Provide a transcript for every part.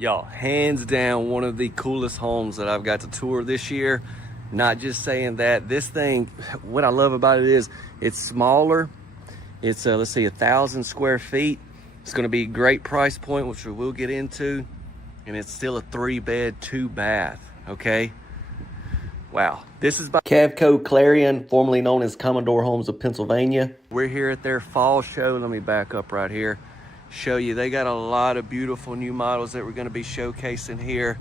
Y'all, hands down, one of the coolest homes that I've got to tour this year. Not just saying that. This thing, what I love about it is it's smaller. It's, let's see, 1,000 square feet. It's gonna be a great price point, which we will get into. And it's still a 3-bed, 2-bath, okay? Wow. This is by Cavco Clarion, formerly known as Commodore Homes of Pennsylvania. We're here at their fall show. Let me back up right here. Show you, they got a lot of beautiful new models that we're gonna be showcasing here.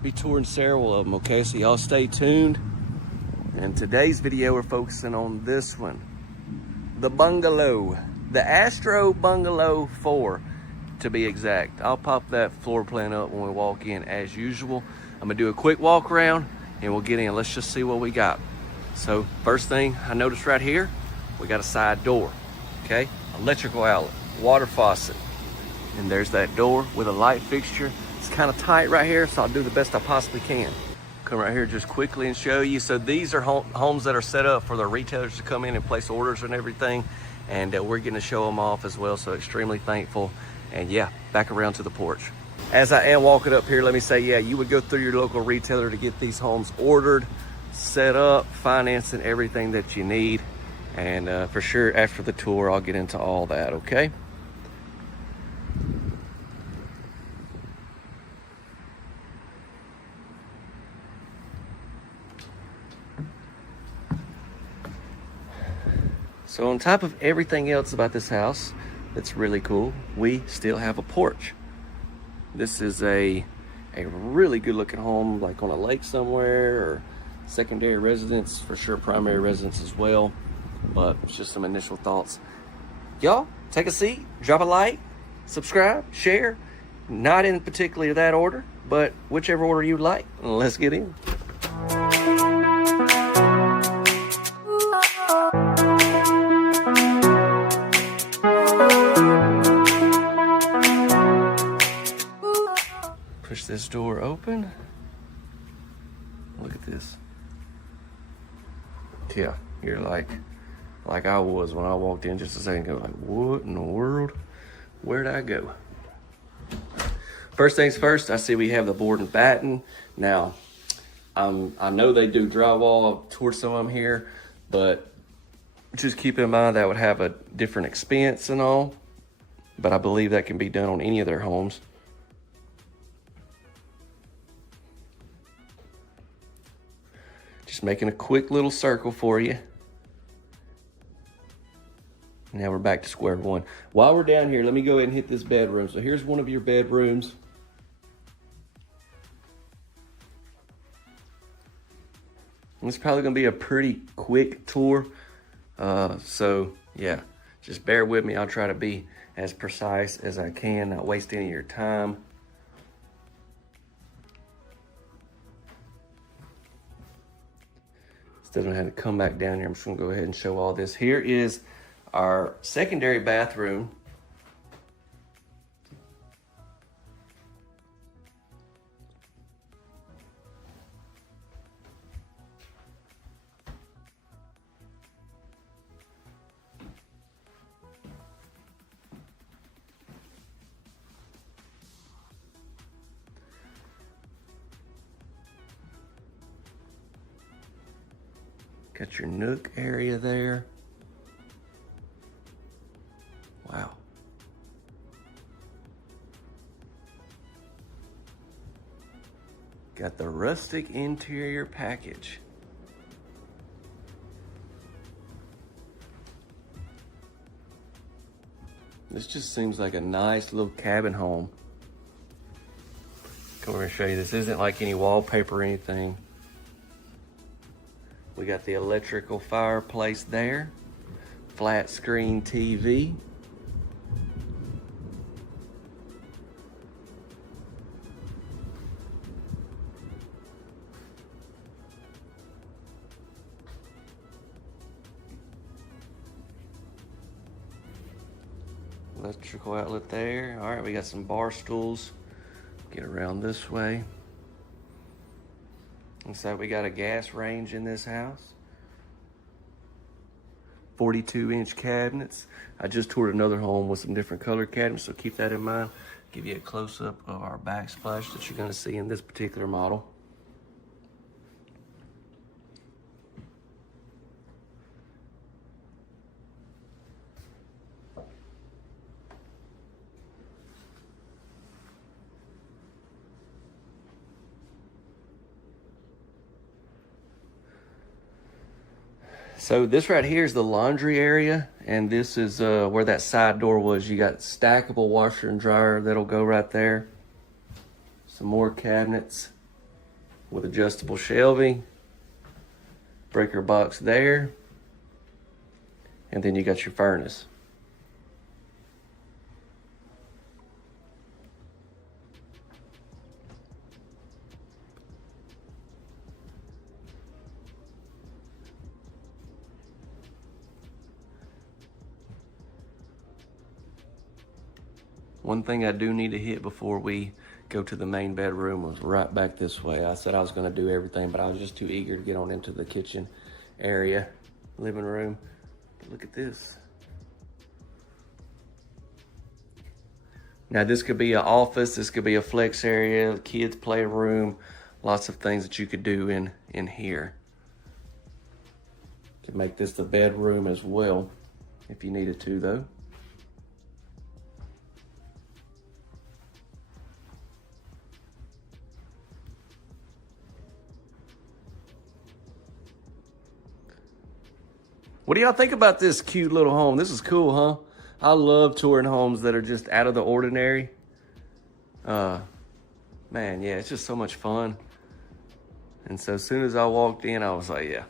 Be touring several of them, okay? So y'all stay tuned. And today's video, we're focusing on this one. The bungalow, the Astro Bungalow 4, to be exact. I'll pop that floor plan up when we walk in as usual. I'm gonna do a quick walk around and we'll get in. Let's just see what we got. So first thing I noticed right here, we got a side door, okay? Electrical outlet, water faucet. And there's that door with a light fixture. It's kind of tight right here, so I'll do the best I possibly can. Come right here just quickly and show you. So these are homes that are set up for the retailers to come in and place orders and everything. And we're getting to show them off as well, so extremely thankful. And yeah, back around to the porch. As I am walking up here, let me say, yeah, you would go through your local retailer to get these homes ordered, set up, financing, everything that you need. And for sure, after the tour, I'll get into all that, okay? So on top of everything else about this house that's really cool, we still have a porch. This is a really good looking home, like on a lake somewhere, or secondary residence, for sure primary residence as well. But it's just some initial thoughts. Y'all, take a seat, drop a like, subscribe, share. Not in particularly that order, but whichever order you like. Let's get in. Push this door open. Look at this. Yeah, you're like I was when I walked in just a second ago. Like, what in the world? Where'd I go? First things first, I see we have the board and batten. Now, I know they do drywall. I've toured some of them here, but just keep in mind that would have a different expense and all. But I believe that can be done on any of their homes. Just making a quick little circle for you. Now we're back to square one. While we're down here, let me go ahead and hit this bedroom. So here's one of your bedrooms. It's probably gonna be a pretty quick tour. So yeah, just bear with me. I'll try to be as precise as I can, not waste any of your time. Instead of having to come back down here, I'm just gonna go ahead and show all this. Here is our secondary bathroom. Got your nook area there. Wow. Got the rustic interior package. This just seems like a nice little cabin home. Come over and show you. This isn't like any wallpaper or anything. We got the electrical fireplace there, flat screen TV. Electrical outlet there. All right, we got some bar stools. Get around this way. Looks like we got a gas range in this house. 42-inch cabinets. I just toured another home with some different color cabinets, so keep that in mind. Give you a close-up of our backsplash that you're gonna see in this particular model. So this right here is the laundry area, and this is where that side door was. You got stackable washer and dryer that'll go right there. Some more cabinets with adjustable shelving. Breaker box there. And then you got your furnace. One thing I do need to hit before we go to the main bedroom was right back this way. I said I was gonna do everything, but I was just too eager to get on into the kitchen area, living room. But look at this. Now this could be an office, this could be a flex area, kids playroom, lots of things that you could do in here. Could make this the bedroom as well, if you needed to though. What do y'all think about this cute little home? This is cool, huh? I love touring homes that are just out of the ordinary. Man, yeah, it's just so much fun. And so as soon as I walked in, I was like, yeah.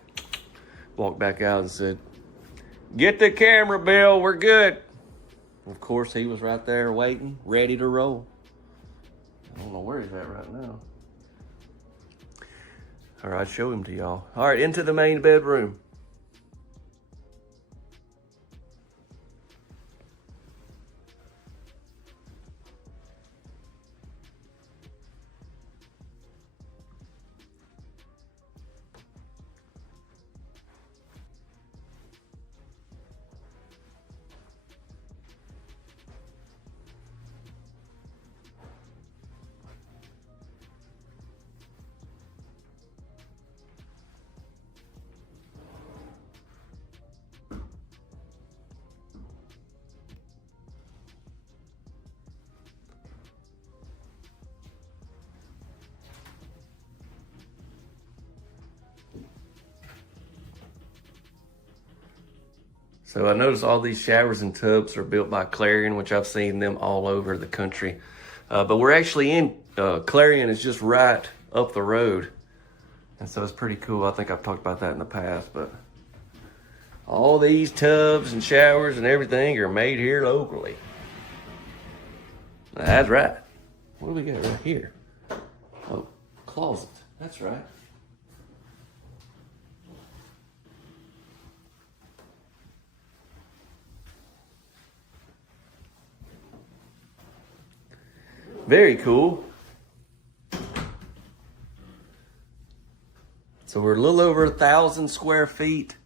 Walked back out and said, get the camera, Bill, we're good. Of course, he was right there waiting, ready to roll. I don't know where he's at right now. All right, show him to y'all. All right, into the main bedroom. So I noticed all these showers and tubs are built by Clarion, which I've seen them all over the country. But we're actually in, Clarion is just right up the road. And so it's pretty cool. I think I've talked about that in the past, but all these tubs and showers and everything are made here locally. That's right. What do we got right here? Oh, closet. That's right. Very cool. So we're a little over 1,000 square feet,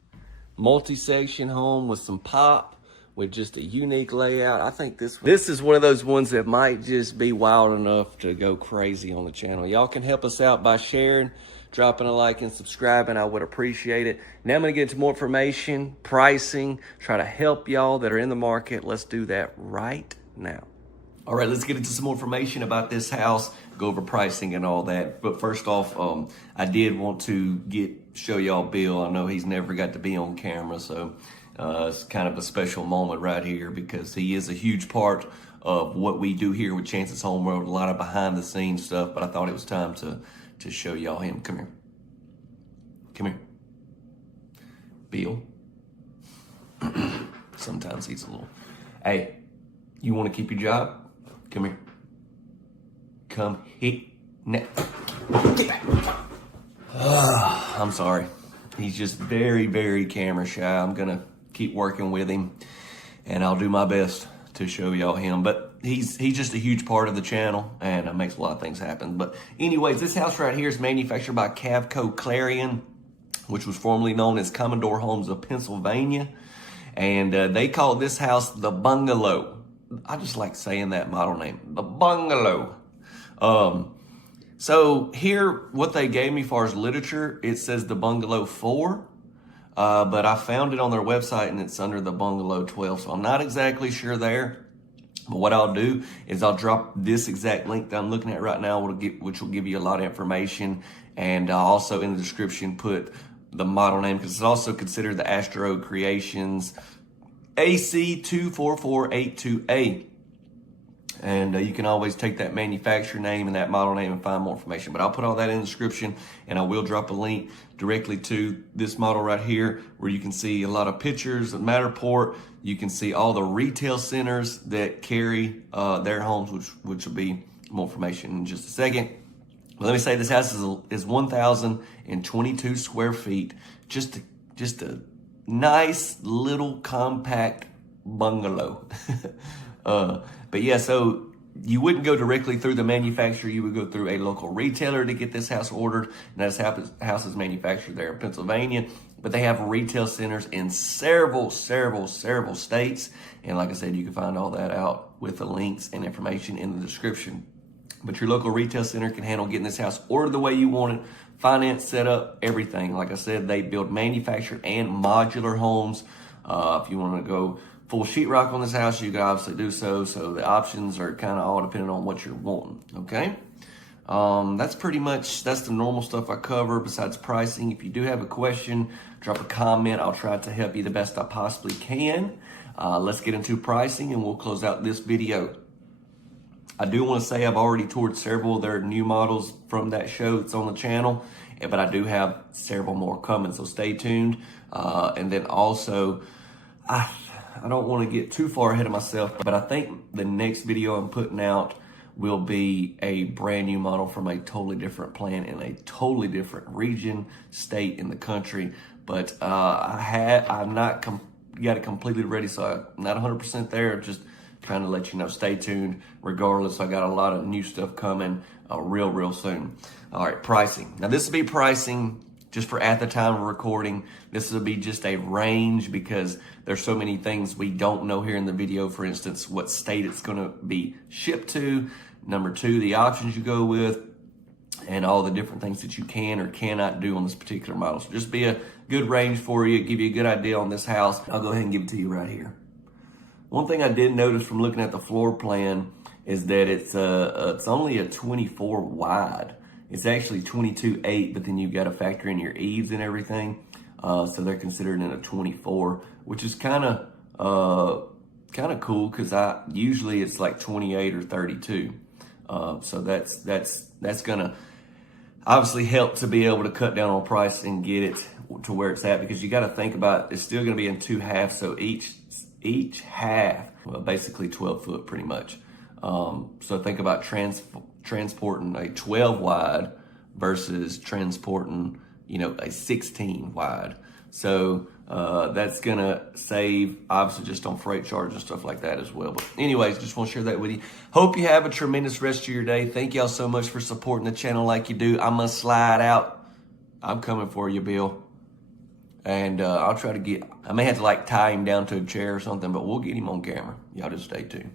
multi-section home with some pop, with just a unique layout. I think this is one of those ones that might just be wild enough to go crazy on the channel. Y'all can help us out by sharing, dropping a like and subscribing. I would appreciate it. Now I'm gonna get into more information, pricing, try to help y'all that are in the market. Let's do that right now. All right, let's get into some more information about this house, go over pricing and all that. But first off, I did want to show y'all Bill. I know he's never got to be on camera, so it's kind of a special moment right here because he is a huge part of what we do here with Chance's Home Road, a lot of behind the scenes stuff, but I thought it was time to show y'all him. Come here. Come here. Bill. Sometimes he's a little, hey, you want to keep your job? Come here. Come here. Get back. I'm sorry. He's just very, very camera shy. I'm gonna keep working with him and I'll do my best to show y'all him. But he's just a huge part of the channel and makes a lot of things happen. But anyways, this house right here is manufactured by Cavco Clarion, which was formerly known as Commodore Homes of Pennsylvania. And they call this house the bungalow. I just like saying that model name, the bungalow. So here, what they gave me far as literature, it says the bungalow 4, but I found it on their website and it's under the bungalow 12. So I'm not exactly sure there. But what I'll do is I'll drop this exact link that I'm looking at right now, which will give you a lot of information. And I'll also in the description put the model name, because it's also considered the Astro Creations AC24482A. And you can always take that manufacturer name and that model name and find more information. But I'll put all that in the description, and I will drop a link directly to this model right here, where you can see a lot of pictures of Matterport. You can see all the retail centers that carry their homes, which will be more information in just a second. But let me say this house is 1,022 square feet. Just a nice little compact bungalow. But yeah, so you wouldn't go directly through the manufacturer. You would go through a local retailer to get this house ordered. And this house is manufactured there in Pennsylvania. But they have retail centers in several states. And like I said, you can find all that out with the links and information in the description. But your local retail center can handle getting this house ordered the way you want it, finance, set up, everything. Like I said, they build manufactured and modular homes. If you want to go full sheetrock on this house, you can obviously do so. So the options are kind of all depending on what you're wanting, okay? That's the normal stuff I cover besides pricing. If you do have a question, drop a comment. I'll try to help you the best I possibly can. Let's get into pricing and we'll close out this video. I do want to say I've already toured several of their new models from that show that's on the channel, but I do have several more coming, so stay tuned. And then also, I don't want to get too far ahead of myself, but I think the next video I'm putting out will be a brand new model from a totally different plant in a totally different region, state in the country. But I've not got it completely ready, so I'm not 100% there. Just trying to let you know, stay tuned. Regardless, I got a lot of new stuff coming real soon. All right, pricing. Now this will be pricing just for at the time of recording. This will be just a range because there's so many things we don't know here in the video. For instance, what state it's gonna be shipped to. Number 2, the options you go with, and all the different things that you can or cannot do on this particular model. So just be a good range for you, give you a good idea on this house. I'll go ahead and give it to you right here. One thing I did notice from looking at the floor plan is that it's only a 24 wide. It's actually 22.8, but then you've got to factor in your eaves and everything. So they're considering it a 24, which is kind of cool because usually it's like 28 or 32. So that's gonna obviously help to be able to cut down on price and get it to where it's at, because you got to think about it's still going to be in 2 halves. So each half, well, basically 12 foot pretty much. So think about transporting a 12 wide versus transporting, a 16 wide. So that's gonna save obviously just on freight charge and stuff like that as well. But anyways, just want to share that with you. Hope you have a tremendous rest of your day. Thank y'all so much for supporting the channel like you do. I'm gonna slide out. I'm coming for you, Bill. And I'll try to I may have to tie him down to a chair or something, but we'll get him on camera. Y'all just stay tuned.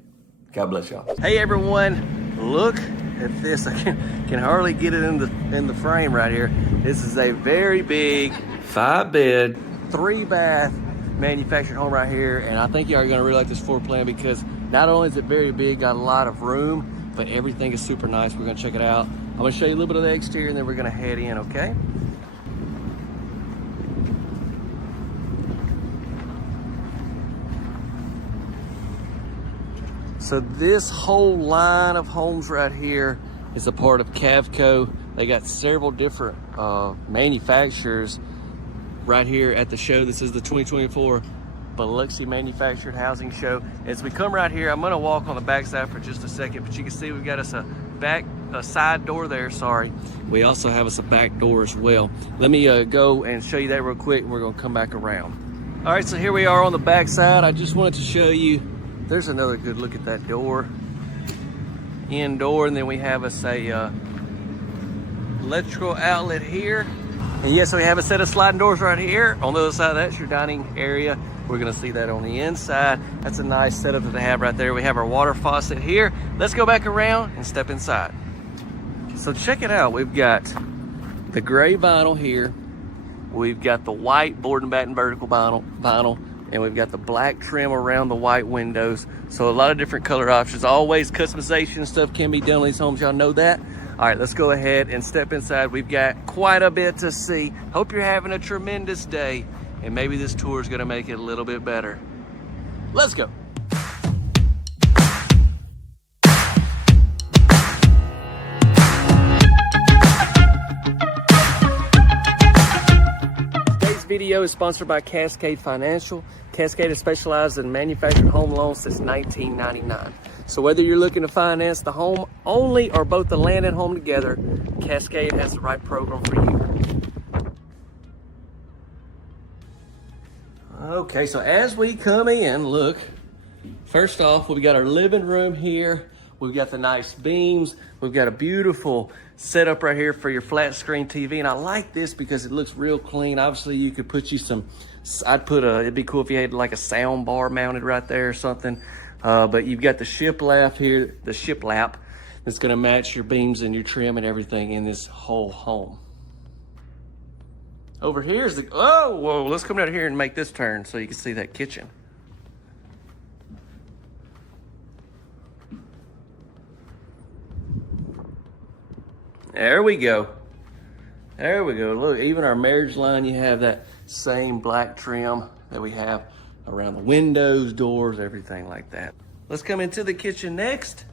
God bless y'all. Hey everyone, look at this. I can hardly get it in the frame right here. This is a very big 5-bed, 3-bath manufactured home right here. And I think y'all are gonna really like this floor plan because not only is it very big, got a lot of room, but everything is super nice. We're gonna check it out. I'm gonna show you a little bit of the exterior and then we're gonna head in, okay? So this whole line of homes right here is a part of Cavco. They got several different manufacturers right here at the show. This is the 2024 Biloxi Manufactured Housing Show. As we come right here, I'm gonna walk on the back side for just a second, but you can see we've got us a side door there, sorry. We also have us a back door as well. Let me go and show you that real quick and we're gonna come back around. All right, so here we are on the back side. I just wanted to show you, there's another good look at that door. Indoor, and then we have us a electrical outlet here. And yes, we have a set of sliding doors right here. On the other side of that's your dining area. We're gonna see that on the inside. That's a nice setup that they have right there. We have our water faucet here. Let's go back around and step inside. So check it out. We've got the gray vinyl here. We've got the white board and batten vertical vinyl, and we've got the black trim around the white windows. So a lot of different color options. Always customization stuff can be done on these homes. Y'all know that. All right, let's go ahead and step inside. We've got quite a bit to see. Hope you're having a tremendous day, and maybe this tour is gonna make it a little bit better. Let's go. Video is sponsored by Cascade Financial. Cascade has specialized in manufactured home loans since 1999. So whether you're looking to finance the home only or both the land and home together, Cascade has the right program for you. Okay, so as we come in, look, first off, we've got our living room here. We've got the nice beams. We've got a beautiful setup right here for your flat screen TV. And I like this because it looks real clean. Obviously, you could put you some, it'd be cool if you had like a sound bar mounted right there or something. But you've got the shiplap here, the shiplap that's gonna match your beams and your trim and everything in this whole home. Over here is whoa, let's come down here and make this turn so you can see that kitchen. There we go. There we go. Look, even our marriage line, you have that same black trim that we have around the windows, doors, everything like that. Let's come into the kitchen next.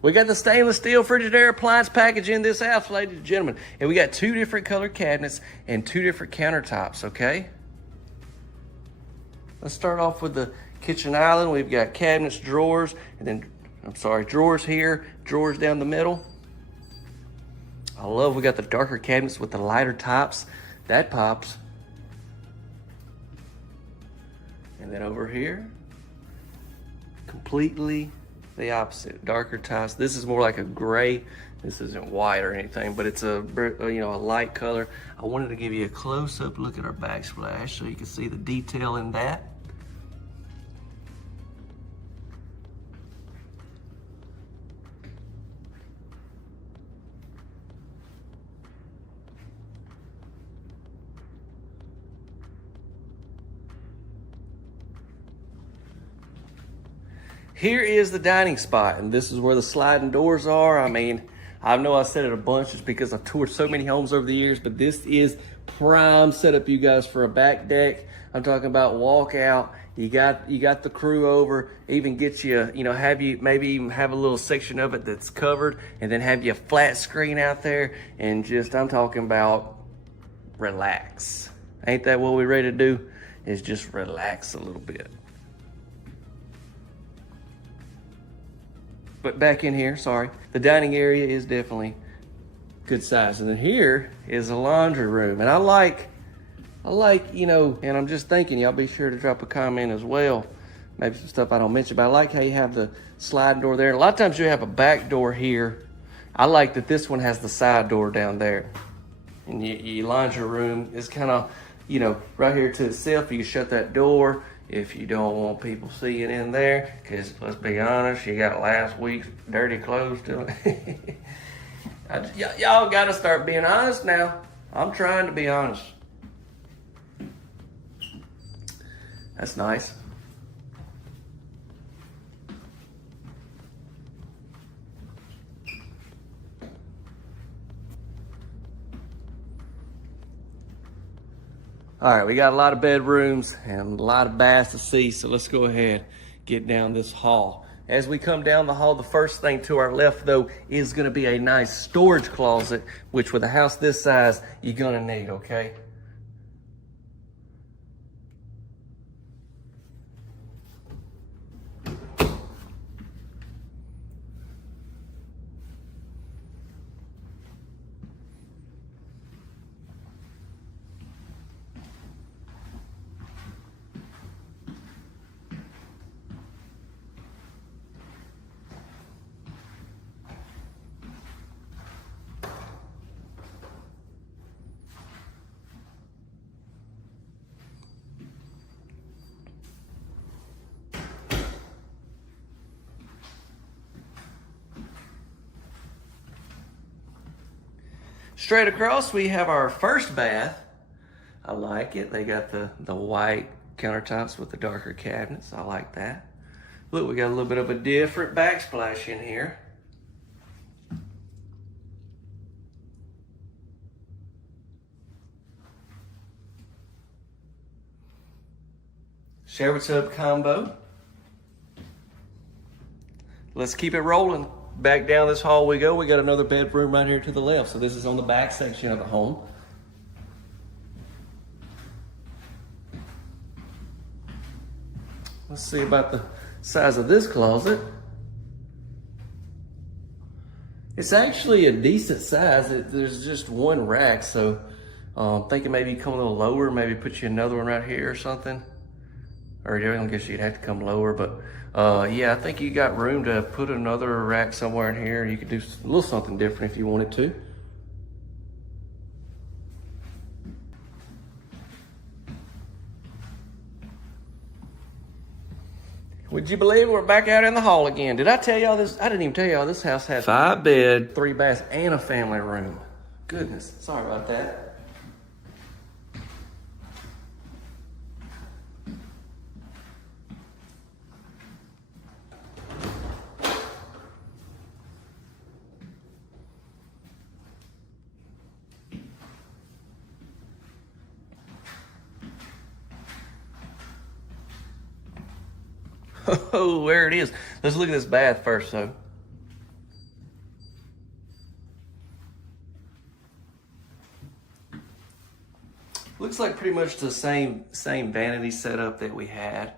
We got the stainless steel Frigidaire appliance package in this house, ladies and gentlemen. And we got 2 different color cabinets and 2 different countertops, okay? Let's start off with the kitchen island. We've got cabinets, drawers, and then, drawers here, drawers down the middle. I love we got the darker cabinets with the lighter tops. That pops. And then over here, completely the opposite, darker tops. This is more like a gray. This isn't white or anything, but it's a light color. I wanted to give you a close-up look at our backsplash so you can see the detail in that. Here is the dining spot, and this is where the sliding doors are. I mean, I know I said it a bunch just because I've toured so many homes over the years, but this is prime setup, you guys, for a back deck. I'm talking about walk out. You got the crew over, even get you, maybe even have a little section of it that's covered, and then have you a flat screen out there, and just, I'm talking about relax. Ain't that what we're ready to do? Is just relax a little bit. But back in here, the dining area is definitely good size. And then here is a laundry room. And I like, and I'm just thinking, y'all be sure to drop a comment as well. Maybe some stuff I don't mention, but I like how you have the sliding door there. And a lot of times you have a back door here. I like that this one has the side door down there. And your laundry room is kind of, right here to itself. You can shut that door if you don't want people seeing in there, because let's be honest, you got last week's dirty clothes still. Y'all got to start being honest now. I'm trying to be honest. That's nice. All right, we got a lot of bedrooms and a lot of baths to see, so let's go ahead, get down this hall. As we come down the hall, the first thing to our left, though, is gonna be a nice storage closet, which with a house this size, you're gonna need, okay? Straight across, we have our first bath. I like it. They got the white countertops with the darker cabinets. I like that. Look, we got a little bit of a different backsplash in here. Shower tub combo. Let's keep it rolling. Back down this hall we go. We got another bedroom right here to the left. So this is on the back section of the home. Let's see about the size of this closet. It's actually a decent size. There's just one rack, so I'm thinking maybe come a little lower, maybe put you another one right here or something. Or I guess you'd have to come lower, but yeah, I think you got room to put another rack somewhere in here. You could do a little something different if you wanted to. Would you believe we're back out in the hall again? Did I tell y'all this? I didn't even tell y'all this house has 5 bed, 3 baths, and a family room. Goodness, sorry about that. Oh, there it is. Let's look at this bath first, though. Looks like pretty much the same vanity setup that we had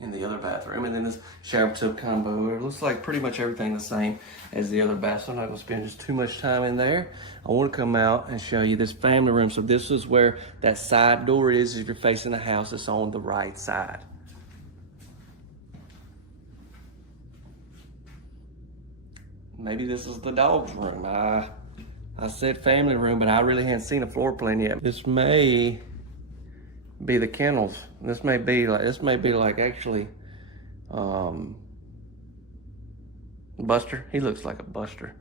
in the other bathroom, and then this shower tub combo. It looks like pretty much everything the same as the other bath, so I'm not gonna spend just too much time in there. I wanna come out and show you this family room. So this is where that side door is. If you're facing the house, it's on the right side. Maybe this is the dog's room. I said family room, but I really hadn't seen a floor plan yet. This may be the kennels. This may be like actually Buster. He looks like a Buster.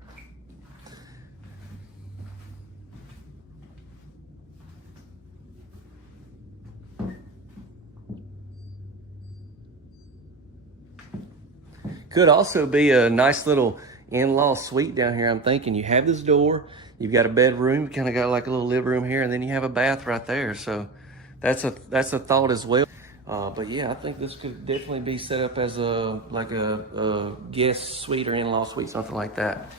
Could also be a nice little in-law suite down here. I'm thinking you have this door, you've got a bedroom, you kind of got like a little living room here, and then you have a bath right there. So that's a thought as well. But yeah, I think this could definitely be set up as a guest suite or in-law suite, something like that.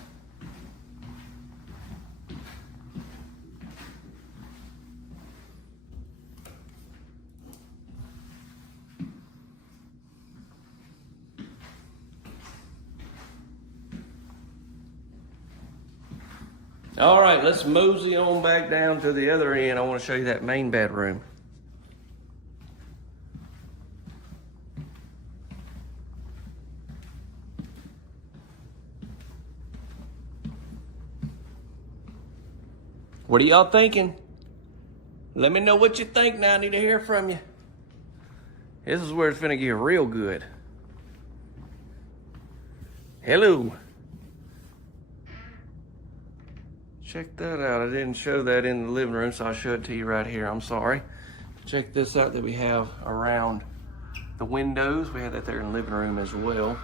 All right, let's mosey on back down to the other end. I want to show you that main bedroom. What are y'all thinking? Let me know what you think now. I need to hear from you. This is where it's finna get real good. Hello. Check that out. I didn't show that in the living room, so I'll show it to you right here. I'm sorry. Check this out that we have around the windows. We have that there in the living room as well.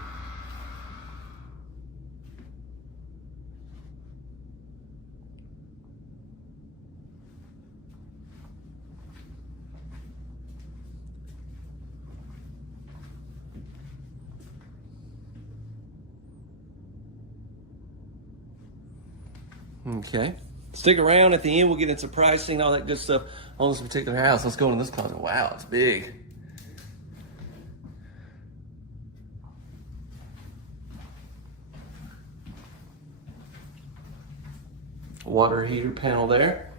Okay. Stick around. At the end, we'll get into pricing, all that good stuff on this particular house. Let's go in this closet. Wow, it's big. Water heater panel there.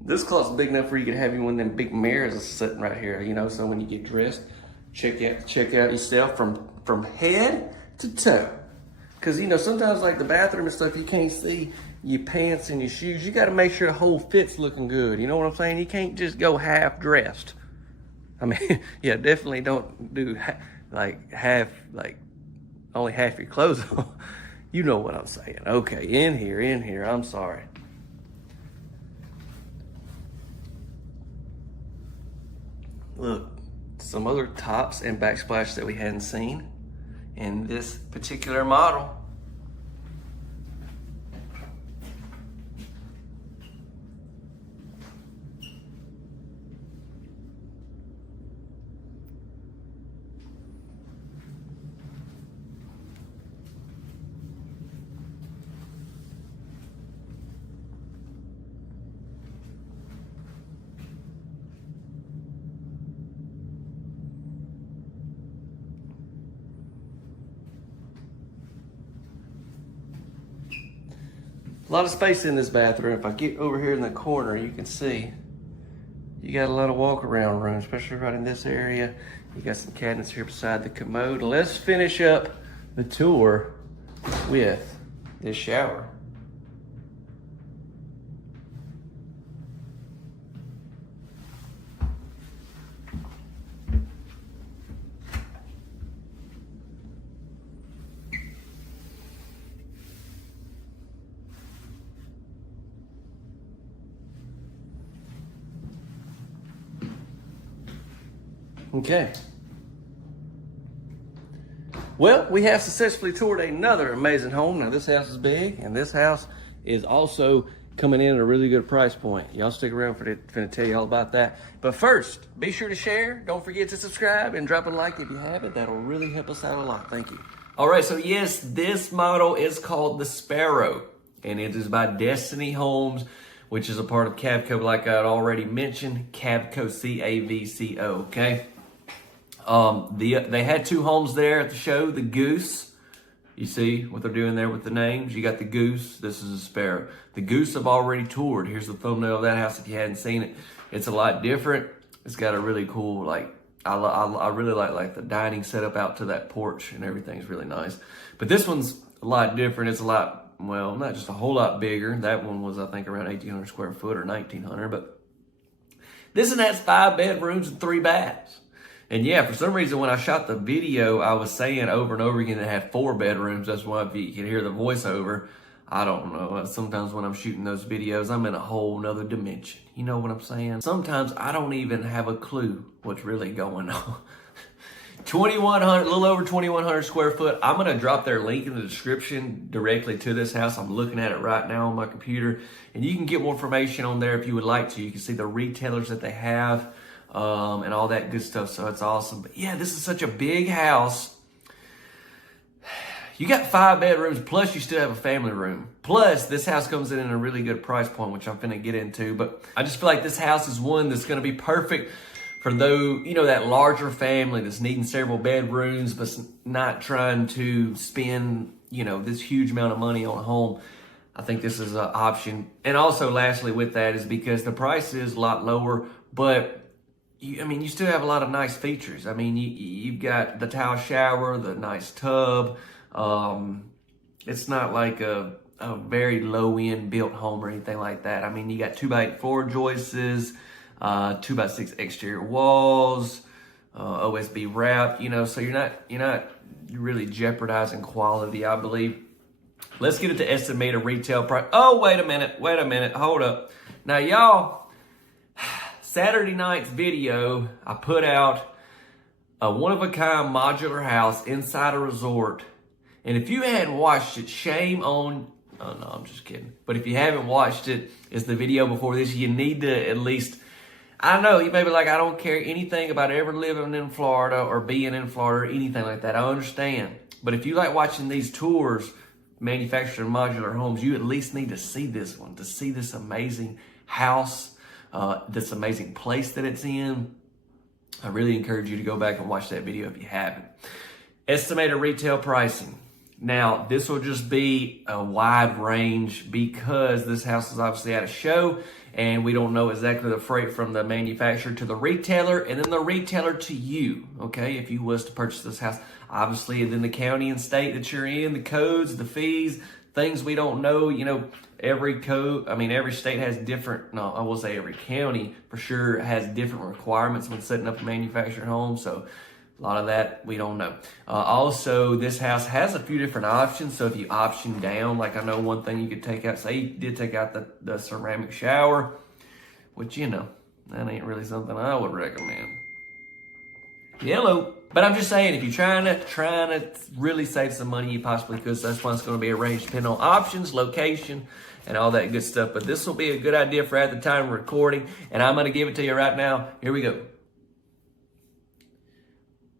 This closet's big enough where you could have one of them big mirrors sitting right here, you know, so when you get dressed, check out yourself from head to toe. Because, you know, sometimes like the bathroom and stuff, you can't see your pants and your shoes. You got to make sure the whole fit's looking good. You know what I'm saying? You can't just go half dressed. I mean, yeah, definitely don't do only half your clothes on. You know what I'm saying. Okay, in here, I'm sorry. Look, some other tops and backsplash that we hadn't seen in this particular model. A lot of space in this bathroom. If I get over here in the corner, you can see you got a lot of walk around room, especially right in this area. You got some cabinets here beside the commode. Let's finish up the tour with this shower. Okay. Well, we have successfully toured another amazing home. Now, this house is big, and this house is also coming in at a really good price point. Y'all stick around for to tell you all about that. But first, be sure to share. Don't forget to subscribe and drop a like if you haven't. That'll really help us out a lot. Thank you. All right, so yes, this model is called the Sparrow, and it is by Destiny Homes, which is a part of Cavco, like I had already mentioned, Cavco, C-A-V-C-O, okay? They had two homes there at the show, the Goose. You see what they're doing there with the names? You got the Goose, this is a Sparrow. The Goose I've already toured. Here's the thumbnail of that house if you hadn't seen it. It's a lot different. It's got a really cool, I really like the dining setup out to that porch, and everything's really nice. But this one's a lot different. It's a lot, well, not just a whole lot bigger. That one was, I think, around 1,800 square foot or 1,900. But this one has 5 bedrooms and 3 baths. And yeah, for some reason, when I shot the video, I was saying over and over again it had 4 bedrooms. That's why if you can hear the voiceover, I don't know. Sometimes when I'm shooting those videos, I'm in a whole nother dimension. You know what I'm saying? Sometimes I don't even have a clue what's really going on. 2,100, a little over 2,100 square foot. I'm going to drop their link in the description directly to this house. I'm looking at it right now on my computer. And you can get more information on there if you would like to. You can see the retailers that they have. And all that good stuff, so it's awesome. But yeah, this is such a big house. You got 5 bedrooms, plus you still have a family room. Plus, this house comes in a really good price point, which I'm finna get into. But I just feel like this house is one that's gonna be perfect for that larger family that's needing several bedrooms, but not trying to spend, this huge amount of money on a home. I think this is an option. And also, lastly, with that is because the price is a lot lower, but you still have a lot of nice features. You've got the tile shower, the nice tub. It's not like a very low-end built home or anything like that. You got 2x8 floor joists, 2x6 exterior walls, OSB wrapped. So you're not really jeopardizing quality, I believe. Let's get it to estimated retail price. Oh, wait a minute, hold up. Now, y'all, Saturday night's video, I put out a one-of-a-kind modular house inside a resort. And if you hadn't watched it, shame on... Oh, no, I'm just kidding. But if you haven't watched it, it's the video before this. You need to at least... I know, you may be like, I don't care anything about ever living in Florida or being in Florida or anything like that. I understand. But if you like watching these tours, manufactured modular homes, you at least need to see this one, to see this amazing house, this amazing place that it's in. I really encourage you to go back and watch that video if you haven't. Estimated retail pricing. Now, this will just be a wide range because this house is obviously at a show and we don't know exactly the freight from the manufacturer to the retailer and then the retailer to you, okay? If you was to purchase this house, obviously, and then the county and state that you're in, the codes, the fees, things we don't know, every code, every state has different, no, I will say every county for sure has different requirements when setting up a manufactured home. So A lot of that we don't know. Also, this house has a few different options. So if you option down, like I know one thing you could take out, say you did take out the ceramic shower, which, you know, that ain't really something I would recommend. Hello. But I'm just saying, if you're trying to really save some money, you possibly could. So that's why it's going to be arranged depending on options, location, and all that good stuff. But this will be a good idea for at the time of recording. And I'm going to give it to you right now. Here we go.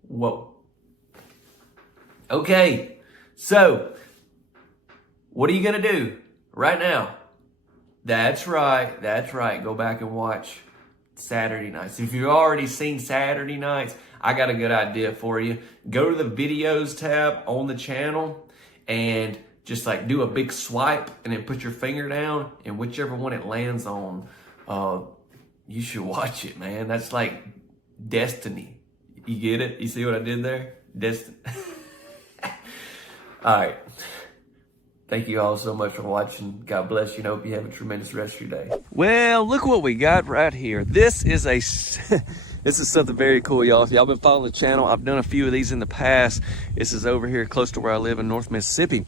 Whoa. Okay. So, what are you going to do right now? That's right. That's right. Go back and watch Saturday nights. If you've already seen Saturday nights, I got a good idea for you. Go to the videos tab on the channel and just like do a big swipe and then put your finger down, and whichever one it lands on, you should watch it, man. That's like destiny. You get it? You see what I did there? Destiny. All right. Thank you all so much for watching. God bless you and hope you have a tremendous rest of your day. Well, look what we got right here. This is a this is something very cool, y'all. If y'all been following the channel, I've done a few of these in the past. This is over here close to where I live in North Mississippi.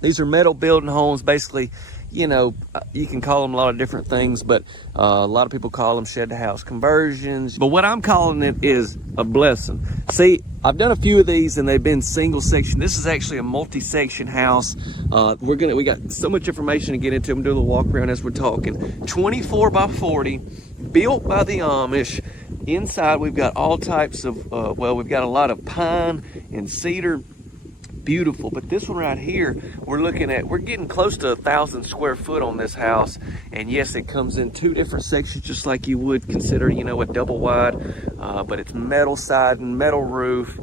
These are metal building homes, basically. You know, you can call them a lot of different things, but a lot of people call them shed to house conversions. But what I'm calling it is a blessing. See, I've done a few of these and they've been single section. This is actually a multi-section house. We got so much information to get into. I'm doing a walk around as we're talking. 24 by 40, built by the Amish. Inside, we've got all types of, well, we've got a lot of pine and cedar. Beautiful. But this one right here, we're getting close to 1,000 square foot on this house. And yes, it comes in two different sections, just like you would consider, you know, a double wide, but it's metal siding, metal roof,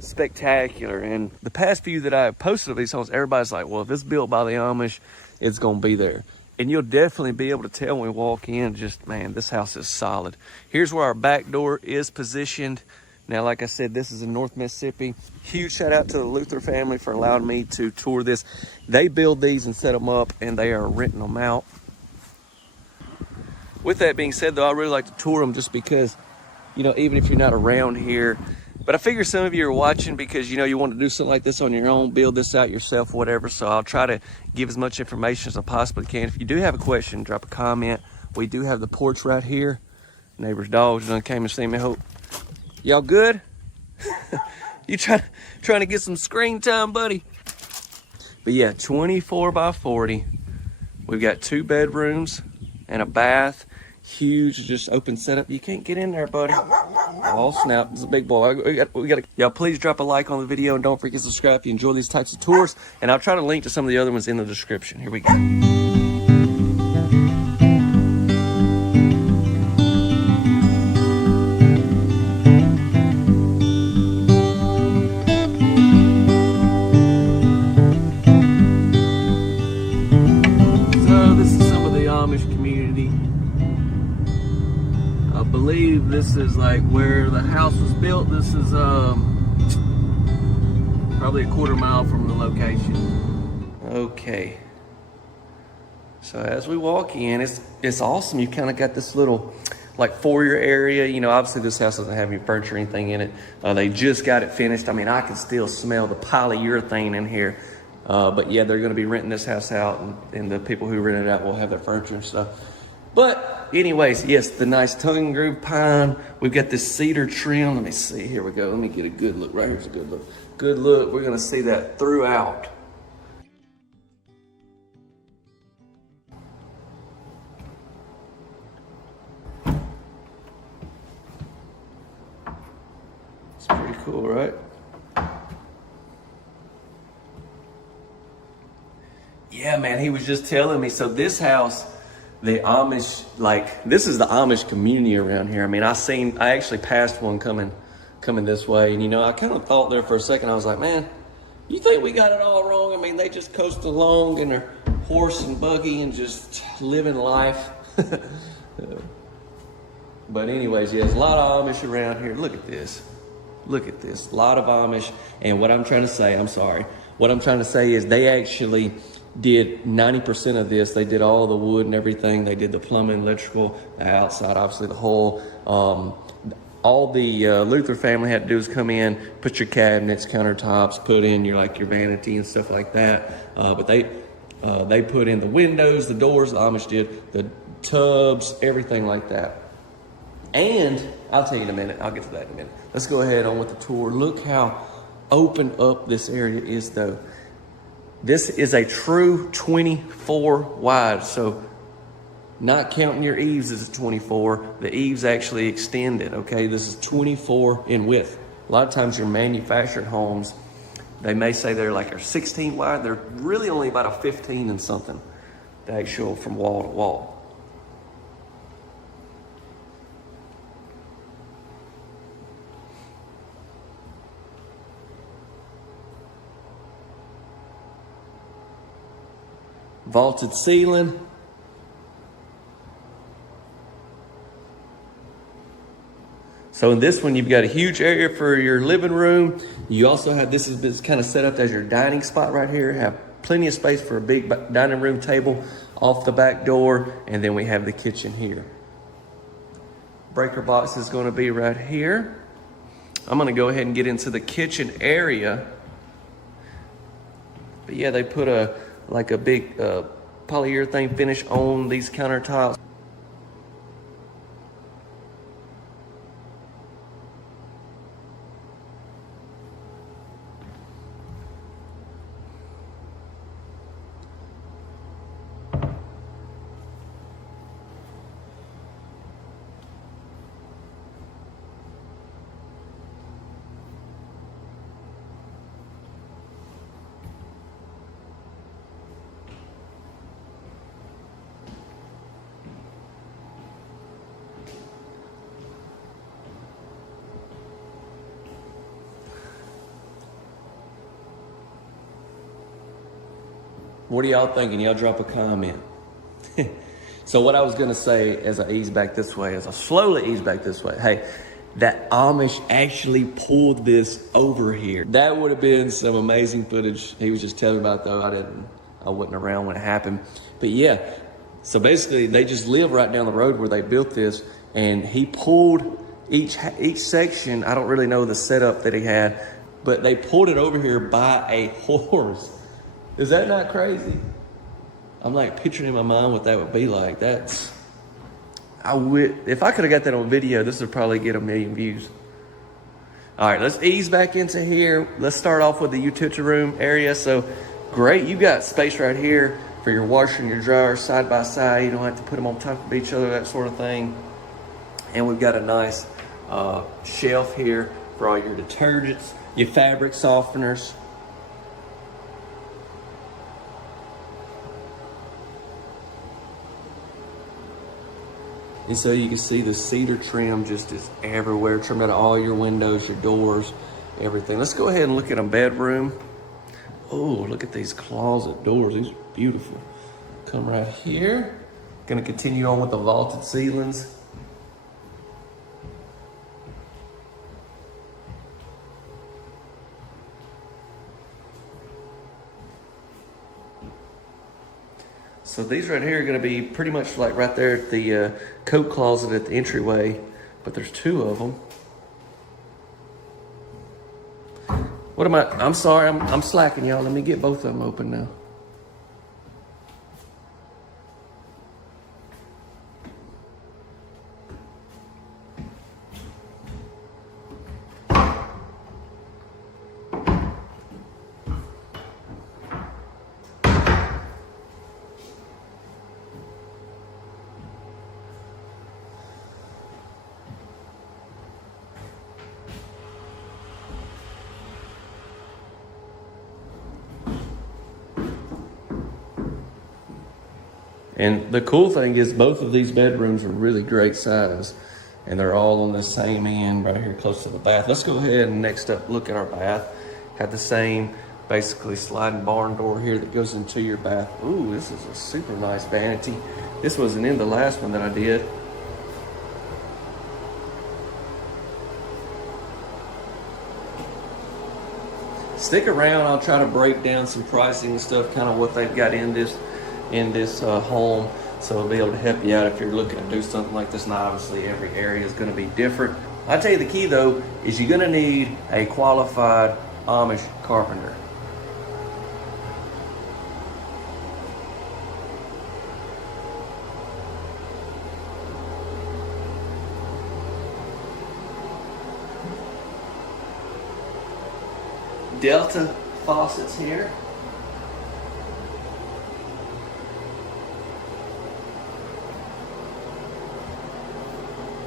spectacular. And the past few that I have posted of these homes, everybody's like, well, if it's built by the Amish, it's going to be there. And you'll definitely be able to tell when we walk in, just, man, this house is solid. Here's where our back door is positioned. Now, like I said, this is in North Mississippi. Huge shout out to the Luther family for allowing me to tour this. They build these and set them up, and they are renting them out. With that being said, though, I really like to tour them just because, you know, even if you're not around here. But I figure some of you are watching because, you know, you want to do something like this on your own, build this out yourself, whatever. So I'll try to give as much information as I possibly can. If you do have a question, drop a comment. We do have the porch right here. Neighbor's dogs done came and seen me. Hope y'all good? You trying to get some screen time, buddy? But yeah, 24 by 40. We've got 2 bedrooms and a bath. Huge, just open setup. You can't get in there, buddy. Oh snap! It's a big boy. We got. Y'all, please drop a like on the video and don't forget to subscribe if you enjoy these types of tours. And I'll try to link to some of the other ones in the description. Here we go. I believe this is like where the house was built. This is probably a quarter mile from the location. Okay, so as we walk in, it's awesome. You kind of got this little like foyer area. You know, obviously this house doesn't have any furniture or anything in it. They just got it finished. I mean, I can still smell the polyurethane in here. But yeah, they're going to be renting this house out, and the people who rent it out will have their furniture and stuff. But anyways, yes, the nice tongue and groove pine. We've got this cedar trim. Let me see. Here we go. Let me get a good look. Right here's a good look. Good look. We're going to see that throughout. It's pretty cool, right? Yeah, man, he was just telling me. So this house, the Amish, like, this is the Amish community around here. I mean, I actually passed one coming this way. And, you know, I kind of thought there for a second, I was like, man, you think we got it all wrong? I mean, they just coast along in their horse and buggy and just living life. But anyways, yeah, there's a lot of Amish around here. Look at this. Look at this. A lot of Amish. And what I'm trying to say, I'm sorry. What I'm trying to say is they actually did 90% of this. They did all the wood and everything. They did the plumbing, electrical, the outside, obviously the whole. all the Luther family had to do is come in, put your cabinets, countertops, put in your like your vanity and stuff like that. But they put in the windows, the doors, the Amish did, the tubs, everything like that. And I'll tell you in a minute, I'll get to that in a minute. Let's go ahead on with the tour. Look how open up this area is though. This is a true 24 wide. So not counting your eaves as 24, the eaves actually extended, okay? This is 24 in width. A lot of times your manufactured homes, they may say they're like a 16 wide. They're really only about a 15 and something, the actual from wall to wall. Vaulted ceiling. So in this one, you've got a huge area for your living room. You also have, this is kind of set up as your dining spot right here. Have plenty of space for a big dining room table off the back door. And then we have the kitchen here. Breaker box is going to be right here. I'm going to go ahead and get into the kitchen area. But yeah, they put like a big polyurethane finish on these countertops. What are y'all thinking? Y'all drop a comment. So what I was gonna say as I ease back this way, as I slowly ease back this way, hey, that Amish actually pulled this over here. That would have been some amazing footage. He was just telling me about though. I wasn't around when it happened. But yeah, so basically they just live right down the road where they built this, and he pulled each section. I don't really know the setup that he had, but they pulled it over here by a horse. Is that not crazy? I'm like picturing in my mind what that would be like. If I could have got that on video, this would probably get 1 million views. All right, let's ease back into here. Let's start off with the utility room area. So great, you got space right here for your washer and your dryer side by side. You don't have to put them on top of each other, that sort of thing. And we've got a nice shelf here for all your detergents, your fabric softeners. And so you can see the cedar trim just is everywhere. Trim out all your windows, your doors, everything. Let's go ahead and look at a bedroom. Oh, look at these closet doors. These are beautiful. Come right here. Gonna continue on with the vaulted ceilings. So these right here are going to be pretty much like right there at the coat closet at the entryway, but there's 2 of them. What am I? I'm sorry, I'm slacking, y'all. Let me get both of them open now. And the cool thing is both of these bedrooms are really great size, and they're all on the same end right here close to the bath. Let's go ahead and next up look at our bath. Got the same basically sliding barn door here that goes into your bath. Ooh, this is a super nice vanity. This wasn't in the last one that I did. Stick around, I'll try to break down some pricing and stuff, kind of what they've got in this home, so I'll be able to help you out if you're looking to do something like this. Now obviously every area is going to be different, I tell you the key though is you're gonna need a qualified Amish carpenter. Delta faucets here.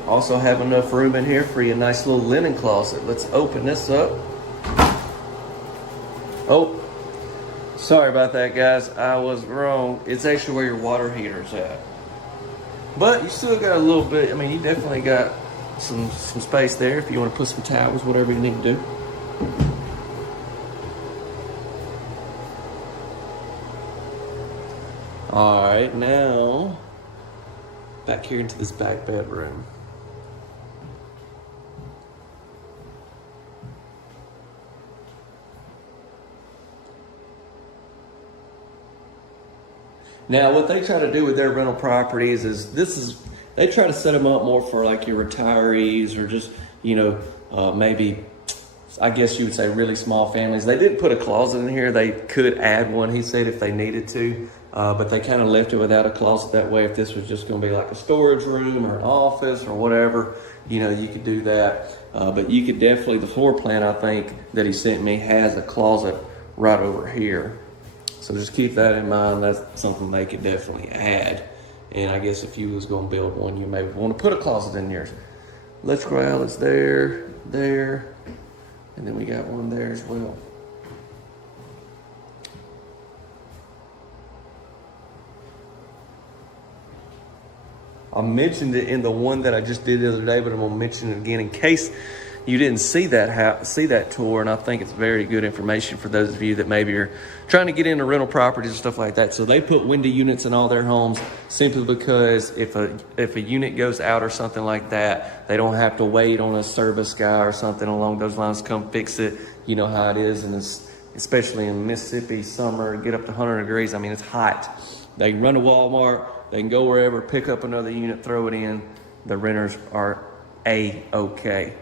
Also have enough room in here for your nice little linen closet. Let's open this up. Oh, sorry about that, guys. I was wrong. It's actually where your water heater's at. But you still got a little bit. I mean, you definitely got some space there if you want to put some towels, whatever you need to do. All right, now back here into this back bedroom. Now, what they try to do with their rental properties is they try to set them up more for like your retirees or just, maybe, I guess you would say really small families. They didn't put a closet in here. They could add one, he said, if they needed to, but they kind of left it without a closet. That way, if this was just going to be like a storage room or an office or whatever, you could do that. But you could definitely, the floor plan, I think, that he sent me has a closet right over here. So just keep that in mind. That's something they could definitely add. And I guess if you was going to build one, you may want to put a closet in yours. Electrical outlets there, and then we got one there as well. I mentioned it in the one that I just did the other day, but I'm gonna mention it again in case you didn't see that tour, and I think it's very good information for those of you that maybe are trying to get into rental properties and stuff like that. So they put window units in all their homes simply because if a unit goes out or something like that, they don't have to wait on a service guy or something along those lines to come fix it. You know how it is, and especially in Mississippi summer, get up to 100 degrees. I mean, it's hot. They can run to Walmart, they can go wherever, pick up another unit, throw it in. The renters are A-okay.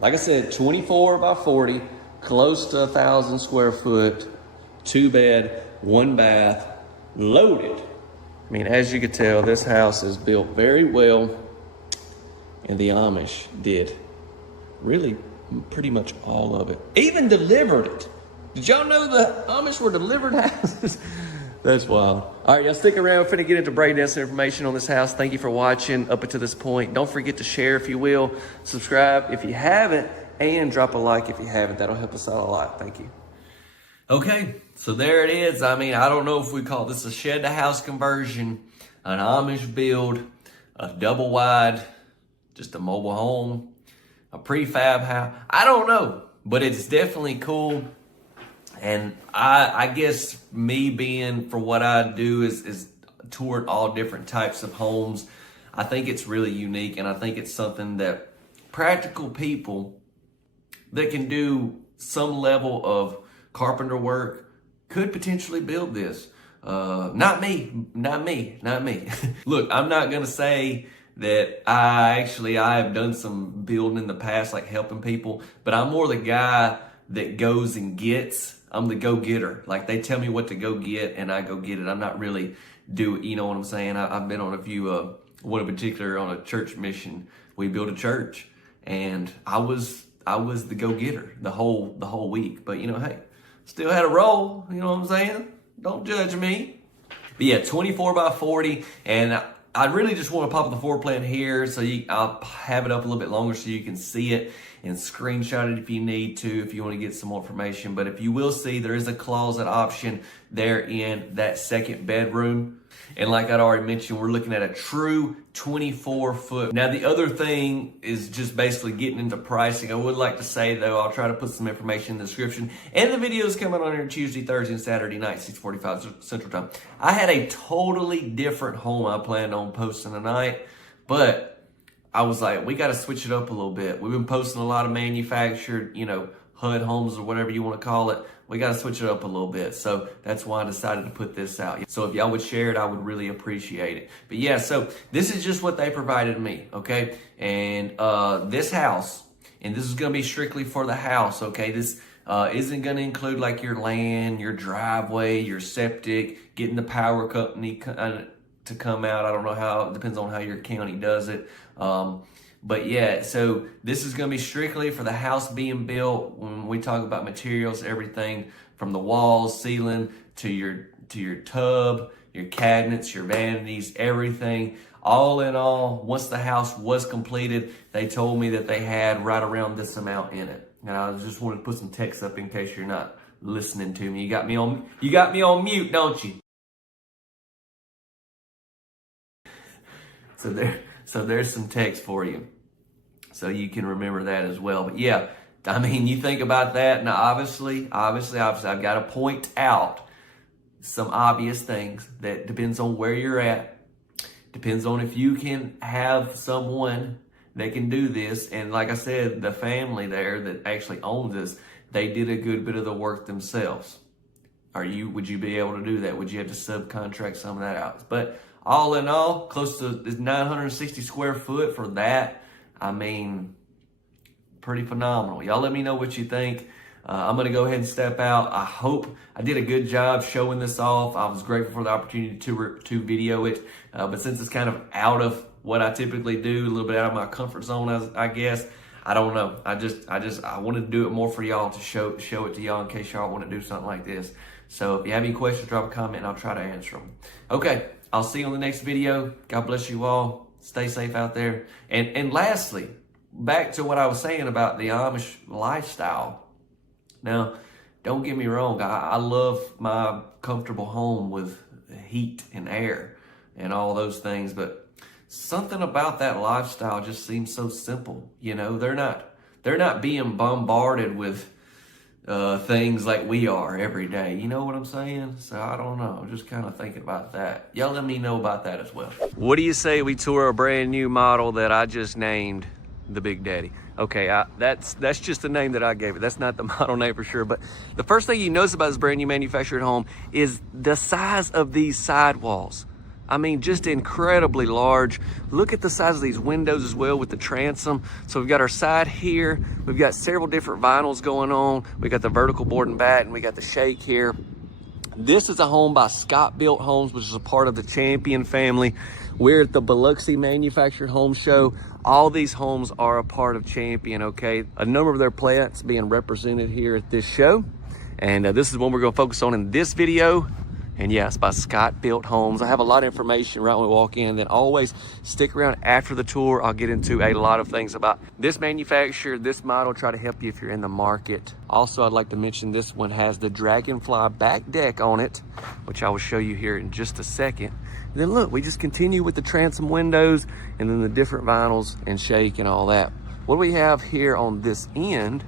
Like I said, 24 by 40, close to 1,000 square foot, 2 bed, 1 bath, loaded. I mean, as you can tell, this house is built very well, and the Amish did really pretty much all of it. Even delivered it. Did y'all know the Amish were delivered houses? That's wild. All right, y'all stick around. We're finna get into breakdown some information on this house. Thank you for watching up until this point. Don't forget to share if you will. Subscribe if you haven't, and drop a like if you haven't. That'll help us out a lot. Thank you. Okay, so there it is. I mean, I don't know if we call this a shed to house conversion, an Amish build, a double wide, just a mobile home, a prefab house. I don't know, but it's definitely cool. And I guess me being for what I do is toured all different types of homes. I think it's really unique, and I think it's something that practical people that can do some level of carpenter work could potentially build this. Not me. Look, I'm not gonna say that I have done some building in the past, like helping people, but I'm more the guy that goes and gets. I'm the go-getter. Like, they tell me what to go get, and I go get it. I'm not really you know what I'm saying? I've been on a few, one in particular on a church mission. We built a church, and I was the go-getter the whole week. But, hey, still had a role, you know what I'm saying? Don't judge me. But yeah, 24 by 40, and I really just want to pop the floor plan here so I'll have it up a little bit longer so you can see it and screenshot it if you need to, if you want to get some more information. But if you will see, there is a closet option there in that second bedroom. And like I'd already mentioned, we're looking at a true 24 foot. Now, the other thing is just basically getting into pricing. I would like to say, though, I'll try to put some information in the description. And the videos coming on here Tuesday, Thursday, and Saturday night, 6:45 Central Time. I had a totally different home I planned on posting tonight, but I was like, we got to switch it up a little bit. We've been posting a lot of manufactured, HUD homes or whatever you want to call it. we got to switch it up a little bit. So that's why I decided to put this out. So if y'all would share it, I would really appreciate it. But yeah, so this is just what they provided me, okay? And this house, and this is going to be strictly for the house, okay? This isn't going to include like your land, your driveway, your septic, getting the power company to come out. I don't know how, it depends on how your county does it. But yeah, so this is going to be strictly for the house being built. When we talk about materials, everything from the walls, ceiling, to your tub, your cabinets, your vanities, everything. All in all, once the house was completed, they told me that they had right around this amount in it. And I just wanted to put some text up in case you're not listening to me. You got me on mute, don't you? So there's some text for you, so you can remember that as well. But yeah, I mean, you think about that. Now, obviously, I've got to point out some obvious things that depends on where you're at. Depends on if you can have someone that can do this. And like I said, the family there that actually owns this, they did a good bit of the work themselves. Would you be able to do that? Would you have to subcontract some of that out? But all in all, close to 960 square foot for that. I mean, pretty phenomenal. Y'all let me know what you think. I'm going to go ahead and step out. I hope I did a good job showing this off. I was grateful for the opportunity to video it. But since it's kind of out of what I typically do, a little bit out of my comfort zone, I guess, I don't know. I wanted to do it more for y'all, to show it to y'all in case y'all want to do something like this. So if you have any questions, drop a comment and I'll try to answer them. Okay, I'll see you on the next video. God bless you all. Stay safe out there. And lastly, back to what I was saying about the Amish lifestyle. Now, don't get me wrong. I love my comfortable home with heat and air and all those things, but something about that lifestyle just seems so simple. You know, they're not being bombarded with things like we are every day. You know what I'm saying? So I don't know. I'm just kind of thinking about that. Y'all let me know about that as well. What do you say we tour a brand new model that I just named the Big Daddy? Okay, that's just the name that I gave it. That's not the model name for sure. But the first thing you notice about this brand new manufactured home is the size of these sidewalls. I mean, just incredibly large. Look at the size of these windows as well with the transom. So we've got our side here. We've got several different vinyls going on. We got the vertical board and batten. We got the shake here. This is a home by Scott Built Homes, which is a part of the Champion family. We're at the Biloxi Manufactured Home Show. All these homes are a part of Champion, okay? A number of their plants being represented here at this show. And this is one we're gonna focus on in this video. And yeah, it's by Scott Built Homes. I have a lot of information right when we walk in. Then always stick around after the tour. I'll get into a lot of things about this manufacturer, this model, try to help you if you're in the market. Also, I'd like to mention this one has the Dragonfly back deck on it, which I will show you here in just a second. And then look, we just continue with the transom windows and then the different vinyls and shake and all that. What do we have here on this end?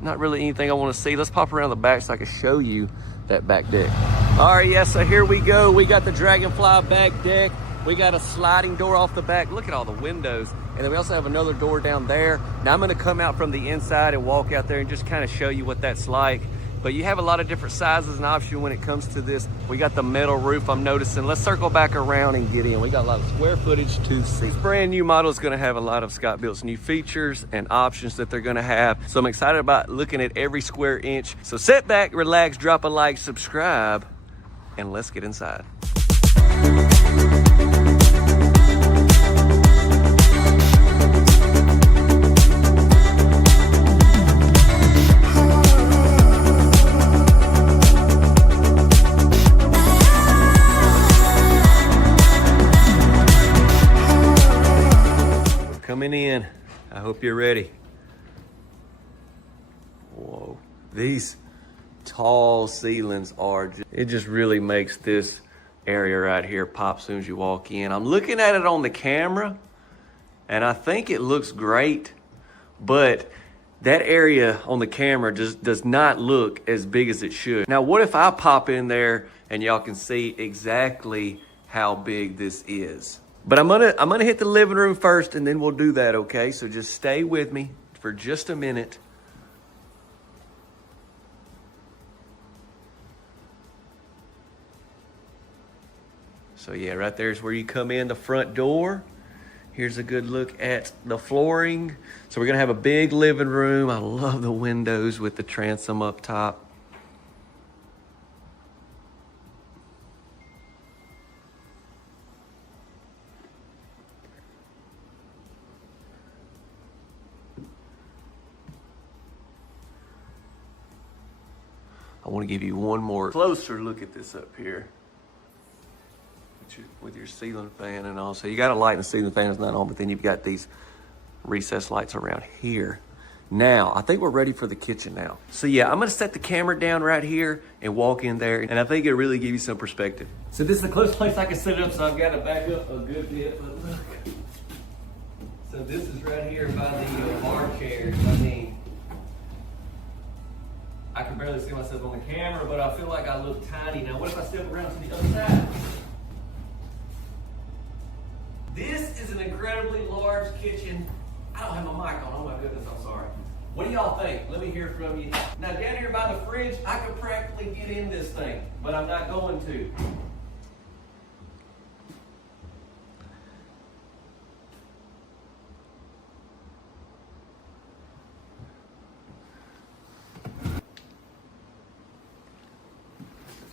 Not really anything I want to see. Let's pop around the back so I can show you that back deck. All right, yes, so here we go. We got the Dragonfly back deck. We got a sliding door off the back. Look at all the windows. And then we also have another door down there. Now I'm gonna come out from the inside and walk out there and just kind of show you what that's like. But you have a lot of different sizes and options when it comes to this. We got the metal roof, I'm noticing. Let's circle back around and get in. We got a lot of square footage to see. This brand new model is gonna have a lot of Scott Built's new features and options that they're gonna have. So I'm excited about looking at every square inch. So sit back, relax, drop a like, subscribe, and let's get inside. Coming in, I hope you're ready. Whoa, these tall ceilings are it just really makes this area right here pop as soon as you walk in. I'm looking at it on the camera and I think it looks great, but that area on the camera just does not look as big as it should. Now, what if I pop in there and y'all can see exactly how big this is? But I'm gonna hit the living room first and then we'll do that, okay? So just stay with me for just a minute. So yeah, right there is where you come in the front door. Here's a good look at the flooring. So we're gonna have a big living room. I love the windows with the transom up top. I want to give you one more closer look at this up here with your ceiling fan and all. So you got a light and the ceiling fan is not on, but then you've got these recessed lights around here. Now, I think we're ready for the kitchen now. So yeah, I'm gonna set the camera down right here and walk in there, and I think it'll really give you some perspective. So this is the closest place I can set it up, so I've got to back up a good bit, but look. So this is right here by the bar chairs. I mean, I can barely see myself on the camera, but I feel like I look tiny. Now, what if I step around to the other side? This is an incredibly large kitchen. I don't have my mic on. Oh my goodness, I'm sorry. What do y'all think? Let me hear from you. Now, down here by the fridge, I could practically get in this thing, but I'm not going to.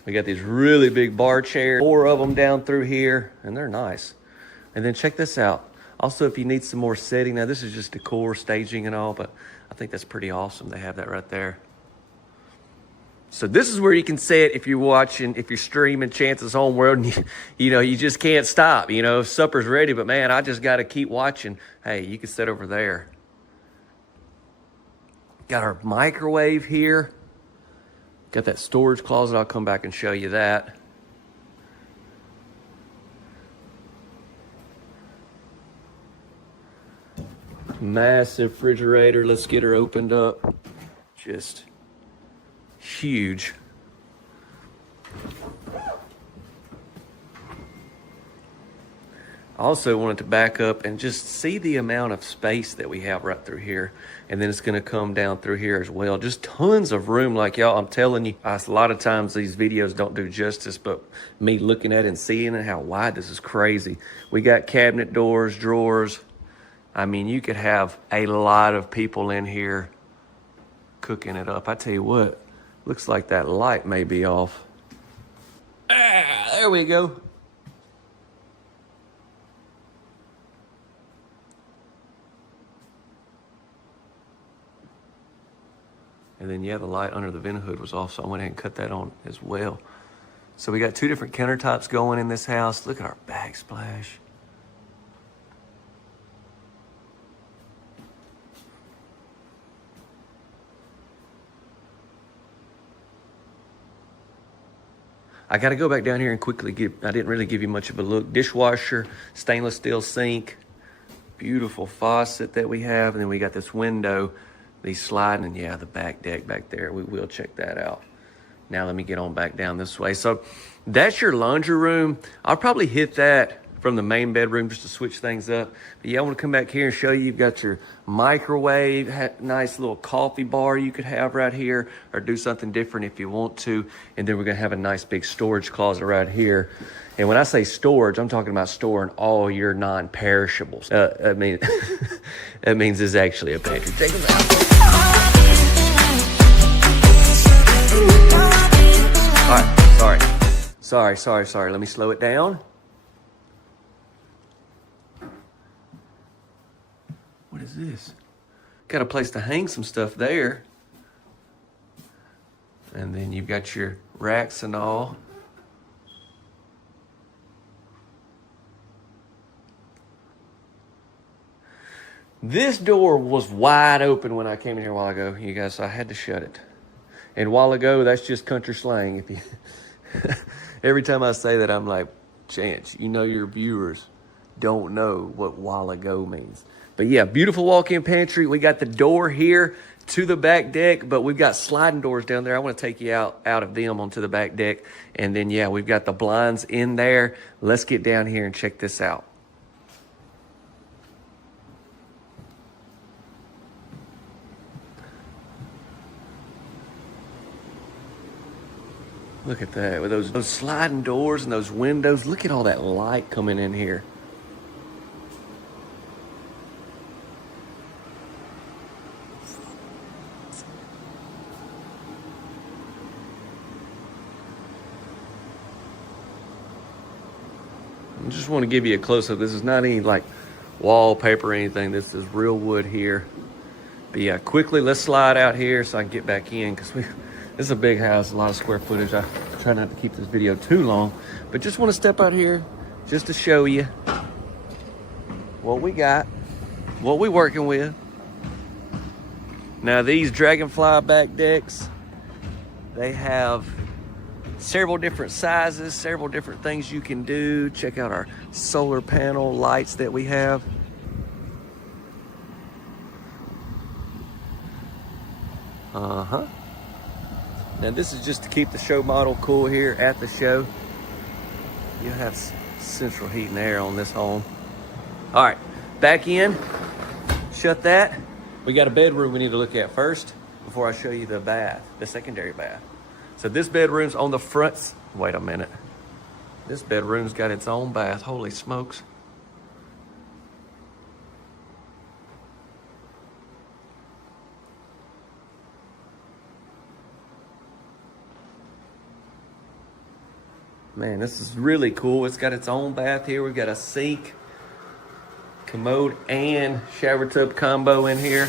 We got these really big bar chairs, 4 of them down through here, and they're nice. And then check this out. Also, if you need some more setting, now this is just decor, staging and all, but I think that's pretty awesome. They have that right there. So this is where you can sit if you're watching, if you're streaming Chance's Home World, and you just can't stop. Supper's ready, but man, I just got to keep watching. Hey, you can sit over there. Got our microwave here. Got that storage closet. I'll come back and show you that. Massive refrigerator. Let's get her opened up. Just huge. I also wanted to back up and just see the amount of space that we have right through here. And then it's going to come down through here as well. Just tons of room. Like y'all, I'm telling you, a lot of times these videos don't do justice, but me looking at it and seeing it, how wide this is crazy. We got cabinet doors, drawers. I mean, you could have a lot of people in here cooking it up. I tell you what, looks like that light may be off. There we go. And then, yeah, the light under the vent hood was off, so I went ahead and cut that on as well. So we got 2 different countertops going in this house. Look at our backsplash. I got to go back down here and quickly I didn't really give you much of a look. Dishwasher, stainless steel sink, beautiful faucet that we have. And then we got this window, these sliding, and yeah, the back deck back there. We will check that out. Now let me get on back down this way. So that's your laundry room. I'll probably hit that from the main bedroom just to switch things up. But yeah, I want to come back here and show you. You've got your microwave, nice little coffee bar you could have right here, or do something different if you want to. And then we're going to have a nice big storage closet right here. And when I say storage, I'm talking about storing all your non-perishables. I mean, that means it's actually a pantry. Take them out. All right, sorry. Let me slow it down. What is this? Got a place to hang some stuff there. And then you've got your racks and all. This door was wide open when I came in here a while ago, you guys, so I had to shut it. And a while ago, that's just country slang. If you every time I say that, I'm like, Chance, your viewers don't know what while ago means. But yeah, beautiful walk-in pantry. We got the door here to the back deck, but we've got sliding doors down there. I want to take you out of them onto the back deck. And then, yeah, we've got the blinds in there. Let's get down here and check this out. Look at that, with those sliding doors and those windows. Look at all that light coming in here. I just want to give you a close-up. This is not any like wallpaper or anything. This is real wood here. But yeah, quickly, let's slide out here so I can get back in, because this is a big house, a lot of square footage. I try not to keep this video too long, but just want to step out here just to show you what we got, what we working with. Now these Dragonfly back decks, they have several different sizes, several different things you can do. Check out our solar panel lights that we have. Now this is just to keep the show model cool here at the show. You'll have central heat and air on this home. All right, back in, shut that. We got a bedroom we need to look at first before I show you the bath, the secondary bath. So this bedroom's on the front. Wait a minute. This bedroom's got its own bath. Holy smokes. Man, this is really cool. It's got its own bath here. We've got a sink, commode, and shower tub combo in here.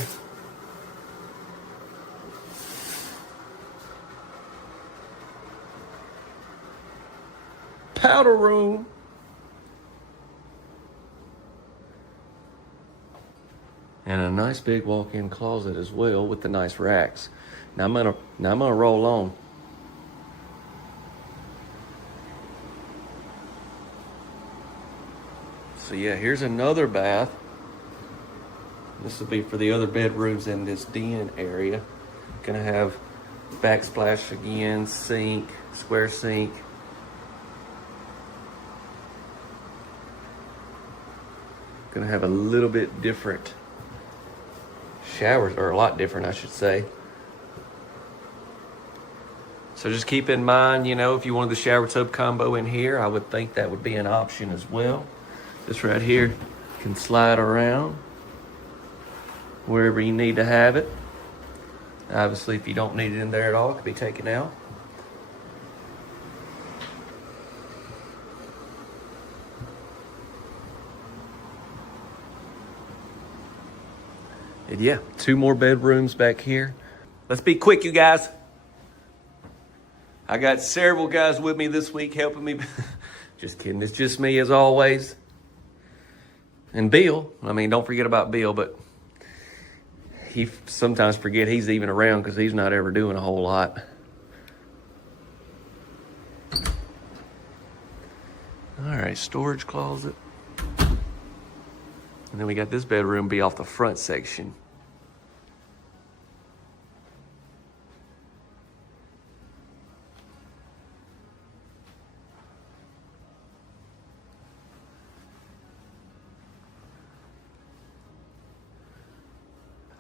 Powder room. And a nice big walk-in closet as well with the nice racks. Now I'm gonna roll on. So yeah, here's another bath. This will be for the other bedrooms in this den area. Gonna have backsplash again, sink, square sink. Gonna have a little bit different showers, or a lot different, I should say. So just keep in mind, you know, if you wanted the shower tub combo in here, I would think that would be an option as well. This right here can slide around wherever you need to have it. Obviously, if you don't need it in there at all, it can be taken out. And yeah, 2 more bedrooms back here. Let's be quick, you guys. I got several guys with me this week helping me. Just kidding, it's just me as always. And Bill, I mean, don't forget about Bill, but he sometimes forget he's even around because he's not ever doing a whole lot. All right, storage closet. And then we got this bedroom be off the front section.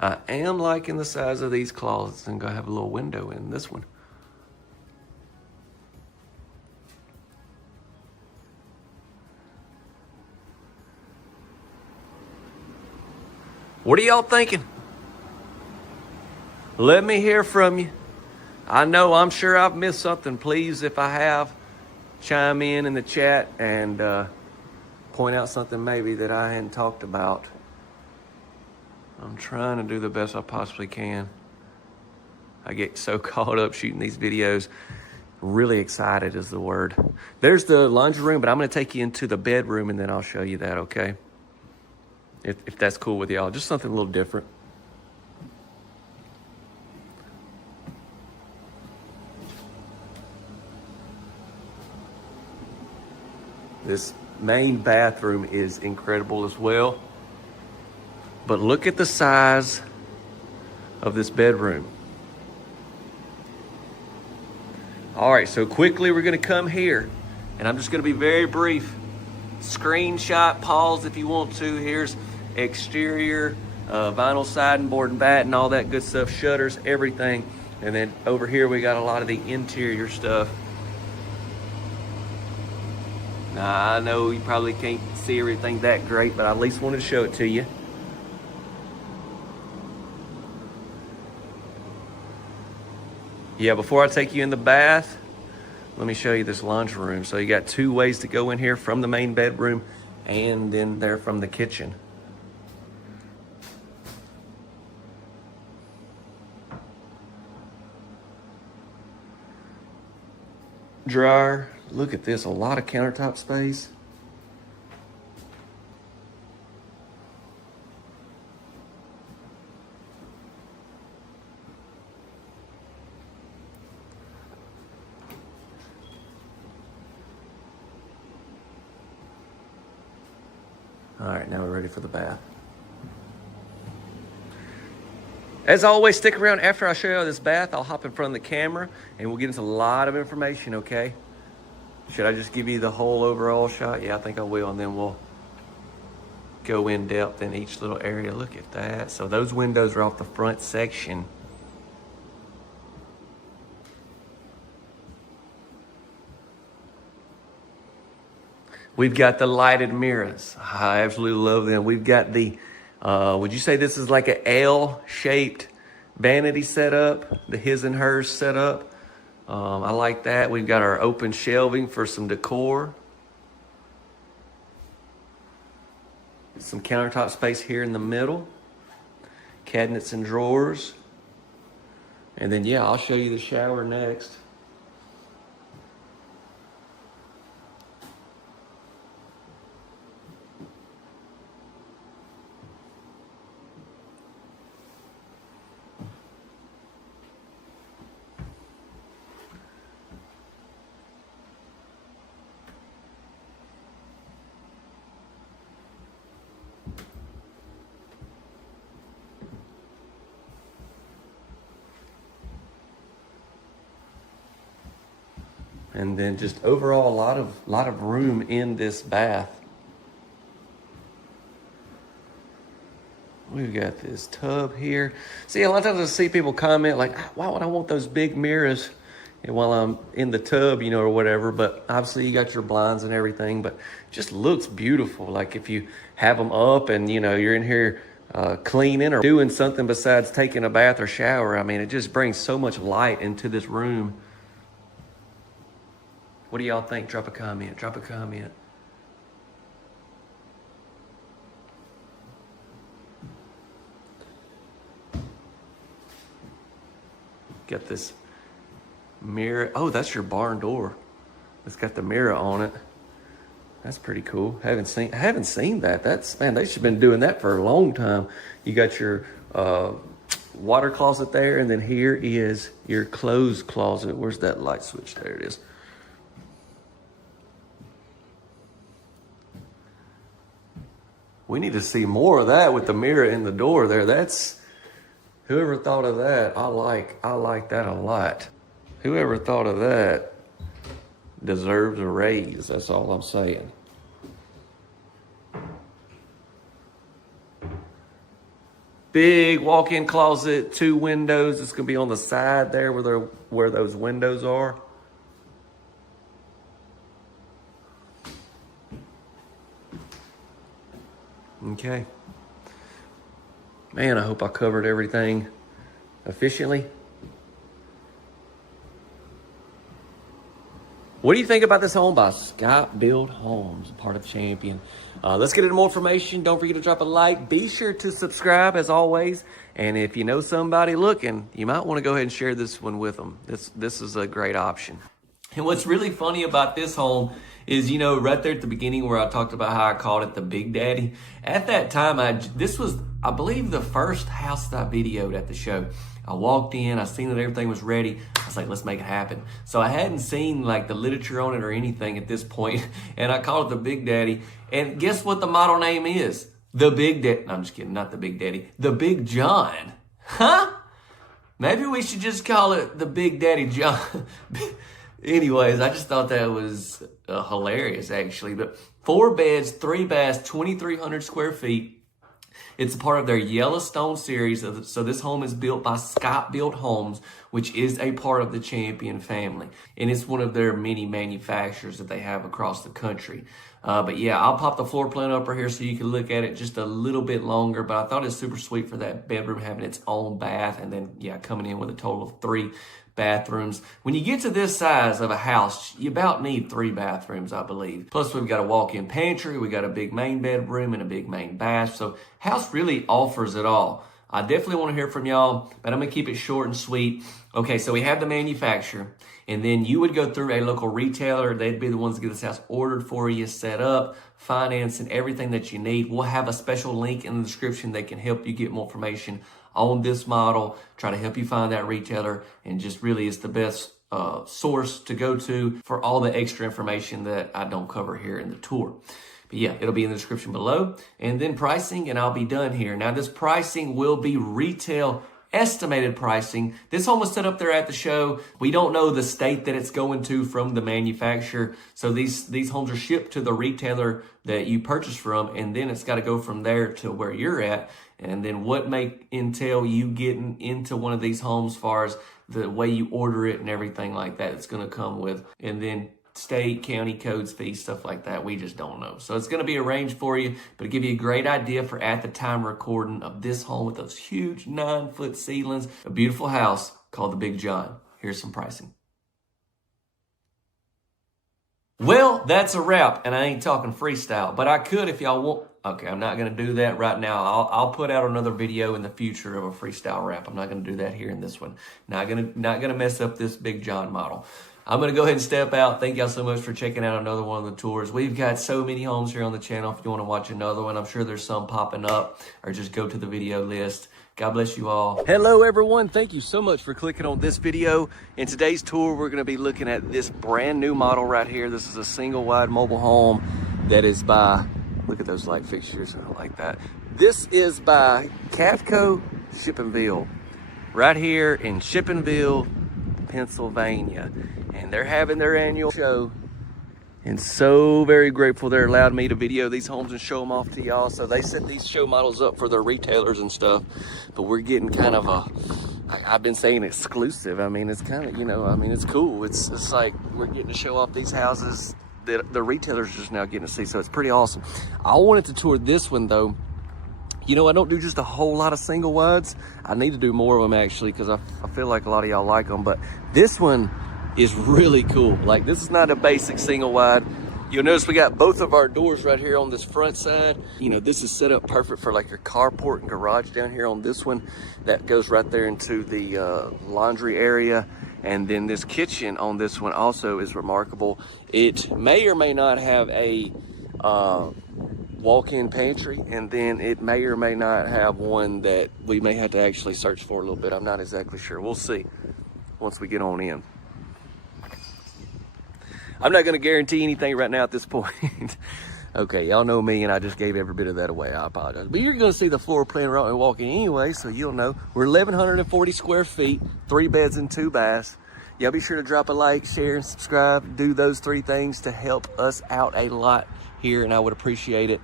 I am liking the size of these closets. I'm gonna have a little window in this one. What are y'all thinking? Let me hear from you. I'm sure I've missed something. Please, if I have, chime in the chat and point out something maybe that I hadn't talked about. I'm trying to do the best I possibly can. I get so caught up shooting these videos. Really excited is the word. There's the laundry room, but I'm gonna take you into the bedroom and then I'll show you that, okay? If that's cool with y'all. Just something a little different. This main bathroom is incredible as well. But look at the size of this bedroom. All right, so quickly we're gonna come here and I'm just gonna be very brief. Screenshot, pause if you want to. Here's exterior, vinyl siding, board and bat and all that good stuff, shutters, everything. And then over here we got a lot of the interior stuff. Now, I know you probably can't see everything that great, but I at least wanted to show it to you. Yeah, before I take you in the bath, let me show you this laundry room. So you got two ways to go in here, from the main bedroom and then there from the kitchen. Dryer, look at this, a lot of countertop space. All right, now we're ready for the bath. As always, stick around after I show you this bath. I'll hop in front of the camera and we'll get into a lot of information, okay? Should I just give you the whole overall shot? Yeah, I think I will, and then we'll go in depth in each little area. Look at that. So those windows are off the front section. We've got the lighted mirrors. I absolutely love them. We've got the, would you say this is like an L-shaped vanity setup, the his and hers setup? I like that. We've got our open shelving for some decor. Some countertop space here in the middle. Cabinets and drawers. And then, yeah, I'll show you the shower next. And then just overall a lot of room in this bath. We've got this tub here. See, a lot of times I see people comment like, why would I want those big mirrors while I'm in the tub, you know, or whatever. But obviously you got your blinds and everything, but it just looks beautiful. Like if you have them up and, you know, you're in here cleaning or doing something besides taking a bath or shower. I mean, it just brings so much light into this room. What do y'all think? Drop a comment. Drop a comment. Got this mirror. Oh, that's your barn door. It's got the mirror on it. That's pretty cool. I haven't seen that. That's, man, they should have been doing that for a long time. You got your water closet there, and then here is your clothes closet. Where's that light switch? There it is. We need to see more of that with the mirror in the door there. That's, whoever thought of that, I like that a lot. Whoever thought of that deserves a raise. That's all I'm saying. Big walk-in closet, 2 windows. It's gonna be on the side there where those windows are. Okay. Man, I hope I covered everything efficiently. What do you think about this home by Scott Build Homes, part of Champion? Let's get into more information. Don't forget to drop a like. Be sure to subscribe as always. And if you know somebody looking, you might want to go ahead and share this one with them. This is a great option. And what's really funny about this home is, you know, right there at the beginning where I talked about how I called it the Big Daddy. At that time, this was, I believe, the first house that I videoed at the show. I walked in, I seen that everything was ready. I was like, let's make it happen. So I hadn't seen like the literature on it or anything at this point, and I called it the Big Daddy. And guess what the model name is? The Big Daddy. No, I'm just kidding, not the Big Daddy. The Big John. Huh? Maybe we should just call it the Big Daddy John. Anyways, I just thought that was hilarious, actually. But 4 beds, 3 baths, 2,300 square feet. It's a part of their Yellowstone series. So this home is built by Scott Built Homes, which is a part of the Champion family. And it's one of their many manufacturers that they have across the country. But yeah, I'll pop the floor plan up right here so you can look at it just a little bit longer. But I thought it's super sweet for that bedroom having its own bath. And then, yeah, coming in with a total of 3 bathrooms. When you get to this size of a house, you about need 3 bathrooms, I believe. Plus, we've got a walk-in pantry, we got a big main bedroom, and a big main bath. So, house really offers it all. I definitely want to hear from y'all, but I'm going to keep it short and sweet. Okay, so we have the manufacturer, and then you would go through a local retailer. They'd be the ones to get this house ordered for you, set up, financing, everything that you need. We'll have a special link in the description that can help you get more information on this model, try to help you find that retailer, and just really is the best source to go to for all the extra information that I don't cover here in the tour. But yeah, it'll be in the description below. And then pricing, and I'll be done here. Now this pricing will be retail estimated pricing. This home was set up there at the show. We don't know the state that it's going to from the manufacturer. So these homes are shipped to the retailer that you purchase from, and then it's got to go from there to where you're at. And then what may entail you getting into one of these homes as far as the way you order it and everything like that it's going to come with. And then state, county codes, fees, stuff like that. We just don't know. So it's going to be arranged for you, but give you a great idea for at the time recording of this home with those huge 9-foot ceilings. A beautiful house called the Big John. Here's some pricing. Well, that's a wrap, and I ain't talking freestyle, but I could if y'all want. Okay, I'm not going to do that right now. I'll put out another video in the future of a freestyle wrap. I'm not going to do that here in this one. Not gonna mess up this Big John model. I'm going to go ahead and step out. Thank y'all so much for checking out another one of the tours. We've got so many homes here on the channel. If you want to watch another one, I'm sure there's some popping up, or just go to the video list. God bless you all. Hello, everyone. Thank you so much for clicking on this video. In today's tour, we're going to be looking at this brand new model right here. This is a single wide mobile home that is by, look at those light fixtures. I like that. This is by Cavco Shippingville, right here in Shippingville, Pennsylvania. And they're having their annual show, and so very grateful they're allowed me to video these homes and show them off to y'all. So they set these show models up for their retailers and stuff, but we're getting kind of a, I've been saying exclusive. I mean, it's kind of, you know, I mean, it's cool. It's like we're getting to show off these houses that the retailers are just now getting to see. So it's pretty awesome. I wanted to tour this one though. You know, I don't do just a whole lot of single wides. I need to do more of them actually, because I feel like a lot of y'all like them. But this one is really cool. Like, this is not a basic single wide. You'll notice we got both of our doors right here on this front side. You know, this is set up perfect for like your carport and garage down here on this one. That goes right there into the laundry area. And then this kitchen on this one also is remarkable. It may or may not have a walk-in pantry, and then it may or may not have one that we may have to actually search for a little bit. I'm not exactly sure. We'll see once we get on in. I'm not going to guarantee anything right now at this point. Okay, y'all know me, and I just gave every bit of that away. I apologize. But you're going to see the floor plan right when walking anyway, so you'll know. We're 1,140 square feet, 3 beds and 2 baths. Y'all be sure to drop a like, share, and subscribe. Do those 3 things to help us out a lot here, and I would appreciate it.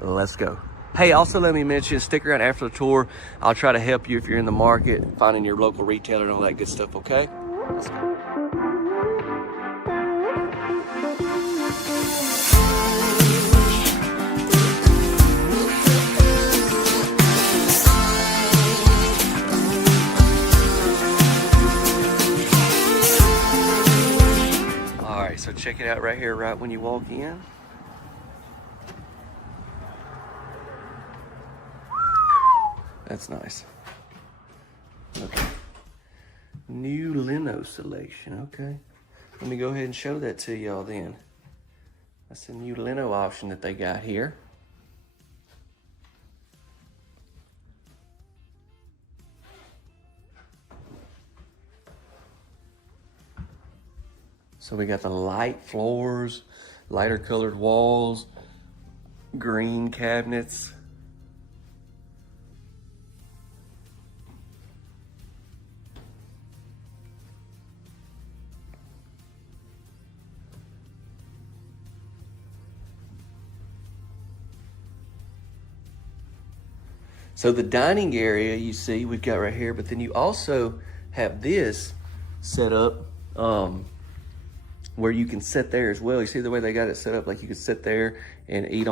Let's go. Hey, also let me mention, stick around after the tour. I'll try to help you if you're in the market, finding your local retailer and all that good stuff, okay? Let's go. So check it out right here, right when you walk in. That's nice. Okay. New lino selection, okay. Let me go ahead and show that to y'all then. That's a new lino option that they got here. So we got the light floors, lighter colored walls, green cabinets. So the dining area you see we've got right here, but then you also have this set up where you can sit there as well. You see the way they got it set up, like you can sit there and eat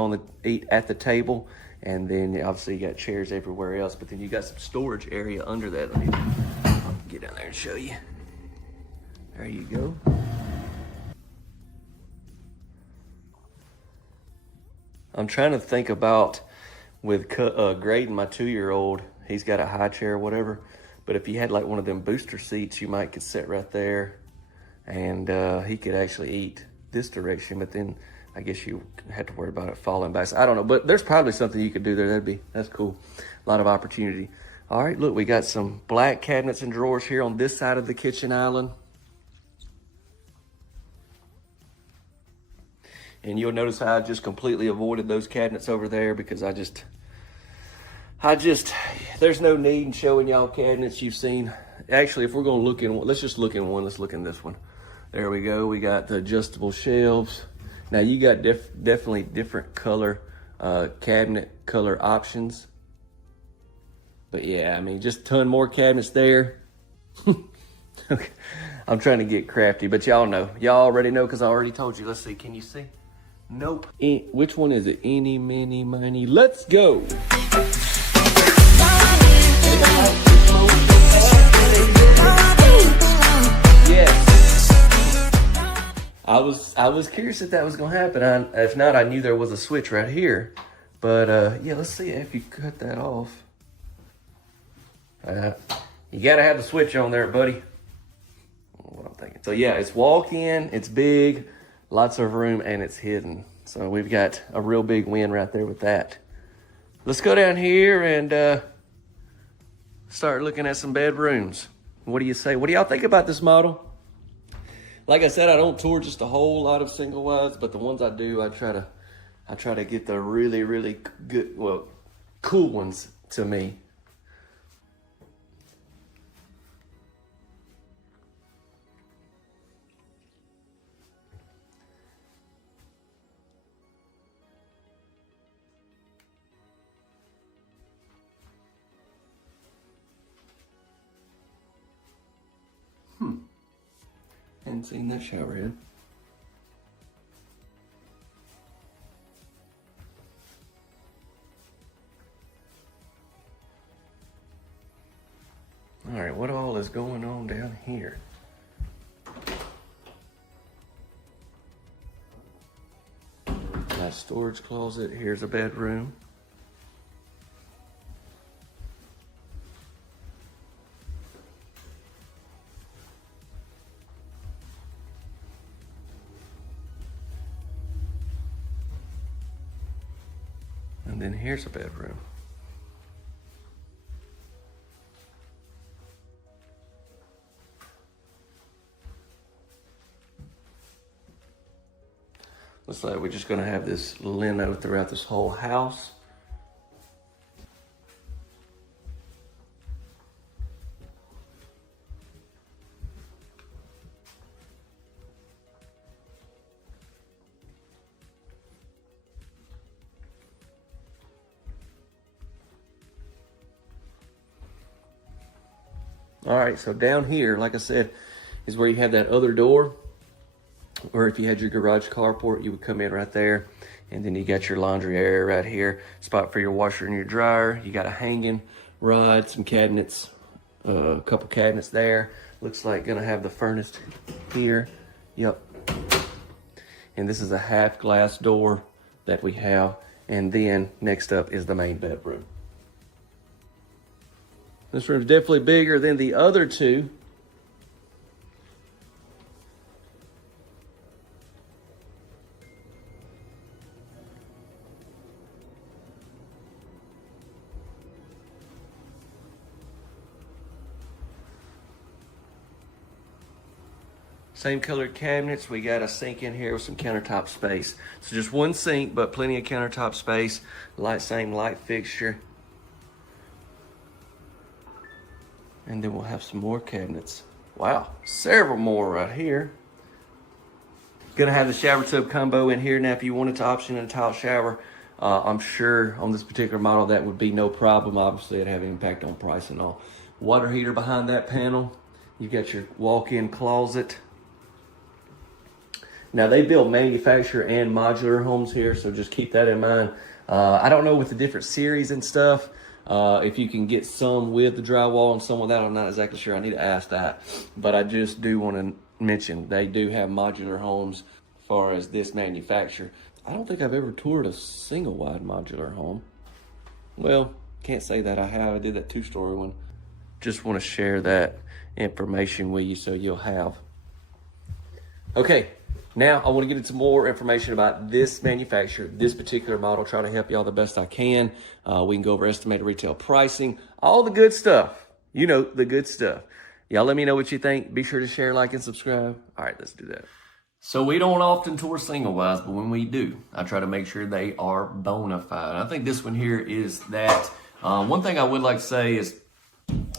at the table, and then obviously you got chairs everywhere else, but then you got some storage area under that. Let me get down there and show you. There you go. I'm trying to think about with Graydon, my 2-year-old, he's got a high chair or whatever, but if you had like one of them booster seats, you might could sit right there, and he could actually eat this direction, but then I guess you had to worry about it falling back. So I don't know, but there's probably something you could do there. That's cool. A lot of opportunity. All right, look, we got some black cabinets and drawers here on this side of the kitchen island. And you'll notice how I just completely avoided those cabinets over there because there's no need in showing y'all cabinets you've seen. Actually, if we're gonna look in one, let's just look in one. Let's look in this one. There we go. We got the adjustable shelves. Now you got definitely different color cabinet color options. But yeah, I mean, just a ton more cabinets there. Okay. I'm trying to get crafty, but y'all know. Y'all already know because I already told you. Let's see, can you see? Nope. Which one is it? Eeny, meeny, miny. Let's go. Yes. I was curious if that was gonna happen. If not, I knew there was a switch right here. But yeah, let's see if you cut that off. You gotta have the switch on there, buddy. What I'm thinking. So yeah, it's walk-in, it's big, lots of room, and it's hidden. So we've got a real big win right there with that. Let's go down here and start looking at some bedrooms. What do you say? What do y'all think about this model? Like I said, I don't tour just a whole lot of single wides, but the ones I do, I try to get the really, really good, well, cool ones to me. Hadn't seen that shower head. All right, what all is going on down here? Nice storage closet. Here's a bedroom. And then here's a bedroom. Looks like we're just gonna have this lino throughout this whole house. All right, so down here, like I said, is where you have that other door, or if you had your garage carport, you would come in right there, and then you got your laundry area right here, spot for your washer and your dryer. You got a hanging rod, some cabinets, a couple cabinets there. Looks like gonna have the furnace here. Yep. And this is a half glass door that we have, and then next up is the main bedroom. This room's definitely bigger than the other two. Same colored cabinets. We got a sink in here with some countertop space. So just one sink, but plenty of countertop space. Same light fixture. And then we'll have some more cabinets. Wow, several more right here. Gonna have the shower tub combo in here. Now, if you wanted to option in a tile shower, I'm sure on this particular model that would be no problem. Obviously, it'd have an impact on price and all. Water heater behind that panel. You got your walk-in closet. Now, they build manufacturer and modular homes here, so just keep that in mind. I don't know with the different series and stuff, if you can get some with the drywall and some without. I'm not exactly sure. I need to ask that. But I just do want to mention they do have modular homes as far as this manufacturer. I don't think I've ever toured a single wide modular home. Well, can't say that I have. I did that 2-story one. Just want to share that information with you so you'll have. Okay, now I want to get into more information about this manufacturer, this particular model, try to help y'all the best I can. We can go over estimated retail pricing, all the good stuff. You know, the good stuff. Y'all let me know what you think. Be sure to share, like, and subscribe. All right, let's do that. So we don't often tour single wides, but when we do, I try to make sure they are bona fide. I think this one here is that. One thing I would like to say is,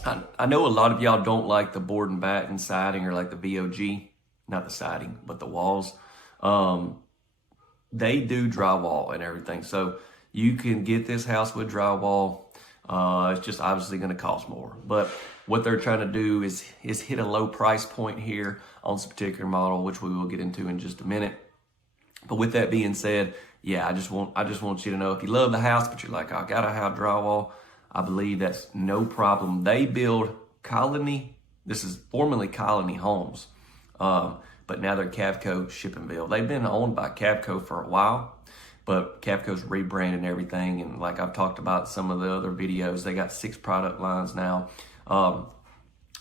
I know a lot of y'all don't like the board and batten siding or like the VOG, not the siding, but the walls. They do drywall and everything. So you can get this house with drywall. It's just obviously going to cost more. But what they're trying to do is hit a low price point here on this particular model, which we will get into in just a minute. But with that being said, yeah, I just want you to know if you love the house, but you're like, I gotta have drywall, I believe that's no problem. They build Colony. This is formerly Colony Homes, but now they're Cavco Shippingville. They've been owned by Cavco for a while, but Cavco's rebranding everything. And like I've talked about some of the other videos, they got 6 product lines now.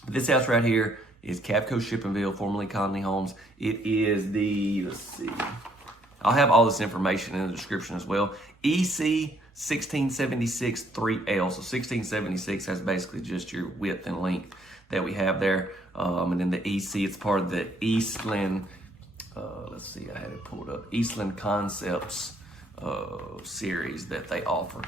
This house right here is Cavco Shippingville, formerly Colony Homes. It is the, let's see, I'll have all this information in the description as well. EC 1676 3L. So 1676 has basically just your width and length that we have there. And then the EC, it's part of the Eastland, let's see, I had it pulled up, Eastland Concepts series that they offer.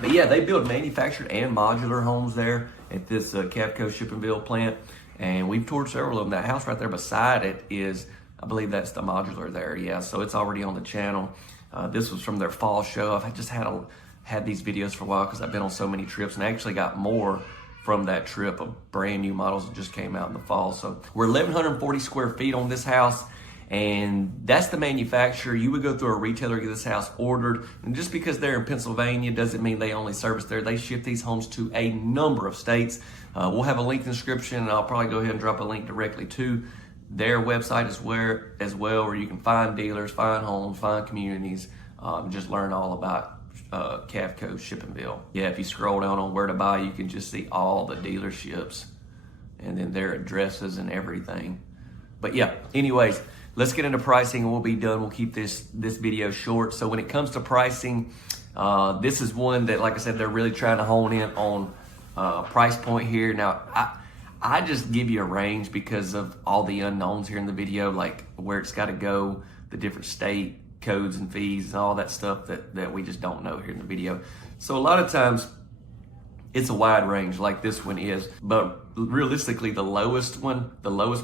But yeah, they build manufactured and modular homes there at this Cavco Shippingville plant. And we've toured several of them. That house right there beside it is, I believe that's the modular there. Yeah, so it's already on the channel. This was from their fall show. I've just had these videos for a while because I've been on so many trips, and I actually got more from that trip of brand new models that just came out in the fall. So we're 1,140 square feet on this house, and that's the manufacturer. You would go through a retailer, get this house ordered, and just because they're in Pennsylvania doesn't mean they only service there. They ship these homes to a number of states. We'll have a link in the description, and I'll probably go ahead and drop a link directly to their website as well, where you can find dealers, find homes, find communities, just learn all about Cavco Shippingville. Yeah, if you scroll down on where to buy, you can just see all the dealerships and then their addresses and everything. But yeah, anyways, let's get into pricing and we'll be done. We'll keep this video short. So when it comes to pricing, this is one that, like I said, they're really trying to hone in on price point here. Now, I just give you a range because of all the unknowns here in the video, like where it's got to go, the different state codes and fees and all that stuff that we just don't know here in the video. So a lot of times it's a wide range like this one is, but realistically the lowest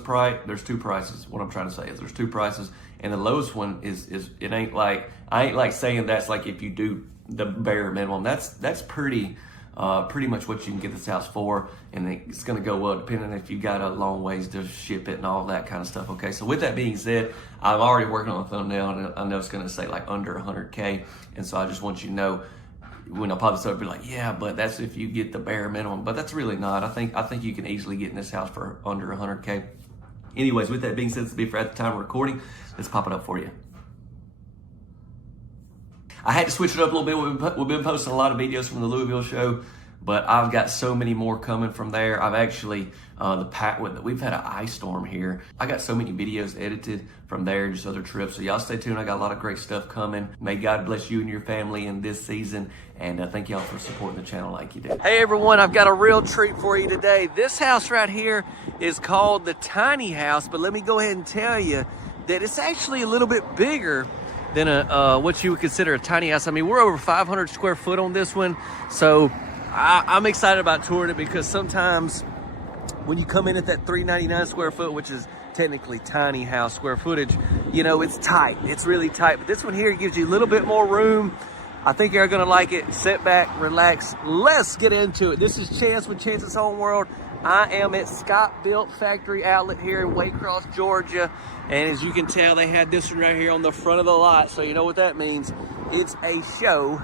price, there's 2 prices. What I'm trying to say is there's 2 prices, and the lowest one is it ain't like, I ain't like saying that's like if you do the bare minimum. That's pretty much what you can get this house for, and it's going to go up depending if you got a long ways to ship it and all that kind of stuff. Okay, so with that being said, I'm already working on a thumbnail, and I know it's going to say like under 100K, and so I just want you to know when I pop this up, be like, yeah, but that's if you get the bare minimum, but that's really not. I think you can easily get in this house for under 100K. Anyways, with that being said, this will be for at the time of recording. Let's pop it up for you. I had to switch it up a little bit. We've been posting a lot of videos from the Louisville show, but I've got so many more coming from there. I've actually, we've had an ice storm here. I got so many videos edited from there, just other trips. So y'all stay tuned. I got a lot of great stuff coming. May God bless you and your family in this season. And thank y'all for supporting the channel like you do. Hey everyone, I've got a real treat for you today. This house right here is called the Tiny House, but let me go ahead and tell you that it's actually a little bit bigger than what you would consider a tiny house. I mean, we're over 500 square foot on this one. So I'm excited about touring it because sometimes when you come in at that 399 square foot, which is technically tiny house square footage, you know, it's tight. It's really tight. But this one here gives you a little bit more room. I think you're gonna like it. Sit back, relax, let's get into it. This is Chance with Chance's Home World. I am at Scott Built Factory Outlet here in Waycross, Georgia. And as you can tell, they had this one right here on the front of the lot. So you know what that means. It's a show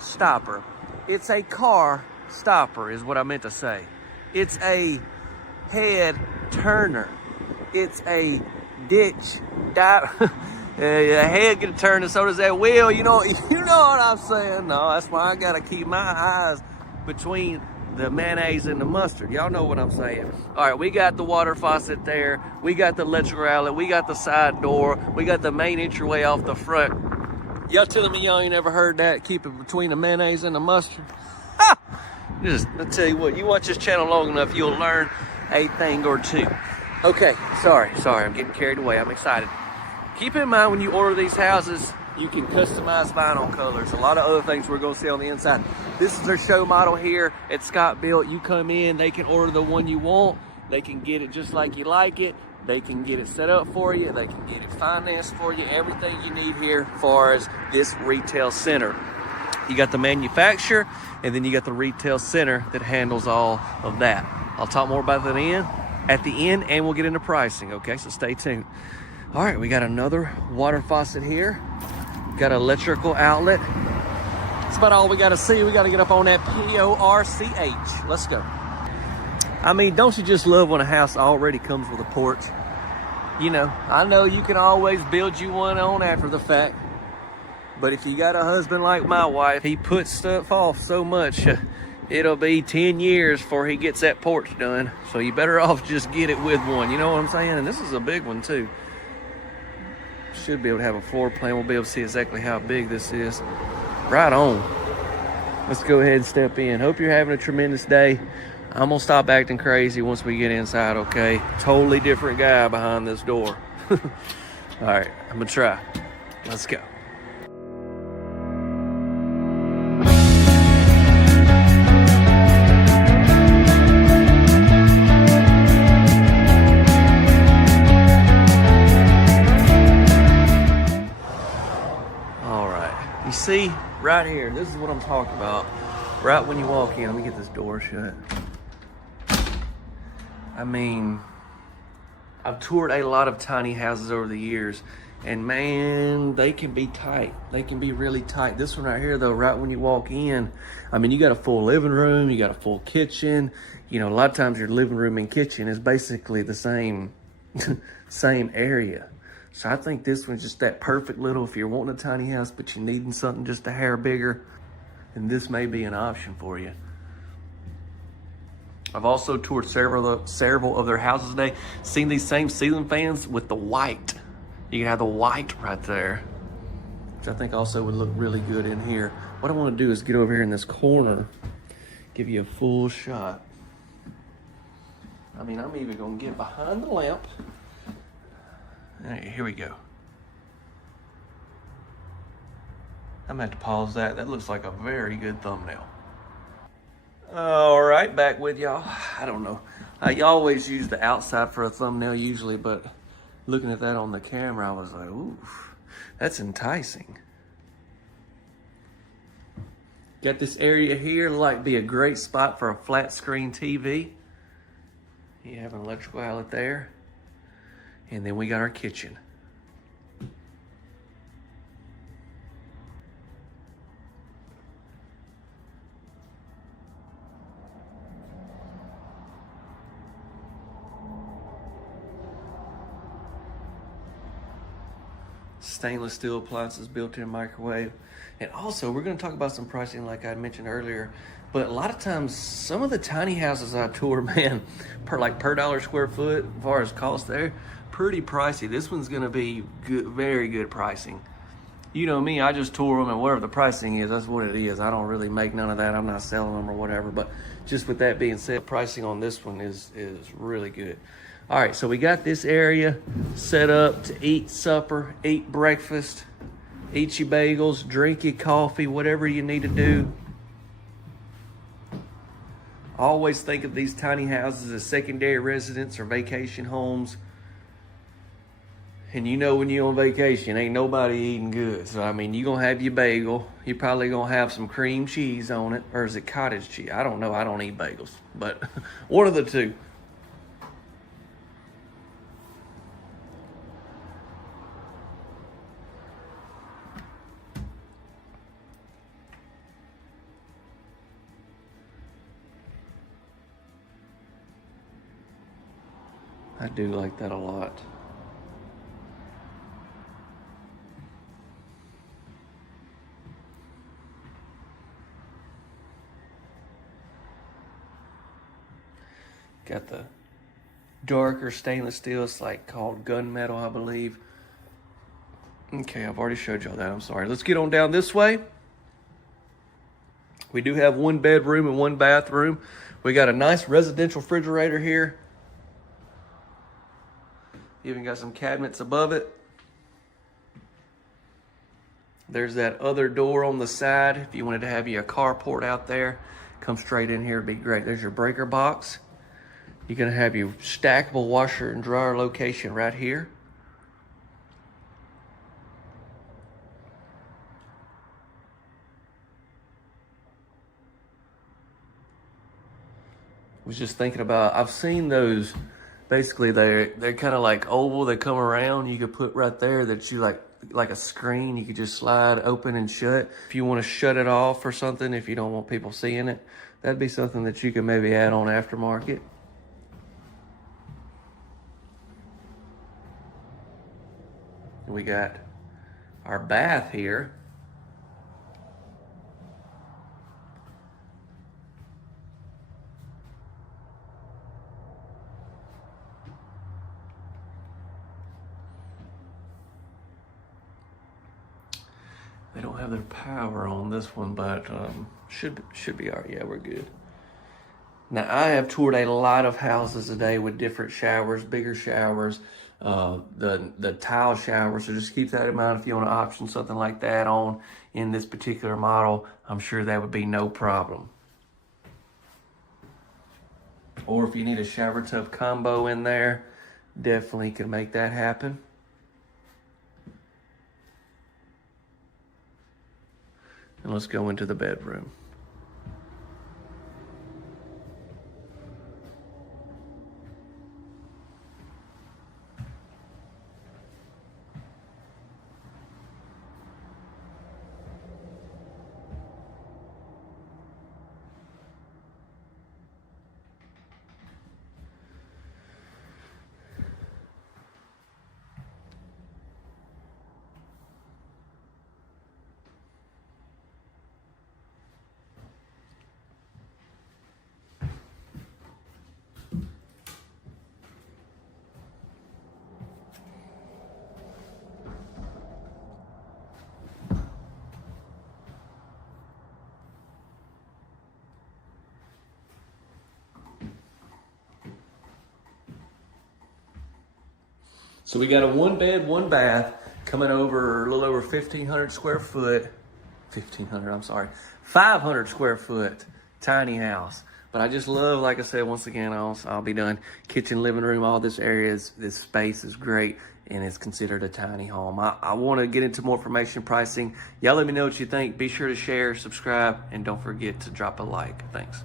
stopper. It's a car stopper is what I meant to say. It's a head turner. It's a ditch dive. A head get a turn and so does that wheel. You know what I'm saying. No, that's why I gotta keep my eyes between the mayonnaise and the mustard. Y'all know what I'm saying. All right, we got the water faucet there. We got the electrical outlet. We got the side door. We got the main entryway off the front. Y'all telling me y'all ain't ever heard that? Keep it between the mayonnaise and the mustard. Ha! I tell you what, you watch this channel long enough, you'll learn a thing or two. Okay, sorry, I'm getting carried away. I'm excited. Keep in mind when you order these houses, you can customize vinyl colors. A lot of other things we're gonna see on the inside. This is their show model here at Scott Built. You come in, they can order the one you want. They can get it just like you like it. They can get it set up for you. They can get it financed for you. Everything you need here as far as this retail center. You got the manufacturer, and then you got the retail center that handles all of that. I'll talk more about that at the end, and we'll get into pricing, okay? So stay tuned. All right, we got another water faucet here. Got an electrical outlet. That's about all we got to see. We got to get up on that PORCH. Let's go. I mean, don't you just love when a house already comes with a porch? You know, I know you can always build you one on after the fact. But if you got a husband like my wife, he puts stuff off so much, it'll be 10 years before he gets that porch done. So you better off just get it with one. You know what I'm saying? And this is a big one too. Should be able to have a floor plan. We'll be able to see exactly how big this is. Right on. Let's go ahead and step in. Hope you're having a tremendous day. I'm gonna stop acting crazy once we get inside, okay? Totally different guy behind this door. All right, I'm gonna try. Let's go. You see, right here, this is what I'm talking about. Right when you walk in, let me get this door shut. I mean, I've toured a lot of tiny houses over the years, and man, they can be tight. They can be really tight. This one right here, though, right when you walk in, I mean, you got a full living room, you got a full kitchen. You know, a lot of times your living room and kitchen is basically the same, same area. So I think this one's just that perfect little, if you're wanting a tiny house, but you're needing something just a hair bigger, then this may be an option for you. I've also toured several of their houses today, seen these same ceiling fans with the white. You can have the white right there, which I think also would look really good in here. What I want to do is get over here in this corner, give you a full shot. I mean, I'm even going to get behind the lamp. All right, here we go. I'm gonna have to pause that. That looks like a very good thumbnail. All right, back with y'all. I don't know. I always use the outside for a thumbnail usually, but looking at that on the camera, I was like, ooh, that's enticing. Got this area here, like be a great spot for a flat screen TV. You have an electrical outlet there. And then we got our kitchen. Stainless steel appliances, built-in microwave. And also, we're gonna talk about some pricing like I mentioned earlier. But a lot of times, some of the tiny houses I tour, man, per dollar square foot, as far as cost there, pretty pricey. This one's gonna be good, very good pricing. You know me, I just tour them, and whatever the pricing is, that's what it is. I don't really make none of that. I'm not selling them or whatever. But just with that being said, pricing on this one is really good. All right, so we got this area set up to eat supper, eat breakfast, eat your bagels, drink your coffee, whatever you need to do. Always think of these tiny houses as secondary residence or vacation homes. And you know when you're on vacation, ain't nobody eating good. So, I mean, you're going to have your bagel. You're probably going to have some cream cheese on it. Or is it cottage cheese? I don't know. I don't eat bagels. But one of the two. I do like that a lot. Got the darker stainless steel. It's like called gunmetal, I believe. Okay, I've already showed y'all that. I'm sorry. Let's get on down this way. We do have one bedroom and one bathroom. We got a nice residential refrigerator here. Even got some cabinets above it. There's that other door on the side. If you wanted to have you a carport out there, come straight in here, it'd be great. There's your breaker box. You're gonna have your stackable washer and dryer location right here. Was just thinking about, I've seen those, basically they're kind of like oval, they come around, you could put right there that you like a screen, you could just slide open and shut. If you want to shut it off or something, if you don't want people seeing it, that'd be something that you could maybe add on aftermarket. We got our bath here. They don't have their power on this one, but should be all right. Yeah, we're good. Now, I have toured a lot of houses today with different showers, bigger showers, the tile shower. So just keep that in mind if you want to option something like that on in this particular model. I'm sure that would be no problem. Or if you need a shower tub combo in there, definitely can make that happen. And let's go into the bedroom. So we got a one bed, one bath coming over a little over 1,500 square foot, 1,500, I'm sorry, 500 square foot tiny house. But I just love, like I said, once again, I'll be done. Kitchen, living room, all this area, this space is great and it's considered a tiny home. I want to get into more information, pricing. Y'all let me know what you think. Be sure to share, subscribe, and don't forget to drop a like. Thanks.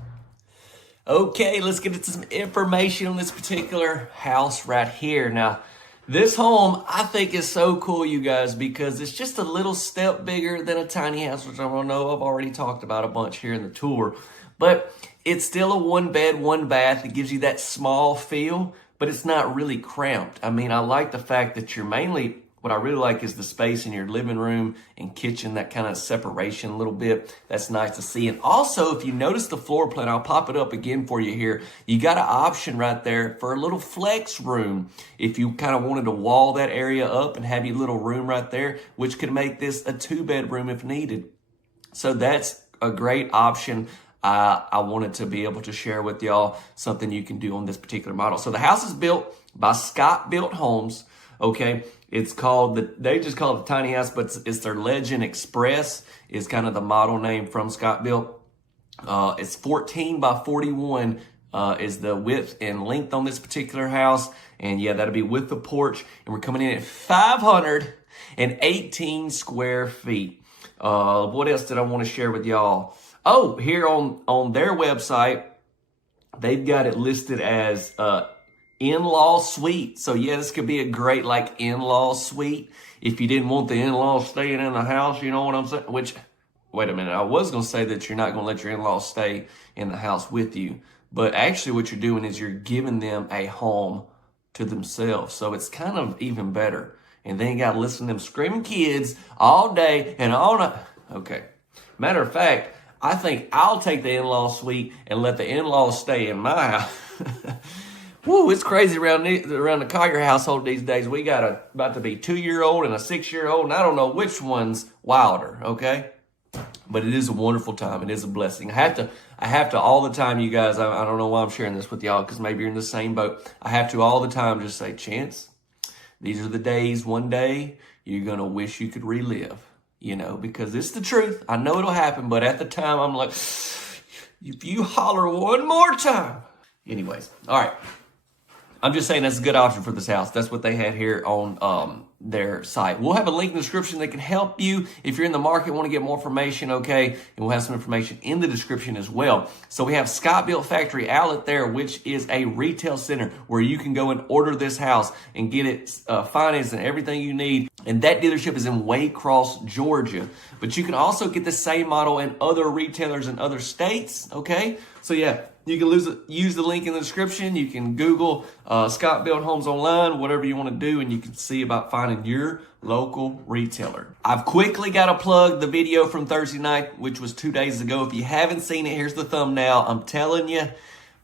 Okay, let's get into some information on this particular house right here. Now, this home, I think, is so cool, you guys, because it's just a little step bigger than a tiny house, which I don't know I've already talked about a bunch here in the tour. But it's still a one bed, one bath. It gives you that small feel, but it's not really cramped. I mean, I like the fact that you're mainly, what I really like is the space in your living room and kitchen, that kind of separation a little bit. That's nice to see. And also, if you notice the floor plan, I'll pop it up again for you here. You got an option right there for a little flex room. If you kind of wanted to wall that area up and have your little room right there, which could make this a 2-bedroom if needed. So that's a great option. I wanted to be able to share with y'all something you can do on this particular model. So the house is built by Scott Built Homes. Okay, it's called they just call it the tiny house, but it's their Legend Express is kind of the model name from Scott Built. It's 14 by 41 is the width and length on this particular house. And yeah, that'll be with the porch. And we're coming in at 518 square feet. What else did I want to share with y'all? Oh, here on their website, they've got it listed as in-law suite. So yeah, this could be a great like in-law suite if you didn't want the in-laws staying in the house, you know what I'm saying? Which, wait a minute, I was going to say that you're not going to let your in-laws stay in the house with you. But actually what you're doing is you're giving them a home to themselves. So it's kind of even better. And they ain't got to listen to them screaming kids all day and all night. Okay. Matter of fact, I think I'll take the in-law suite and let the in-laws stay in my house. Woo, it's crazy around the Collier household these days. We got about to be 2-year-old and a 6-year-old, and I don't know which one's wilder, okay? But it is a wonderful time. It is a blessing. I have to all the time, you guys, I don't know why I'm sharing this with y'all, because maybe you're in the same boat. I have to all the time just say, Chance, these are the days one day you're going to wish you could relive, you know, because it's the truth. I know it'll happen, but at the time, I'm like, if you holler one more time. Anyways, all right. I'm just saying that's a good option for this house. That's what they had here on their site. We'll have a link in the description that can help you if you're in the market, want to get more information, okay? And we'll have some information in the description as well. So we have Scott Built Factory Outlet there, which is a retail center where you can go and order this house and get it financed and everything you need. And that dealership is in Waycross, Georgia. But you can also get the same model in other retailers in other states, okay? So yeah, you can use the link in the description. You can Google Scott Built Homes online, whatever you want to do, and you can see about finding your local retailer. I've quickly got to plug the video from Thursday night, which was 2 days ago. If you haven't seen it, here's the thumbnail. I'm telling you,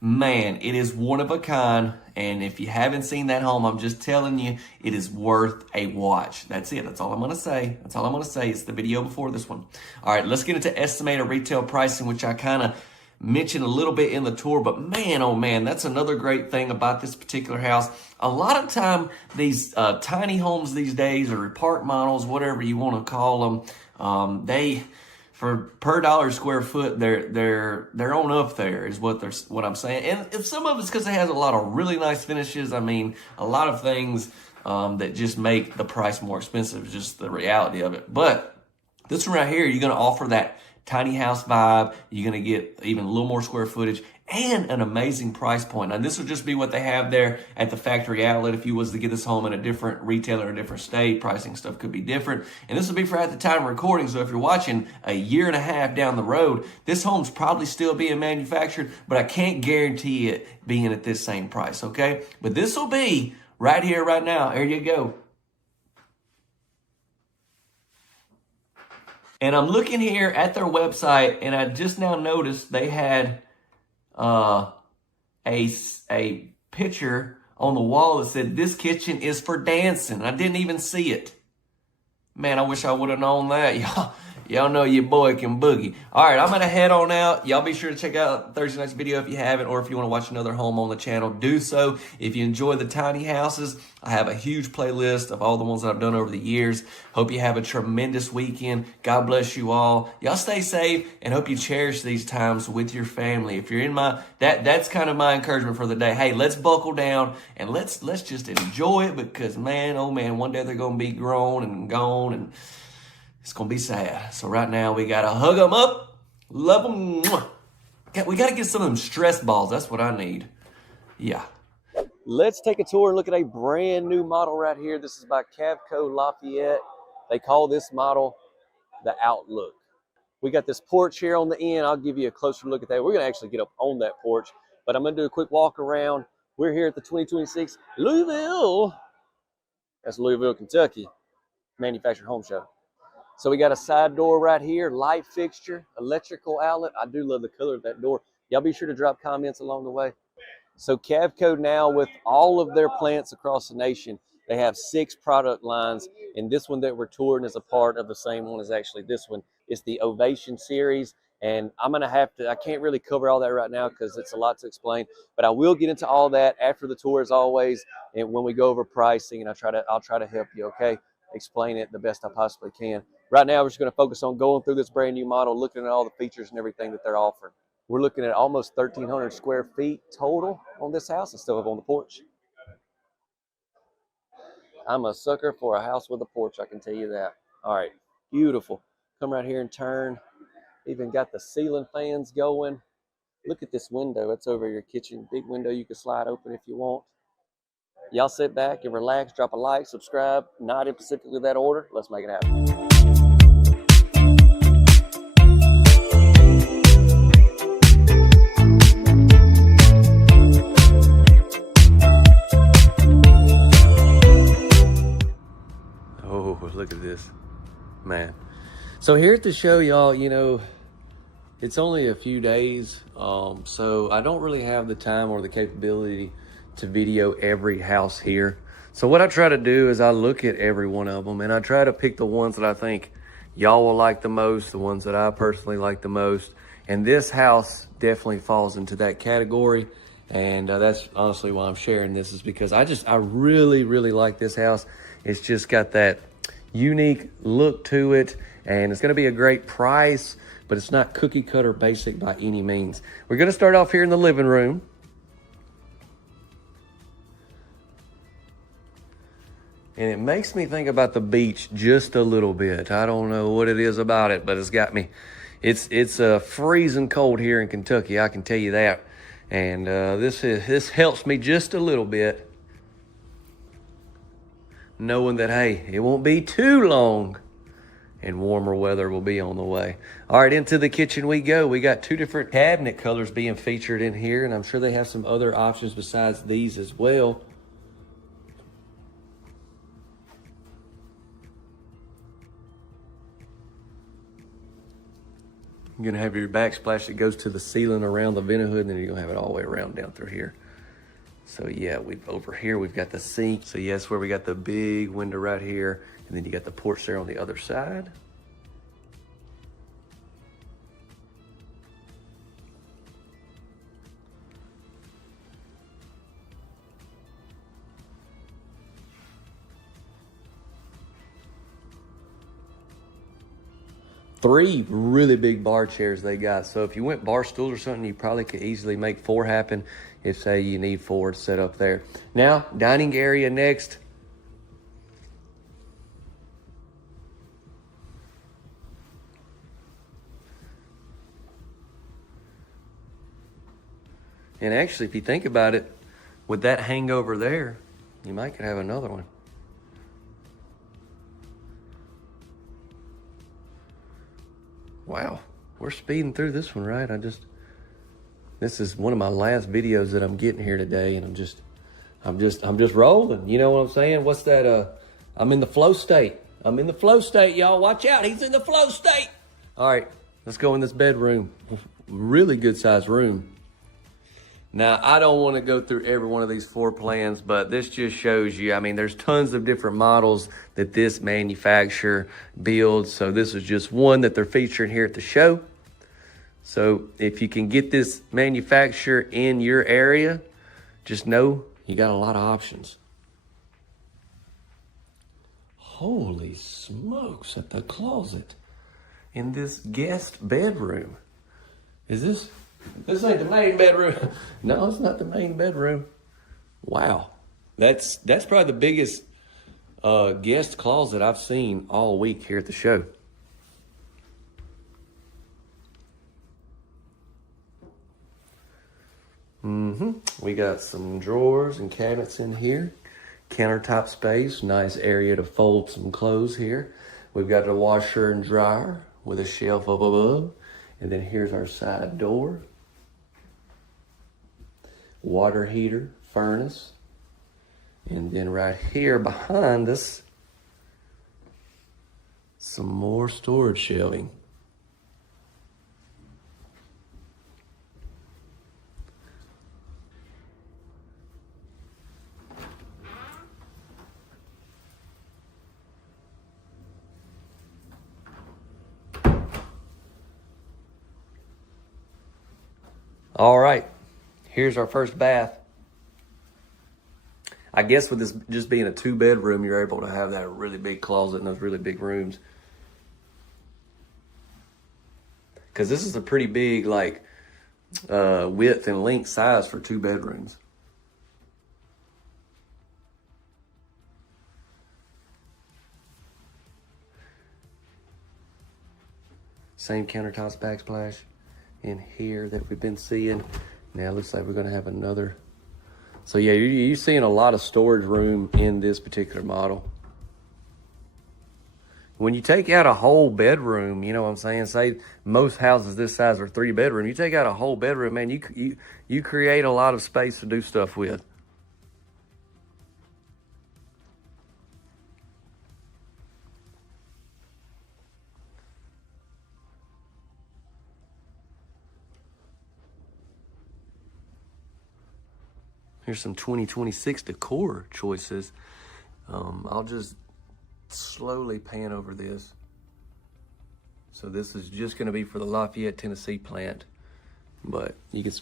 man, it is one of a kind. And if you haven't seen that home, I'm just telling you, it is worth a watch. That's it. That's all I'm going to say. That's all I'm going to say. It's the video before this one. All right, let's get into estimated retail pricing, which I kind of mentioned a little bit in the tour, but man, oh man, that's another great thing about this particular house. A lot of time, these tiny homes these days, or park models, whatever you want to call them, they, for per dollar square foot, they're on up there is what I'm saying. And some of it's because it has a lot of really nice finishes. I mean, a lot of things that just make the price more expensive, just the reality of it. But this one right here, you're going to offer that tiny house vibe. You're going to get even a little more square footage and an amazing price point. Now, this will just be what they have there at the factory outlet. If you was to get this home in a different retailer, a different state, pricing stuff could be different. And this will be for at the time of recording. So if you're watching a year and a half down the road, this home's probably still being manufactured, but I can't guarantee it being at this same price, okay? But this will be right here, right now. There you go. And I'm looking here at their website, and I just now noticed they had a picture on the wall that said, "This kitchen is for dancing." I didn't even see it. Man, I wish I would have known that. Y'all know your boy can boogie. All right, I'm going to head on out. Y'all be sure to check out Thursday night's video if you haven't, or if you want to watch another home on the channel, do so. If you enjoy the tiny houses, I have a huge playlist of all the ones that I've done over the years. Hope you have a tremendous weekend. God bless you all. Y'all stay safe, and hope you cherish these times with your family. If you're in that's kind of my encouragement for the day. Hey, let's buckle down and let's just enjoy it, because man, oh man, one day they're going to be grown and gone, and it's going to be sad. So right now, we got to hug them up, love them. We got to get some of them stress balls. That's what I need. Yeah. Let's take a tour and look at a brand new model right here. This is by Cavco Lafayette. They call this model the Outlook. We got this porch here on the end. I'll give you a closer look at that. We're going to actually get up on that porch, but I'm going to do a quick walk around. We're here at the 2026 Louisville. That's Louisville, Kentucky Manufactured Home Show. So we got a side door right here, light fixture, electrical outlet. I do love the color of that door. Y'all be sure to drop comments along the way. So Cavco now, with all of their plants across the nation, they have 6 product lines. And this one that we're touring is a part of the same one as actually this one. It's the Ovation series. And I'm going to have to, I can't really cover all that right now because it's a lot to explain. But I will get into all that after the tour as always. And when we go over pricing, and I'll try to help you, okay? Explain it the best I possibly can. Right now, we're just going to focus on going through this brand new model, looking at all the features and everything that they're offering. We're looking at almost 1,300 square feet total on this house. It's still up on the porch. I'm a sucker for a house with a porch, I can tell you that. All right, beautiful. Come right here and turn. Even got the ceiling fans going. Look at this window. It's over your kitchen. Big window you can slide open if you want. Y'all sit back and relax, drop a like, subscribe. Not in specifically that order. Let's make it happen. Oh, look at this, man. So here at the show, y'all, you know, it's only a few days, so I don't really have the time or the capability to video every house here. So what I try to do is I look at every one of them and I try to pick the ones that I think y'all will like the most, the ones that I personally like the most. And this house definitely falls into that category. And that's honestly why I'm sharing this, is because I really, really like this house. It's just got that unique look to it, and it's gonna be a great price, but it's not cookie cutter basic by any means. We're gonna start off here in the living room. And it makes me think about the beach just a little bit. I don't know what it is about it, but it's got me. It's freezing cold here in Kentucky, I can tell you that. And this helps me just a little bit, knowing that, hey, it won't be too long and warmer weather will be on the way. All right, into the kitchen we go. We got two different cabinet colors being featured in here, and I'm sure they have some other options besides these as well. You're gonna have your backsplash that goes to the ceiling around the vent hood, and then you're gonna have it all the way around down through here. So yeah, over here we've got the sink. So yes, where we got the big window right here, and then you got the porch there on the other side. Three really big bar chairs they got. So if you went bar stools or something, you probably could easily make four happen if, say, you need four set up there. Now, dining area next. And actually, if you think about it, with that hangover there, you might could have another one. Wow, we're speeding through this one, right? This is one of my last videos that I'm getting here today, and I'm just rolling. You know what I'm saying? What's that? I'm in the flow state. I'm in the flow state, y'all. Watch out, he's in the flow state. All right, let's go in this bedroom. Really good sized room. Now, I don't want to go through every one of these floor plans, but this just shows you, I mean, there's tons of different models that this manufacturer builds. So this is just one that they're featuring here at the show. So if you can get this manufacturer in your area, just know you got a lot of options. Holy smokes, at the closet in this guest bedroom. This ain't the main bedroom. No, it's not the main bedroom. Wow. That's probably the biggest guest closet I've seen all week here at the show. We got some drawers and cabinets in here. Countertop space, nice area to fold some clothes here. We've got a washer and dryer with a shelf up above. And then here's our side door. Water heater, furnace. And then right here behind us, some more storage shelving. All right, here's our first bath. I guess with this just being a 2-bedroom, you're able to have that really big closet and those really big rooms. Because this is a pretty big, like, width and length size for 2 bedrooms. Same countertops backsplash in here that we've been seeing. Now it looks like we're gonna have another. So yeah, you're seeing a lot of storage room in this particular model. When you take out a whole bedroom, you know what I'm saying? Say most houses this size are 3 bedroom. You take out a whole bedroom, man, you create a lot of space to do stuff with. Here's some 2026 decor choices. I'll just slowly pan over this. So this is just gonna be for the Lafayette, Tennessee plant, but you can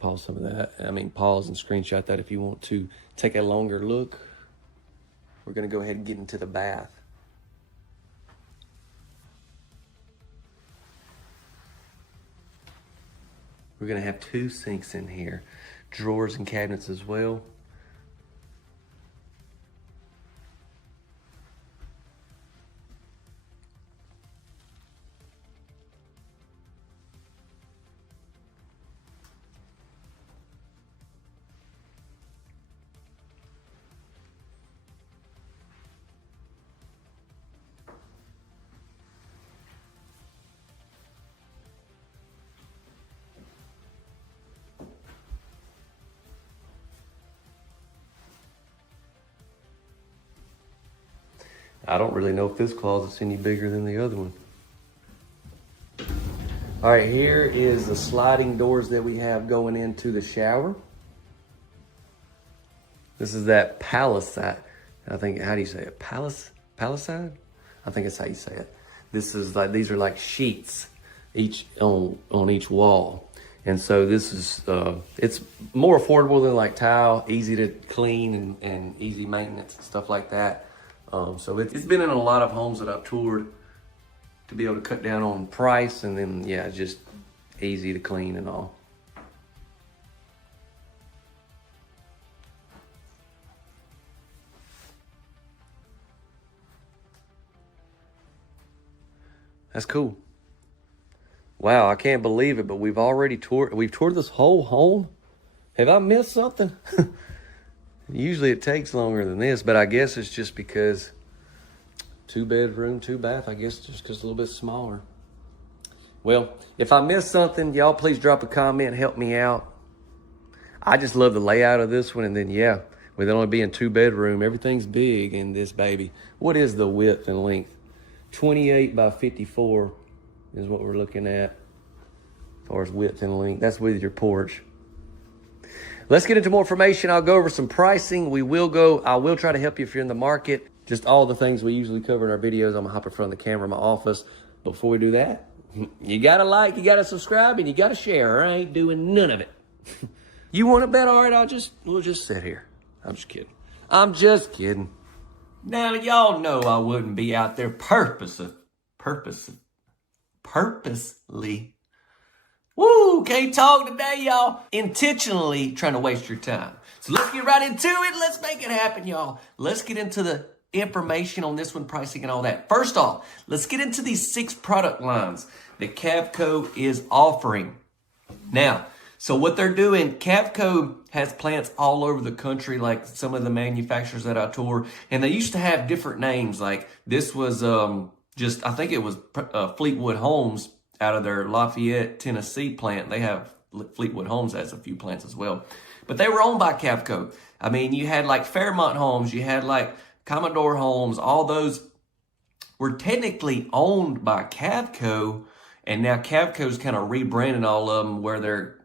pause some of that. I mean, pause and screenshot that if you want to take a longer look. We're gonna go ahead and get into the bath. We're gonna have 2 sinks in here, drawers and cabinets as well. I don't really know if this closet's any bigger than the other one. All right, here is the sliding doors that we have going into the shower. This is that palisade. I think, how do you say it? Palisade? I think that's how you say it. This is like, these are like sheets each on each wall. And so this is, it's more affordable than like tile, easy to clean and easy maintenance and stuff like that. So it's been in a lot of homes that I've toured to be able to cut down on price, and then yeah, just easy to clean and all. That's cool. Wow, I can't believe it, but we've toured this whole home. Have I missed something? Usually it takes longer than this, but I guess it's just because 2 bedroom, 2 bath, I guess just because it's a little bit smaller. Well, if I missed something, y'all please drop a comment, help me out. I just love the layout of this one, and then yeah, with it only being 2 bedroom, everything's big in this baby. What is the width and length? 28 by 54 is what we're looking at as far as width and length. That's with your porch. Let's get into more information. I'll go over some pricing. I will try to help you if you're in the market. Just all the things we usually cover in our videos. I'm gonna hop in front of the camera in my office. Before we do that, you gotta like, you gotta subscribe, and you gotta share, or I ain't doing none of it. You want to bet? All right, we'll just sit here. I'm just kidding. I'm just kidding. Now, y'all know I wouldn't be out there purposely. Woo, can't talk today, y'all. Intentionally trying to waste your time. So let's get right into it. Let's make it happen, y'all. Let's get into the information on this one, pricing and all that. First off, let's get into these 6 product lines that Cavco is offering. Now, so what they're doing, Cavco has plants all over the country, like some of the manufacturers that I tour, and they used to have different names. Like this was I think it was Fleetwood Homes out of their Lafayette, Tennessee plant. They have Fleetwood Homes has a few plants as well. But they were owned by Cavco. I mean, you had like Fairmont Homes, you had like Commodore Homes, all those were technically owned by Cavco, and now Cavco's kind of rebranding all of them where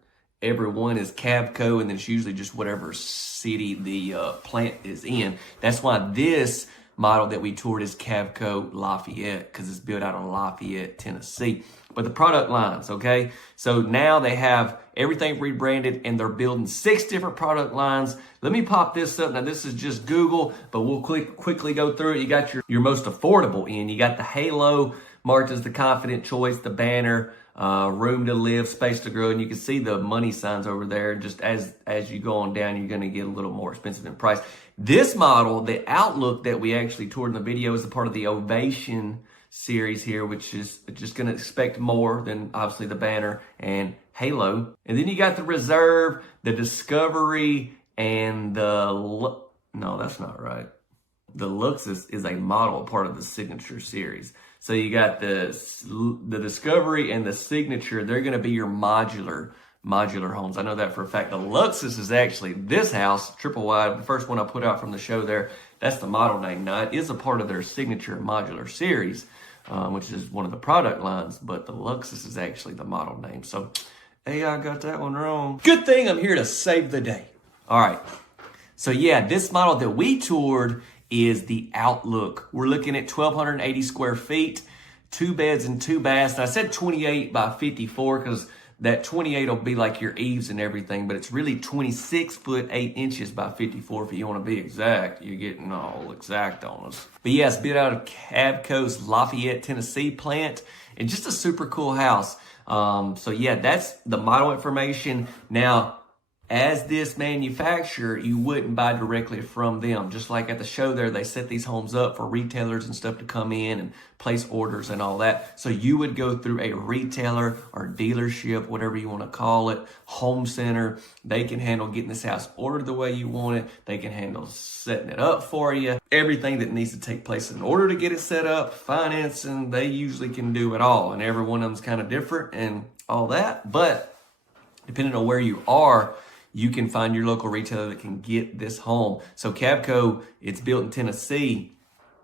everyone is Cavco, and then it's usually just whatever city the plant is in. That's why this model that we toured is Cavco Lafayette, because it's built out in Lafayette, Tennessee. But the product lines, okay? So now they have everything rebranded, and they're building 6 different product lines. Let me pop this up. Now, this is just Google, but we'll quickly go through it. You got your most affordable end. You got the Halo marked as the confident choice, the banner, room to live, space to grow, and you can see the money signs over there. Just as you go on down, you're going to get a little more expensive in price. This model, the Outlook that we actually toured in the video, is a part of the Ovation series here, which is just going to expect more than obviously the banner and Halo. And then you got the Reserve, the Discovery, and the no, that's not right. The Luxus is a model, part of the Signature series. So you got the Discovery and the Signature. They're going to be your modular homes. I know that for a fact. The Luxus is actually this house, triple wide, the first one I put out from the show there. That's the model name. Now, it is a part of their Signature modular series, which is one of the product lines, but the Luxus is actually the model name. So, hey, I got that one wrong. Good thing I'm here to save the day. All right. So, yeah, this model that we toured is the Outlook. We're looking at 1,280 square feet, 2 beds and 2 baths. And I said 28 by 54 because that 28 will be like your eaves and everything, but it's really 26 foot 8 inches by 54 if you want to be exact. You're getting all exact on us. But yeah, it's built out of Cavco's Lafayette, Tennessee plant, and just a super cool house. So yeah, that's the model information. Now, as this manufacturer, you wouldn't buy directly from them. Just like at the show there, they set these homes up for retailers and stuff to come in and place orders and all that. So you would go through a retailer or dealership, whatever you want to call it, home center. They can handle getting this house ordered the way you want it. They can handle setting it up for you. Everything that needs to take place in order to get it set up, financing, they usually can do it all. And every one of them's kind of different and all that. But depending on where you are, you can find your local retailer that can get this home. So Cavco, it's built in Tennessee,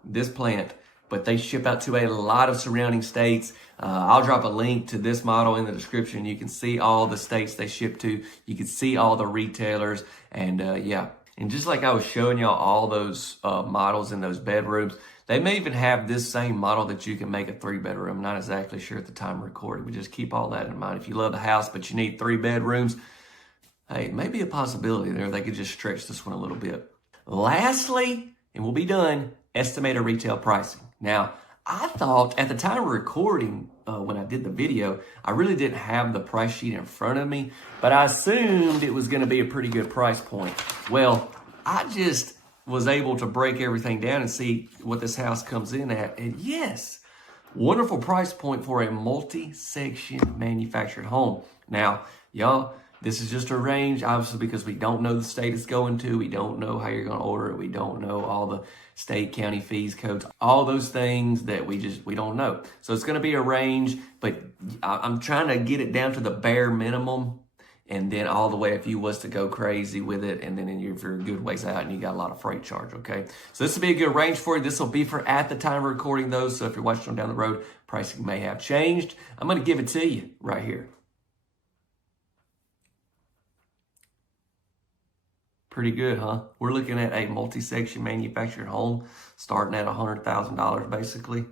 this plant, but they ship out to a lot of surrounding states. I'll drop a link to this model in the description. You can see all the states they ship to. You can see all the retailers. And yeah, and just like I was showing y'all all those models in those bedrooms, they may even have this same model that you can make a 3-bedroom. Not exactly sure at the time of recording, but just keep all that in mind. If you love the house, but you need 3 bedrooms, hey, maybe a possibility there. They could just stretch this one a little bit. Lastly, and we'll be done, estimated retail pricing. Now, I thought at the time of recording, when I did the video, I really didn't have the price sheet in front of me, but I assumed it was going to be a pretty good price point. Well, I just was able to break everything down and see what this house comes in at. And yes, wonderful price point for a multi-section manufactured home. Now, y'all, this is just a range, obviously, because we don't know the state it's going to. We don't know how you're going to order it. We don't know all the state, county fees, codes, all those things that we don't know. So it's going to be a range, but I'm trying to get it down to the bare minimum, and then all the way if you was to go crazy with it, and then if you're a good ways out and you got a lot of freight charge, okay? So this will be a good range for you. This will be for at the time of recording those, so if you're watching them down the road, pricing may have changed. I'm going to give it to you right here. Pretty good, huh? We're looking at a multi-section manufactured home starting at $100,000 basically.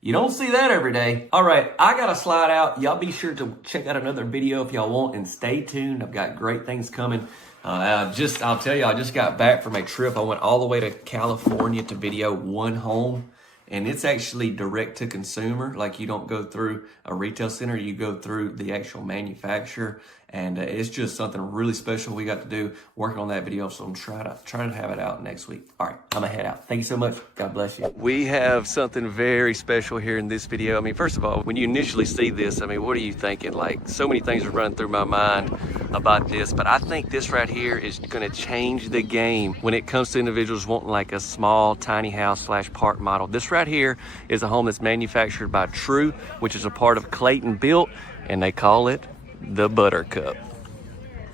You don't see that every day. All right, I got to slide out. Y'all be sure to check out another video if y'all want, and stay tuned. I've got great things coming. I'll tell you, I just got back from a trip. I went all the way to California to video one home, and it's actually direct to consumer. Like, you don't go through a retail center, you go through the actual manufacturer. And it's just something really special we got to do working on that video. So I'm trying to have it out next week. All right, I'm gonna head out. Thank you so much. God bless you. We have something very special here in this video. I mean, first of all, when you initially see this, I mean, what are you thinking? Like, so many things are running through my mind about this, but I think this right here is gonna change the game when it comes to individuals wanting like a small, tiny house / park model. This right here is a home that's manufactured by True, which is a part of Clayton Built, and they call it the Buttercup.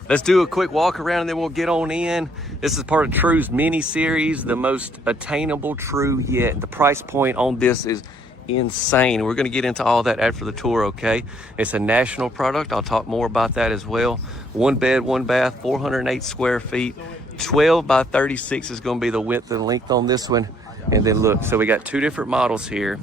Let's do a quick walk around and then we'll get on in. This is part of True's mini series, the most attainable True yet. The price point on this is insane. We're going to get into all that after the tour, okay? It's a national product. I'll talk more about that as well. 1 bed, 1 bath, 408 square feet. 12 by 36 is going to be the width and length on this one. And then look, so we got 2 different models here.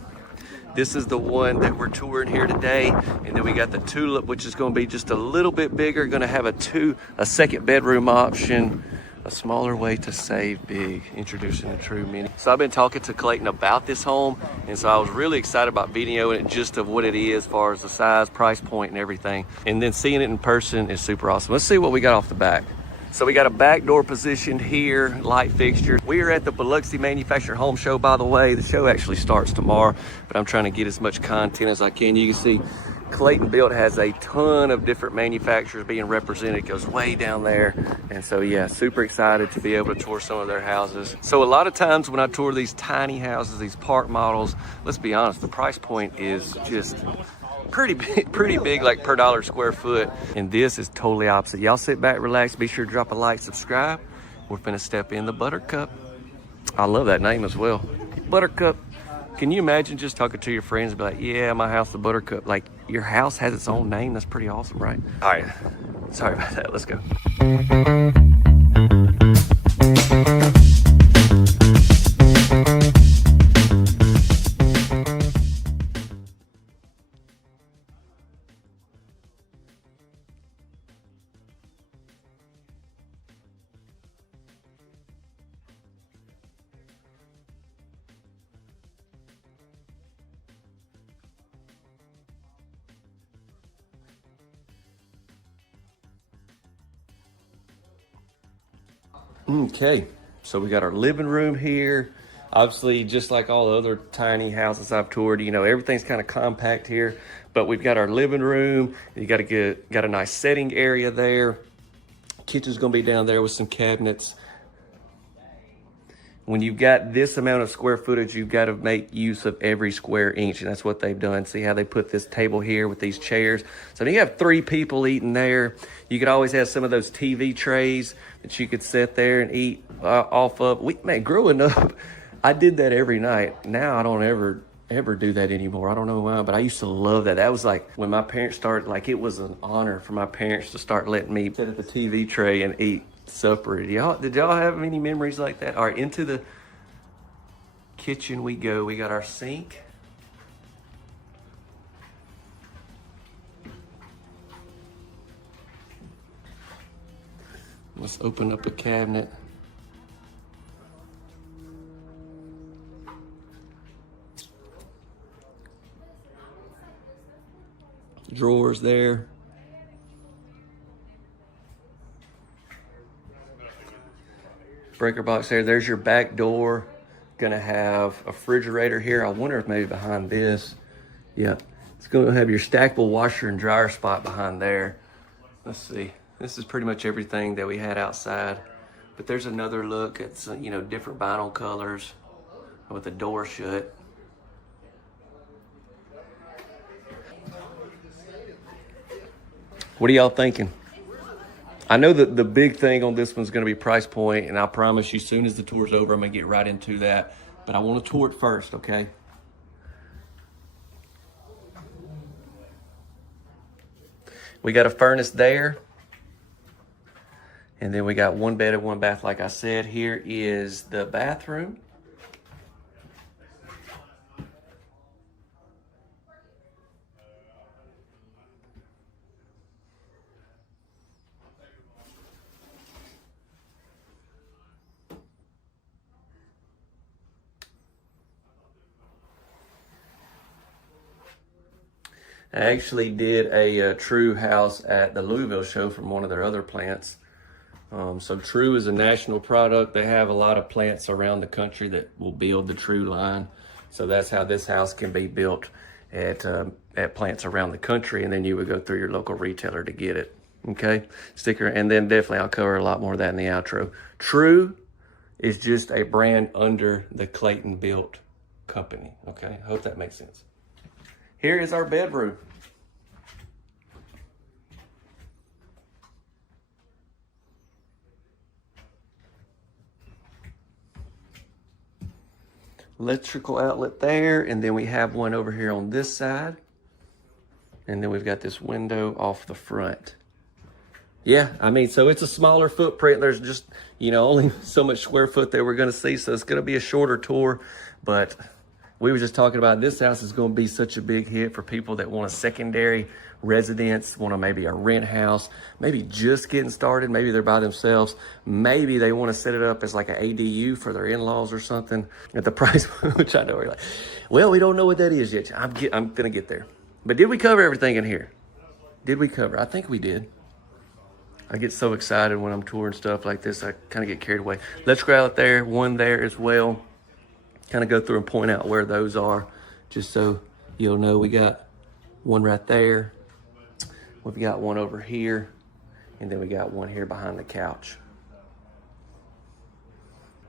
This is the one that we're touring here today. And then we got the Tulip, which is going to be just a little bit bigger. Going to have a second bedroom option. A smaller way to save big. Introducing a True Mini. So I've been talking to Clayton about this home, And so I was really excited about videoing it just of what it is as far as the size, price point, and everything. And then seeing it in person is super awesome. Let's see what we got off the back. So we got a back door positioned here, light fixture. We are at the Biloxi Manufactured Home Show, by the way. The show actually starts tomorrow, but I'm trying to get as much content as I can. You can see Clayton Built has a ton of different manufacturers being represented. It goes way down there. And so yeah, super excited to be able to tour some of their houses. So a lot of times when I tour these tiny houses, these park models, let's be honest, the price point is just pretty big, like per dollar square foot. And this is totally opposite. Y'all sit back, relax, be sure to drop a like, subscribe. We're finna step in the Buttercup. I love that name as well. Buttercup. Can you imagine just talking to your friends and be like, yeah, my house, the Buttercup. Like, your house has its own name. That's pretty awesome, right? All right, sorry about that. Let's go. Okay, so we got our living room here. Obviously, just like all the other tiny houses I've toured, you know, everything's kind of compact here, but we've got our living room. You got a nice setting area there. Kitchen's gonna be down there with some cabinets. When you've got this amount of square footage, you've got to make use of every square inch, and that's what they've done. See how they put this table here with these chairs? So if you have 3 people eating there, you could always have some of those TV trays that you could sit there and eat off of. Man, growing up, I did that every night. Now I don't ever do that anymore. I don't know why, but I used to love that. That was like when my parents started, like it was an honor for my parents to start letting me sit at the TV tray and eat supper. Did y'all have any memories like that? All right, into the kitchen we go. We got our sink. Let's open up a cabinet. Drawers there. Breaker box there. There's your back door. Gonna have a refrigerator here. I wonder if maybe behind this. Yeah, it's gonna have your stackable washer and dryer spot behind there. Let's see. This is pretty much everything that we had outside. But there's another look at some, you know, different vinyl colors with the door shut. What are y'all thinking? I know that the big thing on this one's gonna be price point, and I promise you, as soon as the tour's over, I'm gonna get right into that. But I wanna tour it first, okay? We got a furnace there. And then we got 1 bed and 1 bath, like I said. Here is the bathroom. I actually did a True house at the Louisville show from one of their other plants. So True is a national product. They have a lot of plants around the country that will build the True line. So that's how this house can be built at plants around the country, and then you would go through your local retailer to get it. Okay, sticker, and then definitely I'll cover a lot more of that in the outro. True is just a brand under the Clayton Built company. Okay, I hope that makes sense. Here is our bedroom. Electrical outlet there, and then we have one over here on this side. And then we've got this window off the front. Yeah, I mean, so it's a smaller footprint. There's just, you know, only so much square foot that we're gonna see, so it's gonna be a shorter tour, but We were just talking about this house is going to be such a big hit for people that want a secondary residence, want to maybe a rent house, maybe just getting started, maybe they're by themselves, maybe they want to set it up as like an ADU for their in-laws or something at the price, which I know we're like, well, we don't know what that is yet. I'm going to get there. But did we cover everything in here? Did we cover? I think we did. I get so excited when I'm touring stuff like this. I kind of get carried away. Let's go out there, one there as well. Kind of go through and point out where those are, just so you'll know. We got one right there. We've got one over here, and then we got one here behind the couch.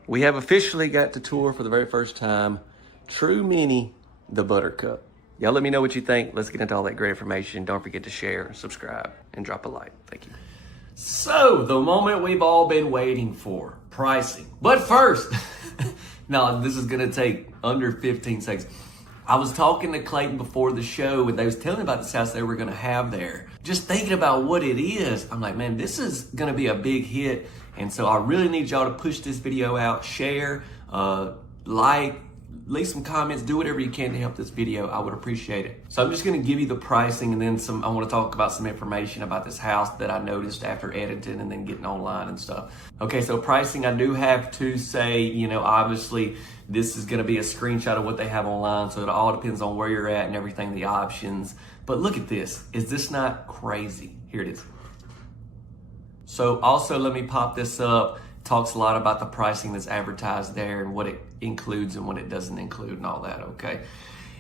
We have officially got to tour for the very first time True Mini, the Buttercup. Y'all let me know what you think. Let's get into all that great information. Don't forget to share, subscribe, and drop a like. Thank you. So, the moment we've all been waiting for, pricing. But first, no, this is gonna take under 15 seconds. I was talking to Clayton before the show, and they was telling me about this house they were gonna have there. Just thinking about what it is, I'm like, man, this is gonna be a big hit. And so I really need y'all to push this video out, share, like, leave some comments, do whatever you can to help this video. I would appreciate it. So I'm just gonna give you the pricing, and then I wanna talk about some information about this house that I noticed after editing and then getting online and stuff. Okay, so pricing, I do have to say, you know, obviously this is gonna be a screenshot of what they have online, so it all depends on where you're at and everything, the options. But look at this, is this not crazy? Here it is. So also let me pop this up. Talks a lot about the pricing that's advertised there and what it includes and what it doesn't include and all that, okay?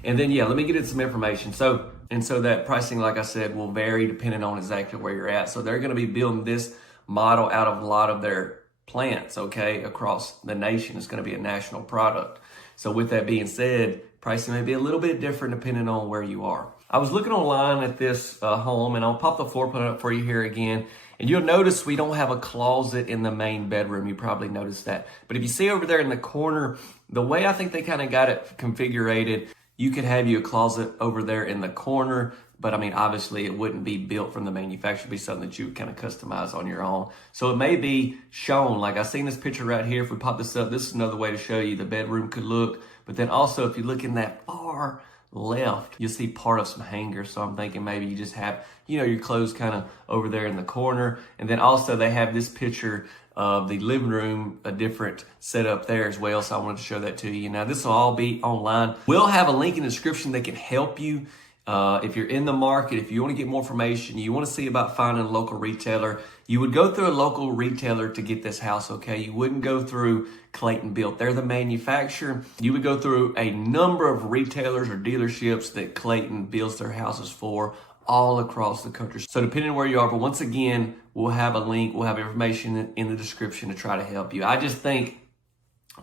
And then, yeah, let me get into some information. So that pricing, like I said, will vary depending on exactly where you're at. So they're gonna be building this model out of a lot of their plants, okay, across the nation. It's gonna be a national product. So with that being said, pricing may be a little bit different depending on where you are. I was looking online at this home, and I'll pop the floor plan up for you here again. And you'll notice we don't have a closet in the main bedroom. You probably noticed that. But if you see over there in the corner, the way I think they kind of got it configured, you could have you a closet over there in the corner. But I mean, obviously it wouldn't be built from the manufacturer. It'd be something that you would kind of customize on your own. So it may be shown, like I seen this picture right here. If we pop this up, this is another way to show you the bedroom could look. But then also if you look in that far left, you'll see part of some hangers. So I'm thinking maybe you just have, you know, your clothes kind of over there in the corner. And then also they have this picture of the living room, a different setup there as well. So I wanted to show that to you. Now this will all be online. We'll have a link in the description that can help you. If you're in the market, if you want to get more information, you want to see about finding a local retailer, you would go through a local retailer to get this house, okay? You wouldn't go through Clayton Built. They're the manufacturer. You would go through a number of retailers or dealerships that Clayton builds their houses for all across the country. So depending on where you are, but once again, we'll have a link, we'll have information in the description to try to help you. I just think,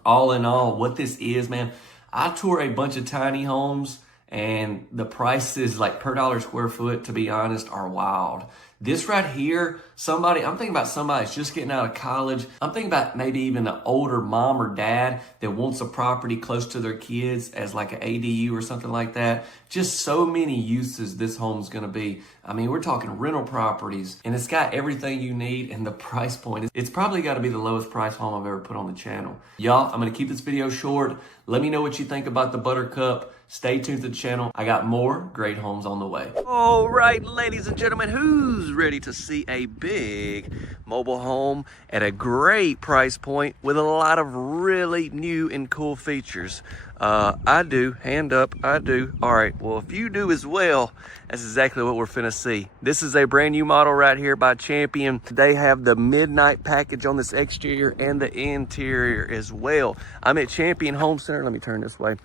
all in all, what this is, man, I tour a bunch of tiny homes, and the prices, like per dollar square foot, to be honest, are wild. This right here, I'm thinking about somebody that's just getting out of college. I'm thinking about maybe even an older mom or dad that wants a property close to their kids as like an ADU or something like that. Just so many uses this home's gonna be. I mean, we're talking rental properties, and it's got everything you need, and the price point, it's probably gotta be the lowest price home I've ever put on the channel. Y'all, I'm gonna keep this video short. Let me know what you think about the Buttercup. Stay tuned to the channel. I got more great homes on the way. All right, ladies and gentlemen, who's ready to see a big mobile home at a great price point with a lot of really new and cool features? I do. Hand up, I do. All right, well, if you do as well, that's exactly what we're finna see. This is a brand new model right here by Champion. They have the midnight package on this exterior and the interior as well. I'm at Champion Home Center. Let me turn this way.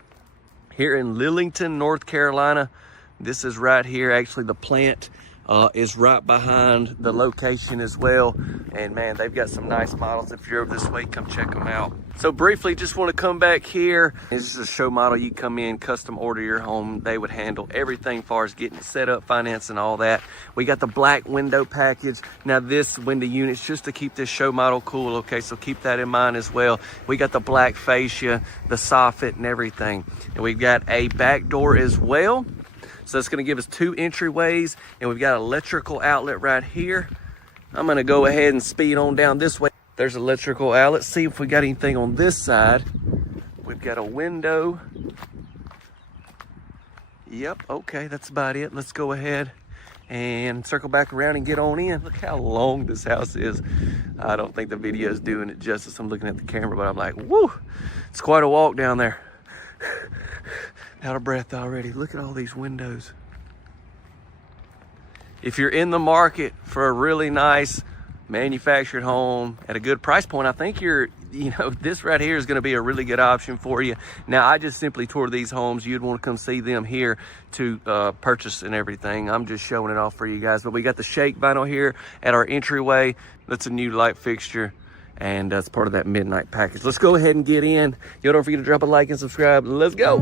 Here in Lillington, North Carolina. This is right here. Actually, the plant is right behind the location as well. And man, they've got some nice models. If you're over this way, come check them out. So briefly, just want to come back here. This is a show model. You come in, custom order your home. They would handle everything as far as getting it set up, finance, and all that. We got the black window package. Now this window unit's just to keep this show model cool, okay? So keep that in mind as well. We got the black fascia, the soffit, and everything. And we've got a back door as well. So it's gonna give us 2 entryways, and we've got an electrical outlet right here. I'm gonna go ahead and speed on down this way. There's electrical outlet. See if we got anything on this side. We've got a window. Yep, okay, that's about it. Let's go ahead and circle back around and get on in. Look how long this house is. I don't think the video is doing it justice. I'm looking at the camera, but I'm like, woo, it's quite a walk down there. Out of breath already. Look at all these windows. If you're in the market for a really nice manufactured home at a good price point, I think this right here is going to be a really good option for you. Now, I just simply toured these homes. You'd want to come see them here to purchase and everything. I'm just showing it off for you guys. But we got the shake vinyl here at our entryway. That's a new light fixture, and that's part of that midnight package. Let's go ahead and get in. Yo, don't forget to drop a like and subscribe. Let's go.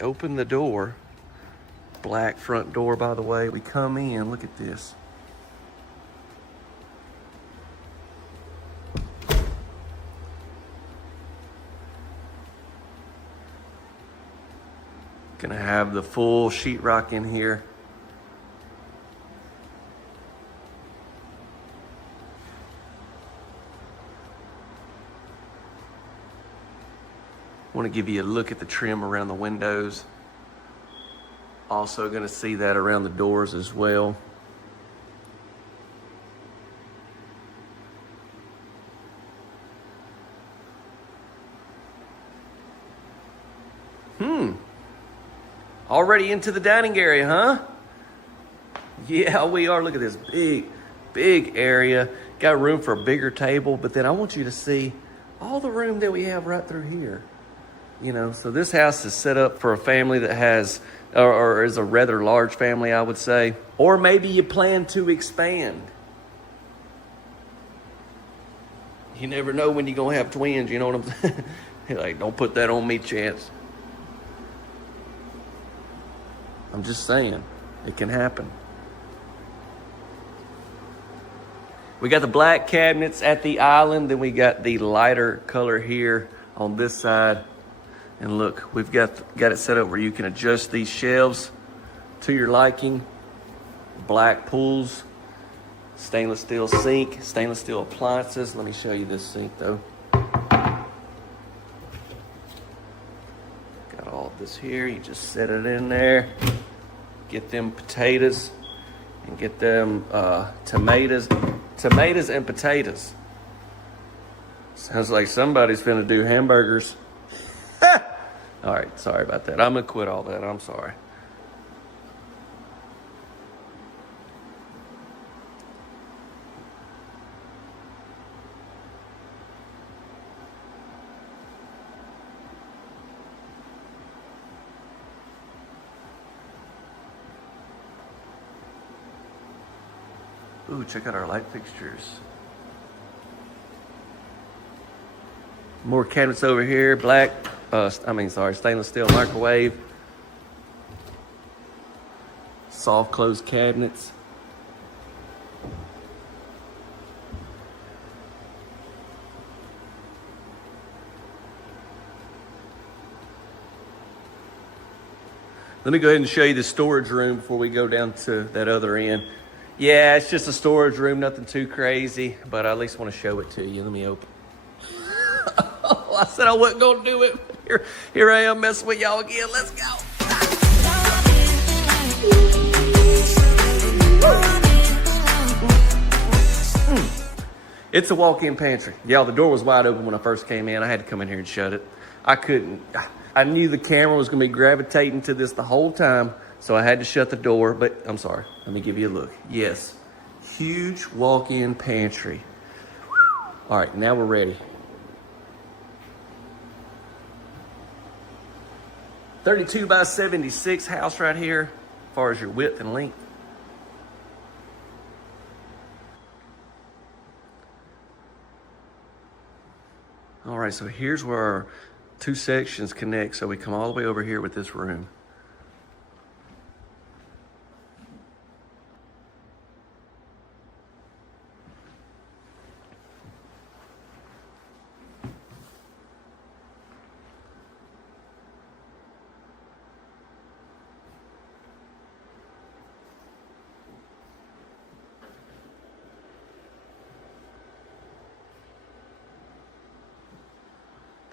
Open the door, black front door, by the way. We come in, look at this. Gonna have the full sheetrock in here. Want to give you a look at the trim around the windows. Also going to see that around the doors as well. Already into the dining area, huh? Yeah, we are. Look at this big area. Got room for a bigger table, but then I want you to see all the room that we have right through here. So this house is set up for a family that has, or is a rather large family, I would say. Or maybe you plan to expand. You never know when you're going to have twins, you know what I'm saying? Like, don't put that on me, Chance. I'm just saying, it can happen. We got the black cabinets at the island, then we got the lighter color here on this side. And look, we've got it set up where you can adjust these shelves to your liking. Black pools, stainless steel sink, stainless steel appliances. Let me show you this sink though. Got all of this here. You just set it in there. Get them potatoes and get them tomatoes and potatoes. Sounds like somebody's finna do hamburgers. All right, sorry about that. I'm gonna quit all that. I'm sorry. Ooh, check out our light fixtures. More cabinets over here. Black, stainless steel microwave. Soft closed cabinets. Let me go ahead and show you the storage room before we go down to that other end. Yeah, it's just a storage room, nothing too crazy, but I at least want to show it to you. Let me open. I said I wasn't going to do it. Here I am messing with y'all again. Let's go. It's a walk-in pantry. Y'all, the door was wide open when I first came in. I had to come in here and shut it. I couldn't. I knew the camera was going to be gravitating to this the whole time, so I had to shut the door. But I'm sorry. Let me give you a look. Yes. Huge walk-in pantry. All right, now we're ready. 32 by 76 house right here, as far as your width and length. All right, so here's where our two sections connect. So we come all the way over here with this room.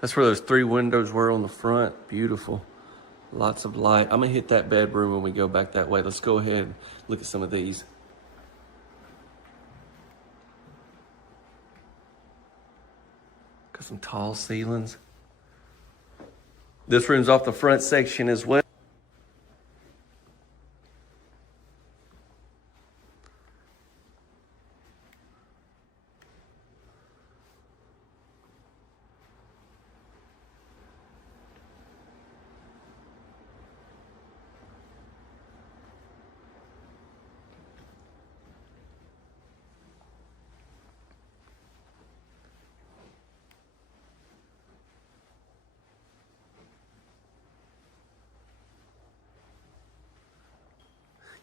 That's where those 3 windows were on the front. Beautiful. Lots of light. I'm gonna hit that bedroom when we go back that way. Let's go ahead and look at some of these. Got some tall ceilings. This room's off the front section as well.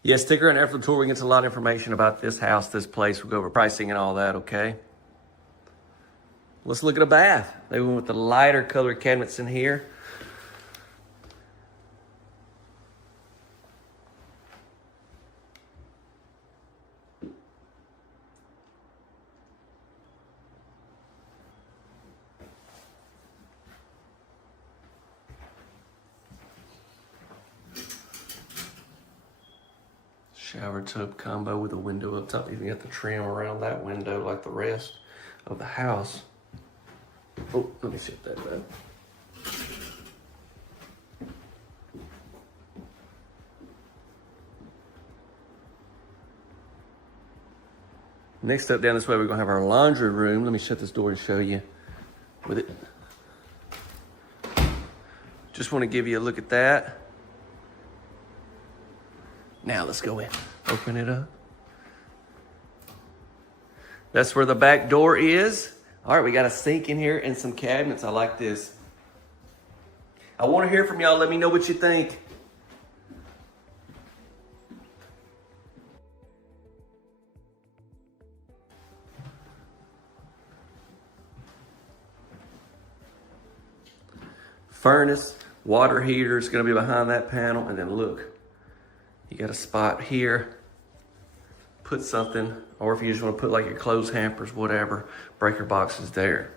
Yeah, stick around after the tour. We get a lot of information about this house, this place. We'll go over pricing and all that, okay? Let's look at a bath. They went with the lighter colored cabinets in here. Shower tub combo with a window up top. Even got the trim around that window like the rest of the house. Oh, let me set that up. Next up down this way, we're gonna have our laundry room. Let me shut this door and show you with it. Just wanna give you a look at that. Now let's go in, open it up. That's where the back door is. All right, we got a sink in here and some cabinets. I like this. I want to hear from y'all. Let me know what you think. Furnace, water heater is going to be behind that panel. And then look, you got a spot here. Put something, or if you just want to put like your clothes hampers, whatever, breaker boxes there.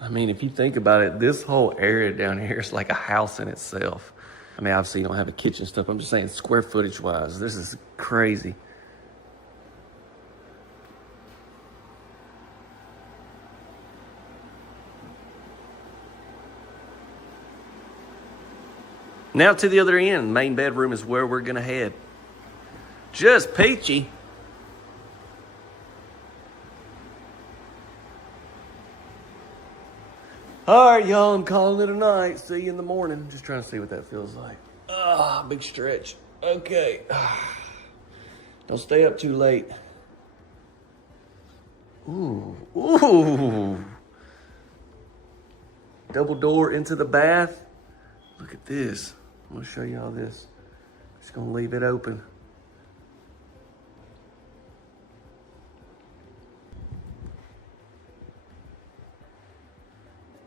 I mean, if you think about it, this whole area down here is like a house in itself. I mean, obviously you don't have a kitchen stuff. I'm just saying square footage wise, this is crazy. Now to the other end, main bedroom is where we're gonna head. Just peachy. All right, y'all, I'm calling it a night. See you in the morning. Just trying to see what that feels like. Ah, big stretch. Okay. Don't stay up too late. Ooh, ooh. Double door into the bath. Look at this. I'm gonna show y'all this. Just gonna leave it open.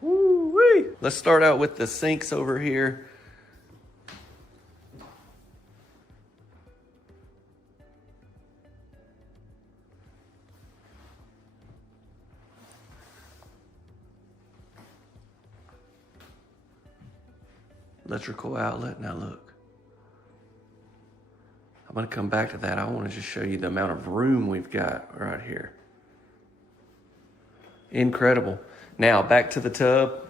Woo-wee. Let's start out with the sinks over here. Electrical outlet. Now look. I'm gonna come back to that. I wanna just show you the amount of room we've got right here. Incredible. Now back to the tub.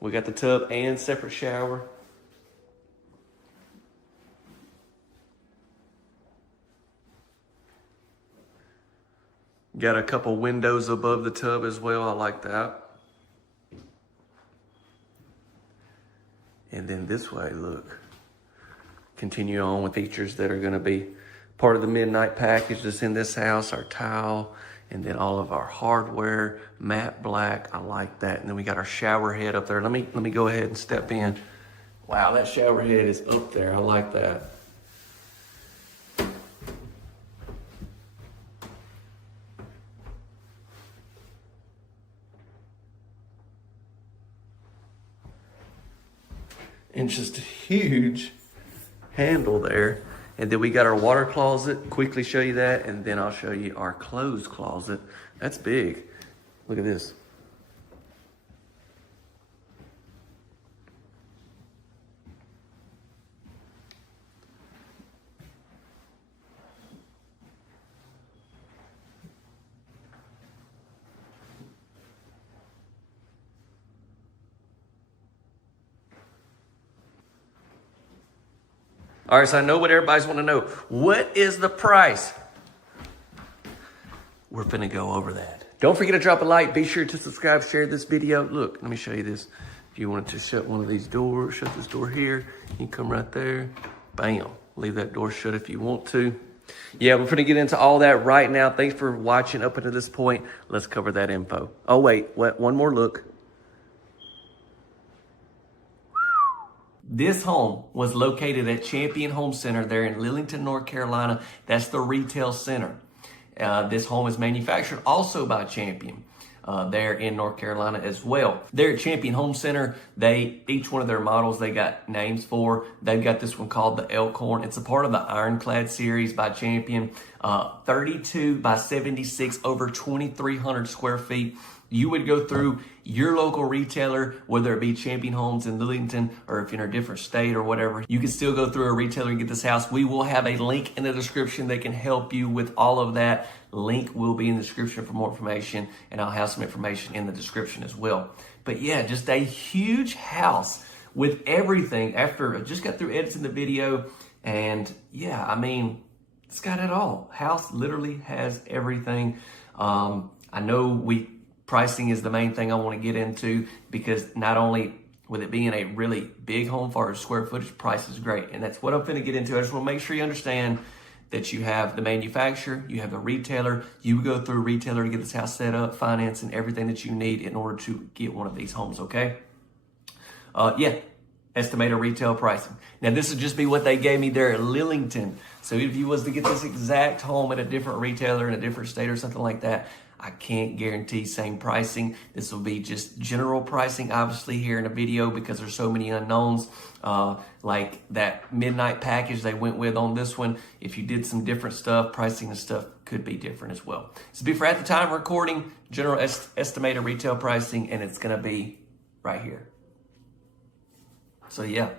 We got the tub and separate shower. Got a couple windows above the tub as well. I like that. And And this way, look, continue on with features that are gonna be part of the midnight package that's in this house, our tile, and then all of our hardware, matte black. I like that. And then we got our shower head up there. Let me go ahead and step in. Wow, that shower head is up there. I like that. And just a huge handle there. And then we got our water closet. Quickly show you that, and then I'll show you our clothes closet. That's big. Look at this. All right, so I know what everybody's want to know. What is the price? We're finna go over that. Don't forget to drop a like. Be sure to subscribe, share this video. Look, let me show you this. If you wanted to shut one of these doors, shut this door here, you can come right there. Bam. Leave that door shut if you want to. Yeah, we're finna get into all that right now. Thanks for watching up until this point. Let's cover that info. Oh, wait, one more look. This home was located at Champion Home Center there in Lillington, North Carolina. That's the retail center. This home is manufactured also by Champion there in North Carolina as well. There at Champion Home Center, each one of their models they got names for. They've got this one called the Elkhorn. It's a part of the Ironclad series by Champion. 32 by 76, over 2,300 square feet. You would go through your local retailer, whether it be Champion Homes in Lillington or if you're in a different state or whatever, you can still go through a retailer and get this house. We will have a link in the description that can help you with all of that. Link will be in the description for more information, and I'll have some information in the description as well. But yeah, just a huge house with everything. After I just got through editing the video, and yeah, I mean, it's got it all. House literally has everything. I know pricing is the main thing I want to get into, because not only with it being a really big home for our square footage, price is great. And that's what I'm going to get into. I just want to make sure you understand that you have the manufacturer, you have the retailer, you go through a retailer to get this house set up, financing, everything that you need in order to get one of these homes, okay? Yeah, estimated retail pricing. Now this would just be what they gave me there at Lillington. So if you was to get this exact home at a different retailer in a different state or something like that, I can't guarantee same pricing. This will be just general pricing, obviously, here in a video, because there's so many unknowns. Like that midnight package they went with on this one. If you did some different stuff, pricing and stuff could be different as well. So before at the time of recording, general estimated retail pricing, and it's gonna be right here. So yeah,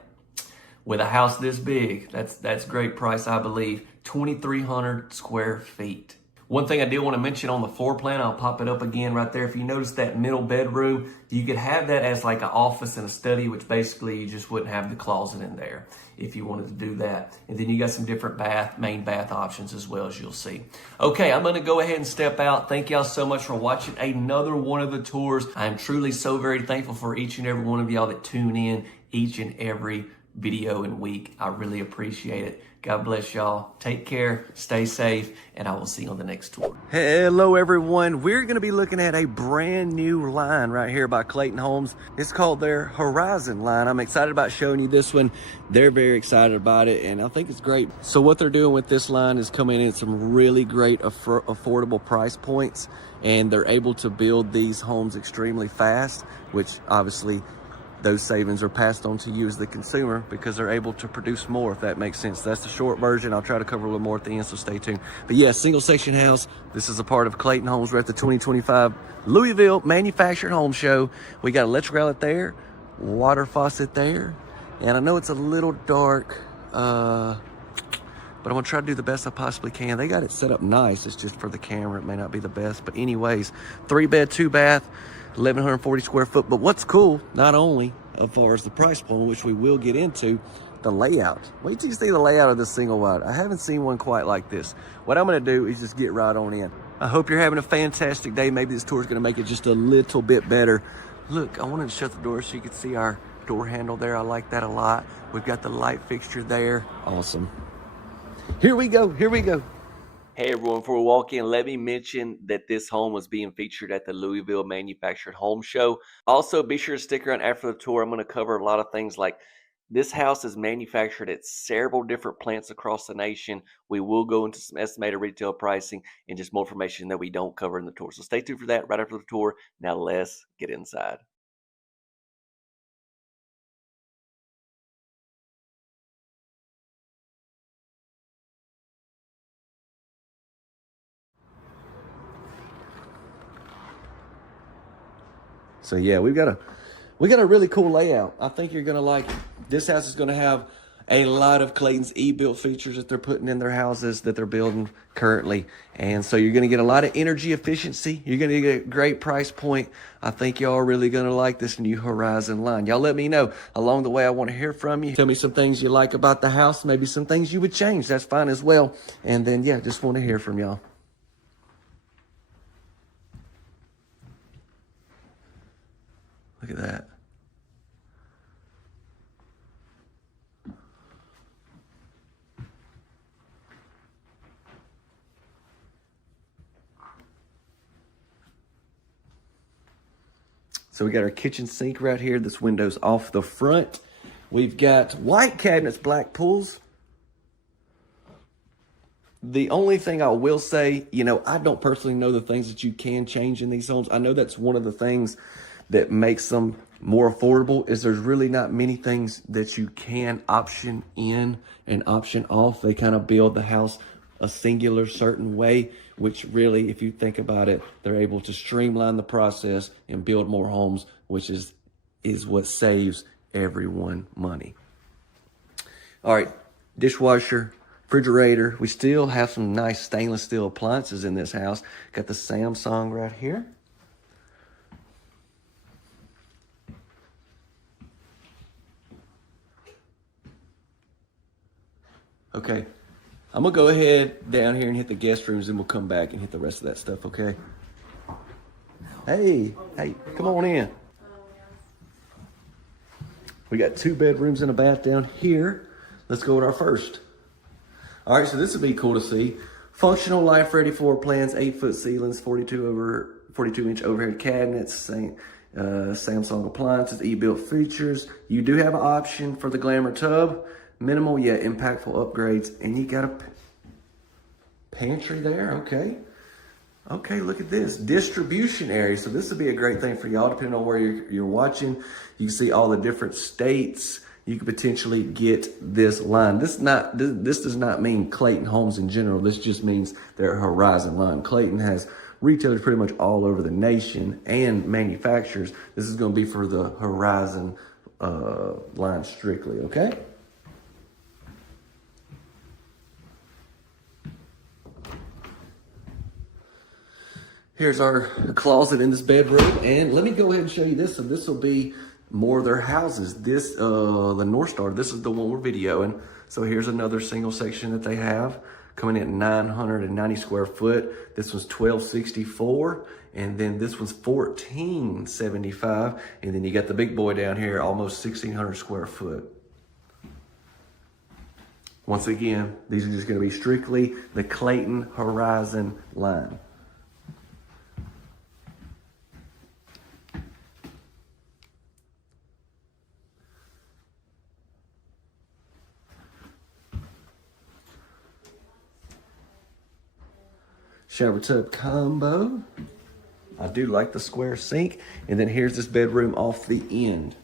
with a house this big, that's great price, I believe. 2,300 square feet. One thing I did want to mention on the floor plan, I'll pop it up again right there. If you notice that middle bedroom, you could have that as like an office and a study, which basically you just wouldn't have the closet in there if you wanted to do that. And then you got some different main bath options as well, as you'll see. Okay, I'm going to go ahead and step out. Thank y'all so much for watching another one of the tours. I am truly so very thankful for each and every one of y'all that tune in each and every video and week. I really appreciate it. God bless y'all. Take care, stay safe, and I will see you on the next tour. Hello everyone. We're gonna be looking at a brand new line right here by Clayton Homes. It's called their Horizon line. I'm excited about showing you this one. They're very excited about it, and I think it's great. So what they're doing with this line is coming in at some really great affordable price points, and they're able to build these homes extremely fast, which obviously those savings are passed on to you as the consumer because they're able to produce more, if that makes sense. That's the short version. I'll try to cover a little more at the end, so stay tuned. But yeah, single section house. This is a part of Clayton Homes. We're at the 2025 Louisville Manufactured Home Show. We got electrical outlet there, water faucet there. And I know it's a little dark, but I'm gonna try to do the best I possibly can. They got it set up nice. It's just for the camera, it may not be the best. But anyways, 3-bed, 2-bath. 1,140 square foot. But what's cool, not only as far as the price point, which we will get into, the layout. Wait till you see the layout of this single wide. I haven't seen one quite like this. What I'm gonna do is just get right on in. I hope you're having a fantastic day. Maybe this tour is gonna make it just a little bit better. Look, I wanted to shut the door so you could see our door handle there. I like that a lot. We've got the light fixture there. Awesome. Here we go. Here we go. Hey everyone, before we walk in, let me mention that this home was being featured at the Louisville Manufactured Home Show. Also, be sure to stick around after the tour. I'm going to cover a lot of things like this house is manufactured at several different plants across the nation. We will go into some estimated retail pricing and just more information that we don't cover in the tour. So stay tuned for that right after the tour. Now let's get inside. So yeah, we got a really cool layout. I think you're gonna like it. This house is gonna have a lot of Clayton's e-built features that they're putting in their houses that they're building currently. And so you're gonna get a lot of energy efficiency. You're gonna get a great price point. I think y'all are really gonna like this new Horizon line. Y'all let me know along the way. I wanna hear from you. Tell me some things you like about the house, maybe some things you would change. That's fine as well. And then yeah, just wanna hear from y'all. Look at that. So we got our kitchen sink right here. This window's off the front. We've got white cabinets, black pulls. The only thing I will say, I don't personally know the things that you can change in these homes. I know that's one of the things that makes them more affordable is there's really not many things that you can option in and option off. They kind of build the house a singular certain way, which really, if you think about it, they're able to streamline the process and build more homes, which is what saves everyone money. All right, dishwasher, refrigerator. We still have some nice stainless steel appliances in this house. Got the Samsung right here. Okay, I'm gonna go ahead down here and hit the guest rooms, and we'll come back and hit the rest of that stuff, okay? Hey, come on in. We got 2 bedrooms and a bath down here. Let's go with our first. All right, so this would be cool to see. Functional life-ready floor plans, 8-foot ceilings, 42-inch overhead cabinets, Samsung appliances, e-built features. You do have an option for the Glamour tub. Minimal yet impactful upgrades, and you got a pantry there. Okay, look at this distribution area. So this would be a great thing for y'all, depending on where you're watching. You can see all the different states you could potentially get this line. This does not mean Clayton Homes in general. This just means their Horizon line. Clayton has retailers pretty much all over the nation and manufacturers. This is going to be for the Horizon line strictly. Okay. Here's our closet in this bedroom, and let me go ahead and show you this. So this will be more of their houses. This, the North Star, this is the one we're videoing. So here's another single section that they have coming in at 990 square foot. This one's 1264, and then this one's 1475, and then you got the big boy down here, almost 1600 square foot. Once again, these are just going to be strictly the Clayton Horizon line. Shower tub combo. I do like the square sink. And then here's this bedroom off the end.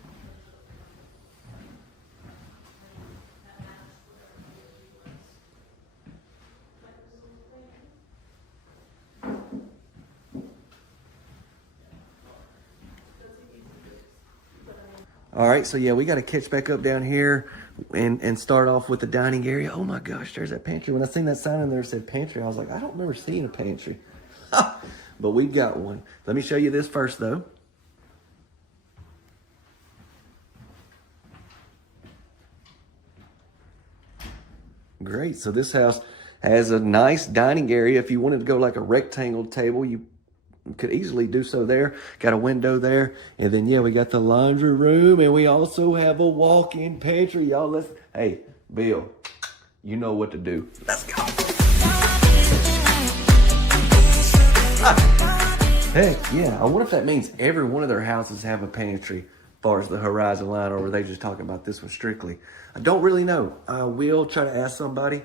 All right, so yeah, we got to catch back up down here and start off with the dining area. Oh my gosh, there's that pantry. When I seen that sign in there that said pantry, I was like, I don't remember seeing a pantry. But we've got one. Let me show you this first though. Great, so this house has a nice dining area. If you wanted to go like a rectangle table, you could easily do so there. Got a window there, and then yeah, we got the laundry room, and we also have a walk-in pantry, y'all. Hey, Bill, you know what to do. Let's go. Heck yeah, I wonder if that means every one of their houses have a pantry as far as the Horizon line, or were they just talking about this one strictly? I don't really know. I will try to ask somebody.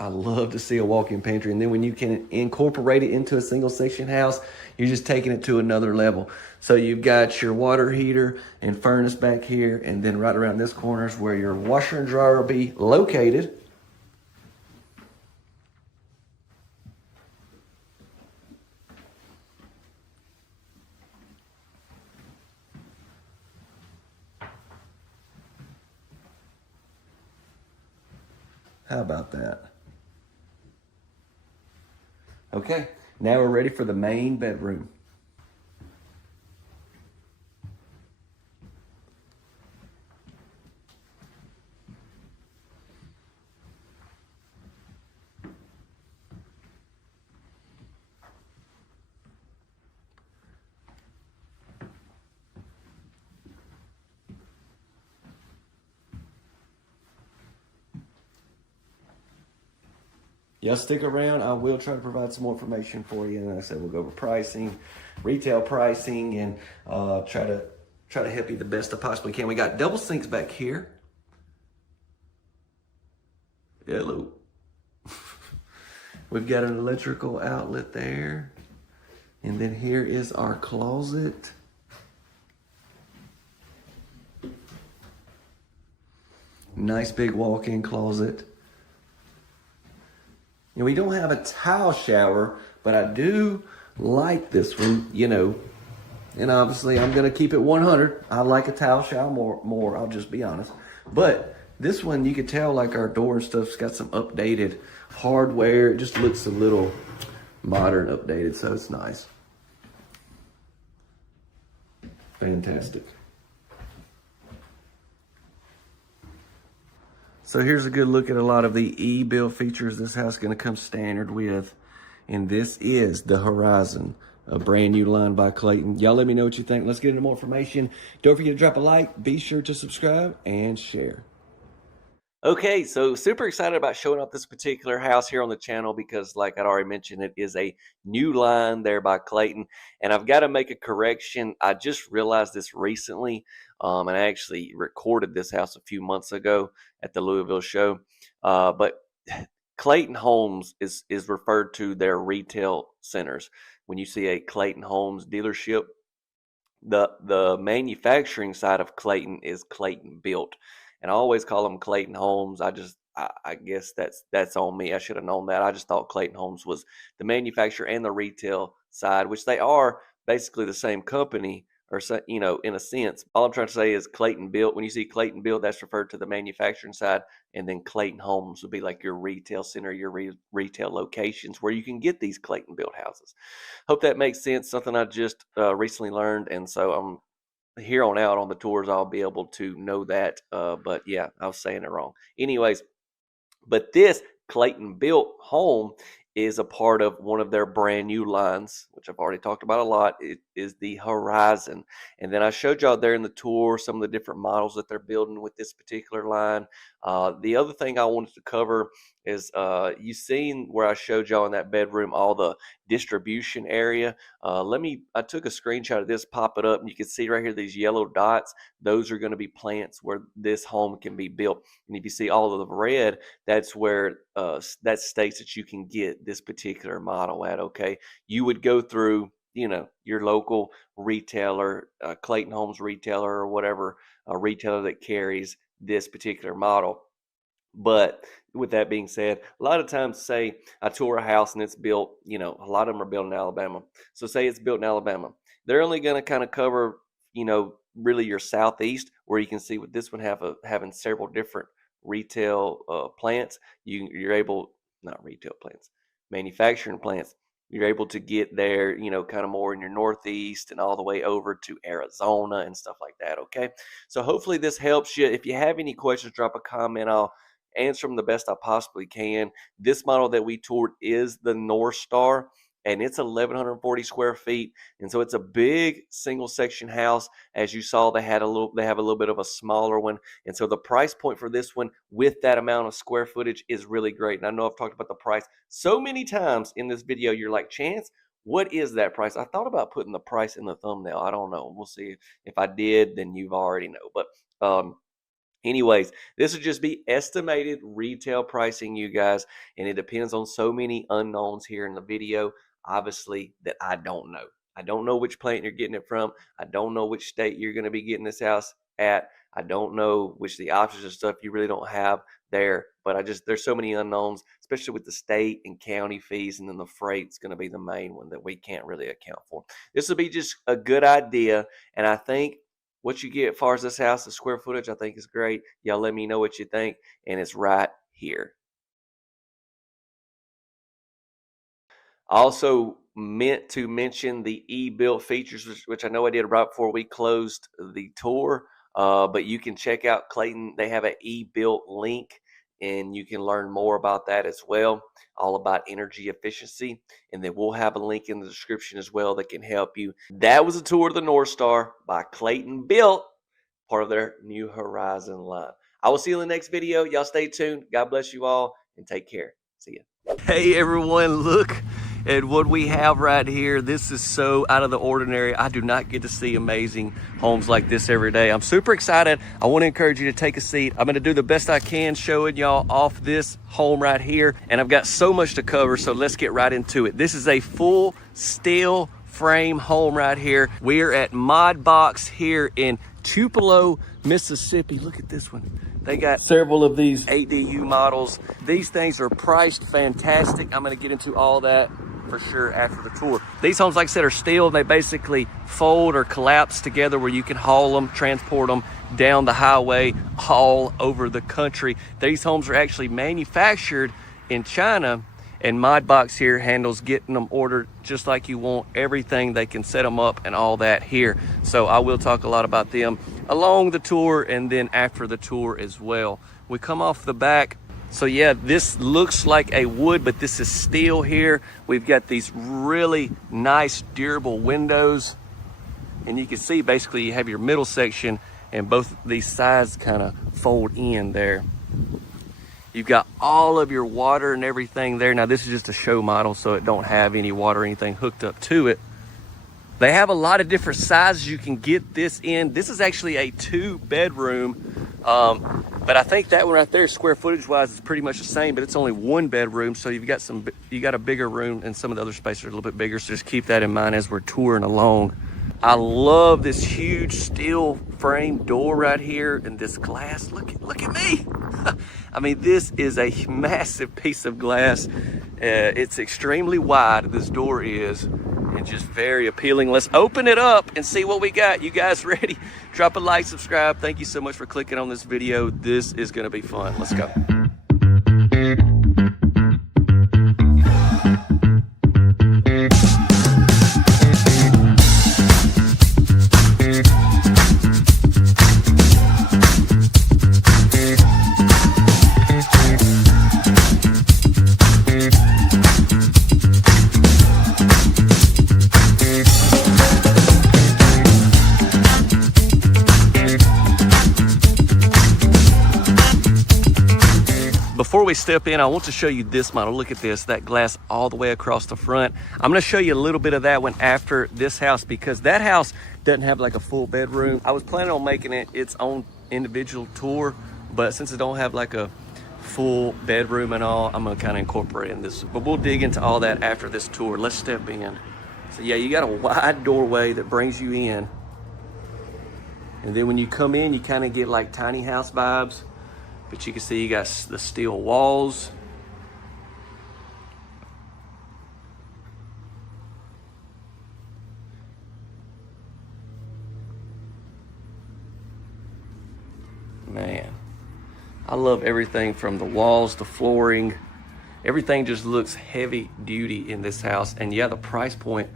I love to see a walk-in pantry, and then when you can incorporate it into a single section house, you're just taking it to another level. So you've got your water heater and furnace back here, and then right around this corner is where your washer and dryer will be located. How about that? Okay, now we're ready for the main bedroom. Y'all stick around. I will try to provide some more information for you. And like I said, we'll go over pricing, retail pricing, and try to help you the best I possibly can. We got double sinks back here. Hello. We've got an electrical outlet there. And then here is our closet. Nice big walk-in closet. And we don't have a tile shower, but I do like this one, you know. And obviously, I'm going to keep it 100. I like a tile shower more, I'll just be honest. But this one, you can tell, like, our door and stuff's got some updated hardware. It just looks a little modern, updated, so it's nice. Fantastic. So here's a good look at a lot of the e-build features this house is going to come standard with. And this is the Horizon, a brand new line by Clayton. Y'all let me know what you think. Let's get into more information. Don't forget to drop a like. Be sure to subscribe and share. Okay, so super excited about showing off this particular house here on the channel because, like I'd already mentioned, it is a new line there by Clayton. And I've got to make a correction. I just realized this recently, and I actually recorded this house a few months ago at the Louisville show. But Clayton Homes is referred to their retail centers. When you see a Clayton Homes dealership, the manufacturing side of Clayton is Clayton Built. And I always call them Clayton Homes. I guess that's on me. I should have known that. I just thought Clayton Homes was the manufacturer and the retail side, which they are basically the same company, or you know, in a sense. All I'm trying to say is Clayton Built. When you see Clayton Built, that's referred to the manufacturing side, and then Clayton Homes would be like your retail center, your retail locations where you can get these Clayton Built houses. Hope that makes sense. Something I just recently learned, and so I'm here on out on the tours, I'll be able to know that. But yeah, I was saying it wrong. Anyways, but this Clayton Built home is a part of one of their brand new lines, which I've already talked about a lot. It is the Horizon. And then I showed y'all there in the tour some of the different models that they're building with this particular line. The other thing I wanted to cover is you seen where I showed y'all in that bedroom all the distribution area. I took a screenshot of this, pop it up, and you can see right here these yellow dots. Those are going to be plants where this home can be built. And if you see all of the red, that's where that states that you can get this particular model at. Okay, you would go through, you know, your local retailer, Clayton Homes retailer, or whatever retailer that carries this particular model. But with that being said, a lot of times, say I tour a house and it's built, you know, a lot of them are built in Alabama. So say it's built in Alabama, they're only going to kind of cover, you know, really your southeast, where you can see with this one having several different retail plants. You're able, not retail plants, manufacturing plants. You're able to get there, you know, kind of more in your northeast and all the way over to Arizona and stuff like that. Okay, so hopefully this helps you. If you have any questions, drop a comment. I'll answer them the best I possibly can. This model that we toured is the North Star, and it's 1,140 square feet, and so it's a big single section house. As you saw, they have a little bit of a smaller one, and so the price point for this one with that amount of square footage is really great. And I know I've talked about the price so many times in this video. You're like, Chance, what is that price? I thought about putting the price in the thumbnail. I don't know. We'll see. If I did, then you've already know. But anyways, this would just be estimated retail pricing, you guys, and it depends on so many unknowns here in the video, obviously, that I don't know. I don't know which plant you're getting it from. I don't know which state you're going to be getting this house at. I don't know which the options and stuff you really don't have there, but there's so many unknowns, especially with the state and county fees, and then the freight's going to be the main one that we can't really account for. This will be just a good idea, and I think what you get as far as this house, the square footage, I think is great. Y'all let me know what you think, and it's right here. Also meant to mention the e-built features, which I know I did right before we closed the tour, but you can check out Clayton. They have an e-built link, and you can learn more about that as well, all about energy efficiency. And then we'll have a link in the description as well that can help you. That was a tour of the North Star by Clayton Built, part of their New Horizon line. I will see you in the next video. Y'all stay tuned. God bless you all, and take care. See ya. Hey everyone, look at what we have right here. This is so out of the ordinary. I do not get to see amazing homes like this every day. I'm super excited. I want to encourage you to take a seat. I'm going to do the best I can showing y'all off this home right here, and I've got so much to cover, so let's get right into it. This is a full steel frame home right here. We're at Mod Box here in Tupelo, Mississippi. Look at this one. They got several of these ADU models. These things are priced fantastic. I'm going to get into all that for sure after the tour. These homes, like I said, are steel. They basically fold or collapse together where you can haul them, transport them down the highway all over the country. These homes are actually manufactured in China, and Mod Box here handles getting them ordered just like you want. Everything, they can set them up and all that here. So I will talk a lot about them along the tour and then after the tour as well. We come off the back. So yeah, this looks like a wood, but this is steel here. We've got these really nice durable windows, and you can see basically you have your middle section and both these sides kind of fold in there. You've got all of your water and everything there. Now this is just a show model, so it don't have any water or anything hooked up to it. They have a lot of different sizes you can get this in. This is actually a 2-bedroom, but I think that one right there, square footage wise, is pretty much the same, but it's only 1 bedroom. So you got a bigger room, and some of the other spaces are a little bit bigger. So just keep that in mind as we're touring along. I love this huge steel frame door right here and this glass. Look at me. I mean, this is a massive piece of glass. It's extremely wide, this door is, and just very appealing. Let's open it up and see what we got. You guys ready? Drop a like, subscribe. Thank you so much for clicking on this video. This is gonna be fun. Let's go. Before we step in, I want to show you this model. Look at this, that glass all the way across the front. I'm gonna show you a little bit of that one after this house, because that house doesn't have like a full bedroom. I was planning on making it its own individual tour, but since it don't have like a full bedroom and all, I'm gonna kind of incorporate in this. But we'll dig into all that after this tour. Let's step in. So yeah, you got a wide doorway that brings you in. And then when you come in, you kind of get like tiny house vibes. But you can see you got the steel walls. Man, I love everything from the walls, the flooring. Everything just looks heavy duty in this house. And yeah, the price point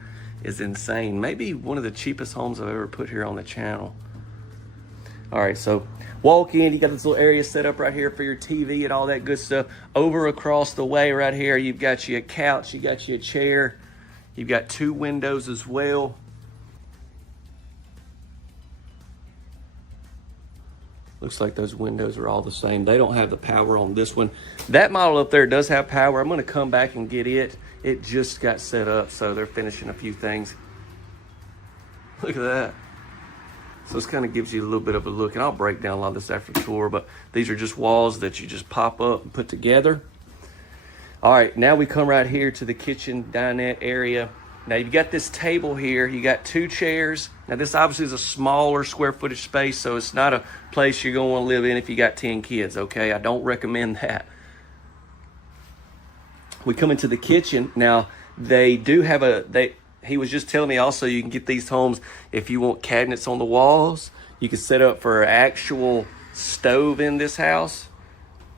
is insane. Maybe one of the cheapest homes I've ever put here on the channel. All right, so walk in, you got this little area set up right here for your TV and all that good stuff. Over across the way right here, you've got you a couch, you got you a chair. You've got 2 windows as well. Looks like those windows are all the same. They don't have the power on this one. That model up there does have power. I'm gonna come back and get it. It just got set up, so they're finishing a few things. Look at that. So this kind of gives you a little bit of a look, and I'll break down a lot of this after the tour, but these are just walls that you just pop up and put together. All right, now we come right here to the kitchen dinette area. Now you've got this table here, you got 2 chairs. Now this obviously is a smaller square footage space, so it's not a place you're gonna wanna live in if you got 10 kids, okay? I don't recommend that. We come into the kitchen. Now they do have he was just telling me also you can get these homes if you want cabinets on the walls. You can set up for an actual stove in this house.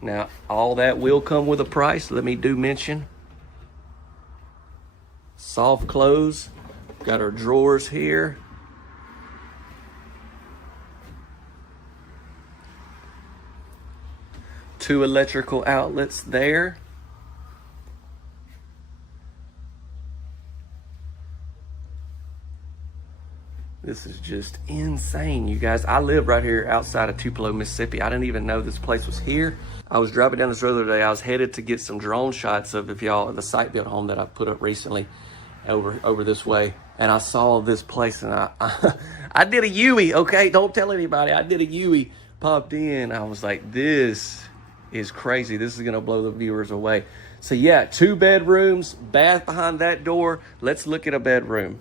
Now, all that will come with a price. Let me do mention. Soft close. Got our drawers here. Two electrical outlets there. This is just insane, you guys. I live right here outside of Tupelo, Mississippi. I didn't even know this place was here. I was driving down this road the other day. I was headed to get some drone shots of the site built home that I put up recently over this way. And I saw this place and I did a Yui, okay? Don't tell anybody. I did a Yui, popped in. I was like, this is crazy. This is gonna blow the viewers away. So yeah, 2 bedrooms, bath behind that door. Let's look at a bedroom.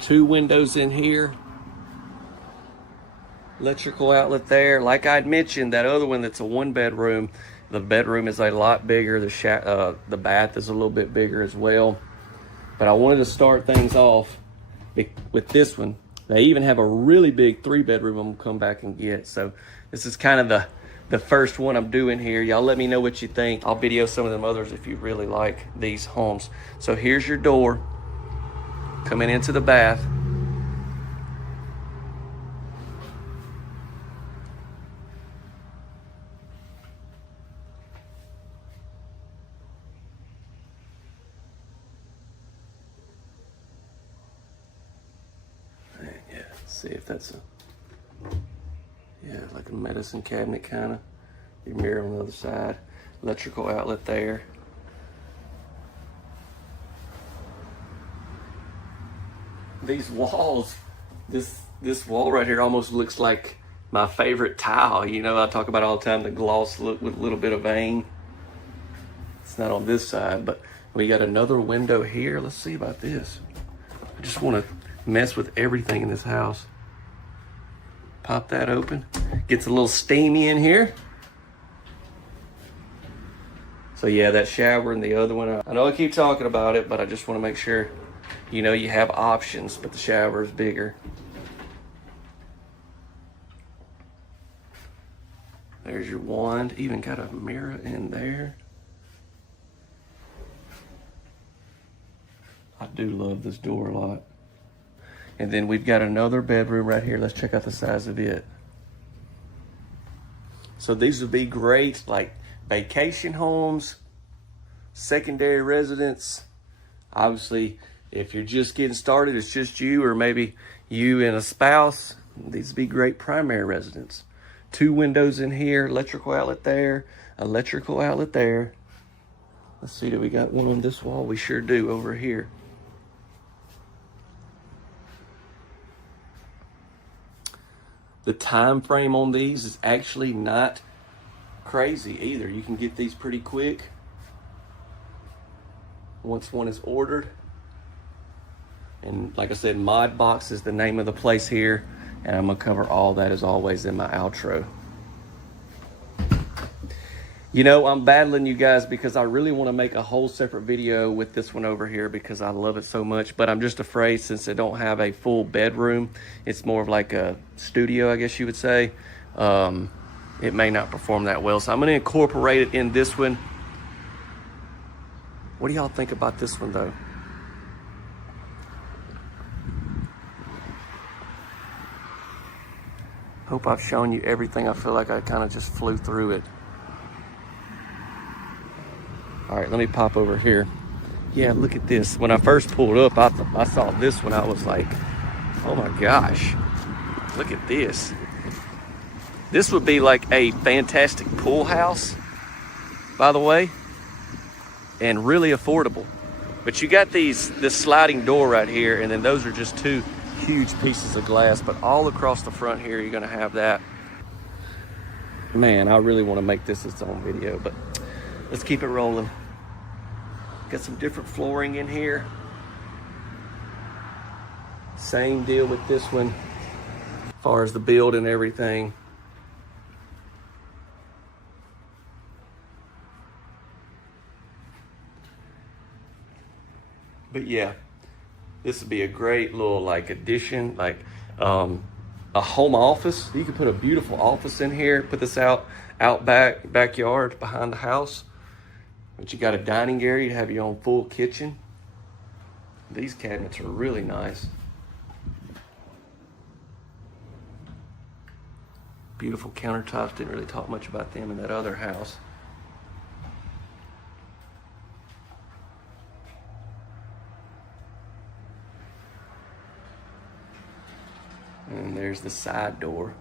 Two windows in here. Electrical outlet there. Like I'd mentioned, that other one that's a 1 bedroom, the bedroom is a lot bigger. The bath is a little bit bigger as well. But I wanted to start things off with this one. They even have a really big 3 bedroom I'm gonna come back and get. So this is kind of the first one I'm doing here. Y'all let me know what you think. I'll video some of them others if you really like these homes. So here's your door. Coming into the bath. Yeah, see if that's like a medicine cabinet kind of. Your mirror on the other side. Electrical outlet there. These walls, this wall right here almost looks like my favorite tile. You know, I talk about all the time, the gloss look with a little bit of vein. It's not on this side, but we got another window here. Let's see about this. I just want to mess with everything in this house. Pop that open. Gets a little steamy in here. So yeah, that shower and the other one, I know I keep talking about it, but I just want to make sure you know you have options, but the shower is bigger. There's your wand. Even got a mirror in there. I do love this door a lot. And then we've got another bedroom right here. Let's check out the size of it. So these would be great, like vacation homes, secondary residence. Obviously, if you're just getting started, it's just you or maybe you and a spouse, these would be great primary residence. 2 windows in here, electrical outlet there, electrical outlet there. Let's see, do we got one on this wall? We sure do over here. The time frame on these is actually not crazy either. You can get these pretty quick once one is ordered. And like I said, Mod Box is the name of the place here, and I'm gonna cover all that as always in my outro. You know, I'm battling you guys because I really want to make a whole separate video with this one over here because I love it so much, but I'm just afraid since they don't have a full bedroom, it's more of like a studio, I guess you would say. It may not perform that well. So I'm gonna incorporate it in this one. What do y'all think about this one though? Hope I've shown you everything. I feel like I kind of just flew through it. All right, let me pop over here. Yeah, look at this. When I first pulled up, I saw this one. I was like, oh my gosh, look at this. This would be like a fantastic pool house, by the way, and really affordable. But you got this sliding door right here, and then those are just two huge pieces of glass, but all across the front here, you're gonna have that. Man, I really wanna make this its own video, but let's keep it rolling. Got some different flooring in here. Same deal with this one, as far as the build and everything. But yeah, this would be a great little like addition, like a home office. You could put a beautiful office in here, put this out backyard behind the house. But you got a dining area, you have your own full kitchen. These cabinets are really nice. Beautiful countertops, didn't really talk much about them in that other house. And there's the side door,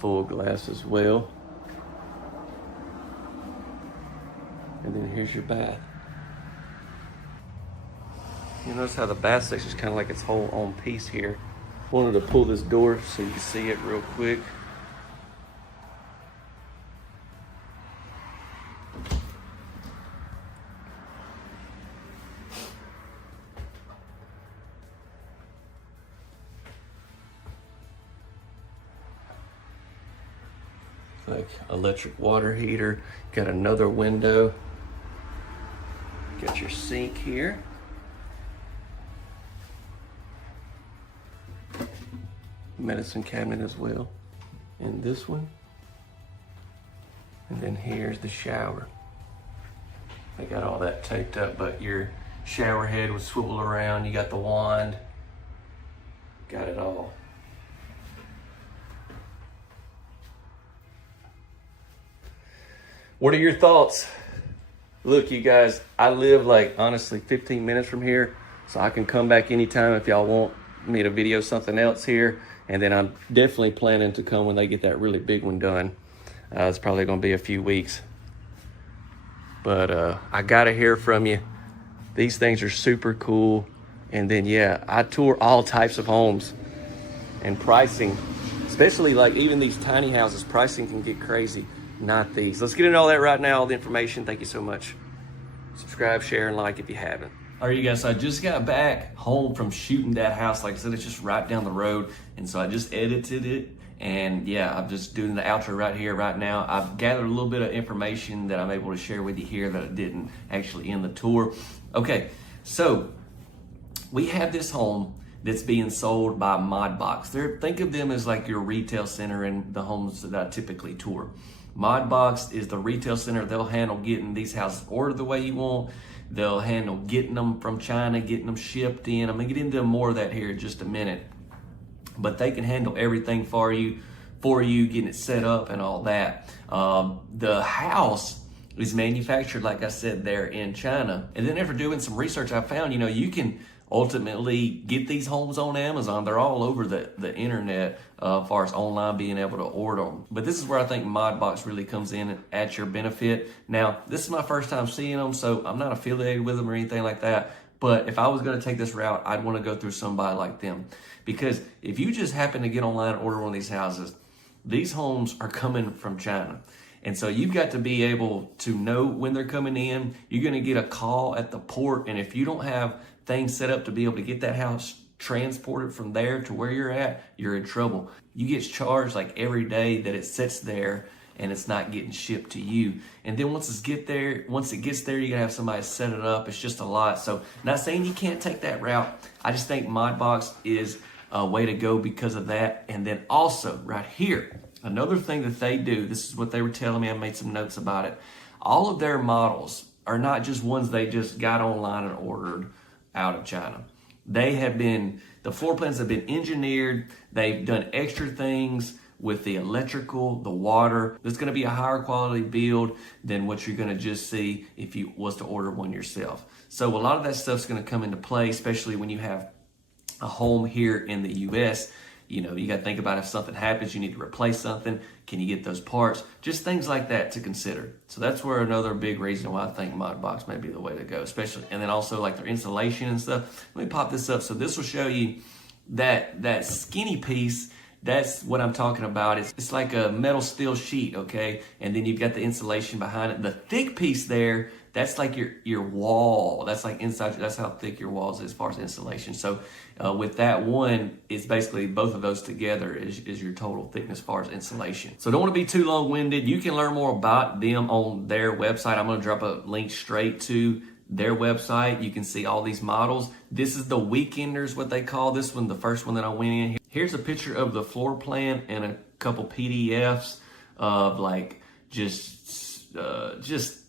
full glass as well. And then here's your bath. You notice how the bath section is kind of like its whole own piece here. Wanted to pull this door so you can see it real quick. Like electric water heater, got another window, got your sink here. Medicine cabinet as well in this one. And then here's the shower. They got all that taped up, but your shower head would swivel around. You got the wand, got it all. What are your thoughts? Look, you guys, I live like honestly 15 minutes from here, so I can come back anytime if y'all want me to video something else here. And then I'm definitely planning to come when they get that really big one done. It's probably gonna be a few weeks. But I gotta hear from you. These things are super cool. And then yeah, I tour all types of homes and pricing, especially like even these tiny houses, pricing can get crazy. Not these. Let's get into all that right now, all the information. Thank you so much. Subscribe, share, and like if you haven't. All right, you guys, so I just got back home from shooting that house. Like I said, it's just right down the road. And so I just edited it. And yeah, I'm just doing the outro right here, right now. I've gathered a little bit of information that I'm able to share with you here that I didn't actually in the tour. Okay, so we have this home that's being sold by Modbox. Think of them as like your retail center in the homes that I typically tour. Modbox is the retail center. They'll handle getting these houses ordered the way you want. They'll handle getting them from China, getting them shipped in. I'm gonna get into more of that here in just a minute. But they can handle everything for you, getting it set up and all that. The house is manufactured, like I said, there in China. And then after doing some research, I found, you can ultimately get these homes on Amazon. They're all over the internet as far as online being able to order them. But this is where I think Modbox really comes in at your benefit. Now, this is my first time seeing them, so I'm not affiliated with them or anything like that. But if I was going to take this route, I'd want to go through somebody like them. Because if you just happen to get online and order one of these houses, these homes are coming from China. And so you've got to be able to know when they're coming in. You're going to get a call at the port. And if you don't have things set up to be able to get that house transported from there to where you're at, you're in trouble. You get charged like every day that it sits there and it's not getting shipped to you. And then once it gets there, you gotta have somebody set it up. It's just a lot. So not saying you can't take that route. I just think ModBox is a way to go because of that. And then also right here, another thing that they do, this is what they were telling me, I made some notes about it. All of their models are not just ones they just got online and ordered out of China. The floor plans have been engineered. They've done extra things with the electrical, the water. There's gonna be a higher quality build than what you're gonna just see if you was to order one yourself. So a lot of that stuff's gonna come into play, especially when you have a home here in the US. You know, you got to think about if something happens, you need to replace something. Can you get those parts? Just things like that to consider. So that's where another big reason why I think ModBox may be the way to go, especially, and then also like their insulation and stuff. Let me pop this up. So this will show you that skinny piece. That's what I'm talking about. It's like a metal steel sheet, okay? And then you've got the insulation behind it. The thick piece there, that's like your wall. That's like inside, that's how thick your walls is as far as insulation. So with that one, it's basically both of those together is your total thickness as far as insulation. So don't want to be too long-winded. You can learn more about them on their website. I'm gonna drop a link straight to their website. You can see all these models. This is the Weekenders, what they call this one, the first one that I went in. Here's a picture of the floor plan and a couple PDFs of like just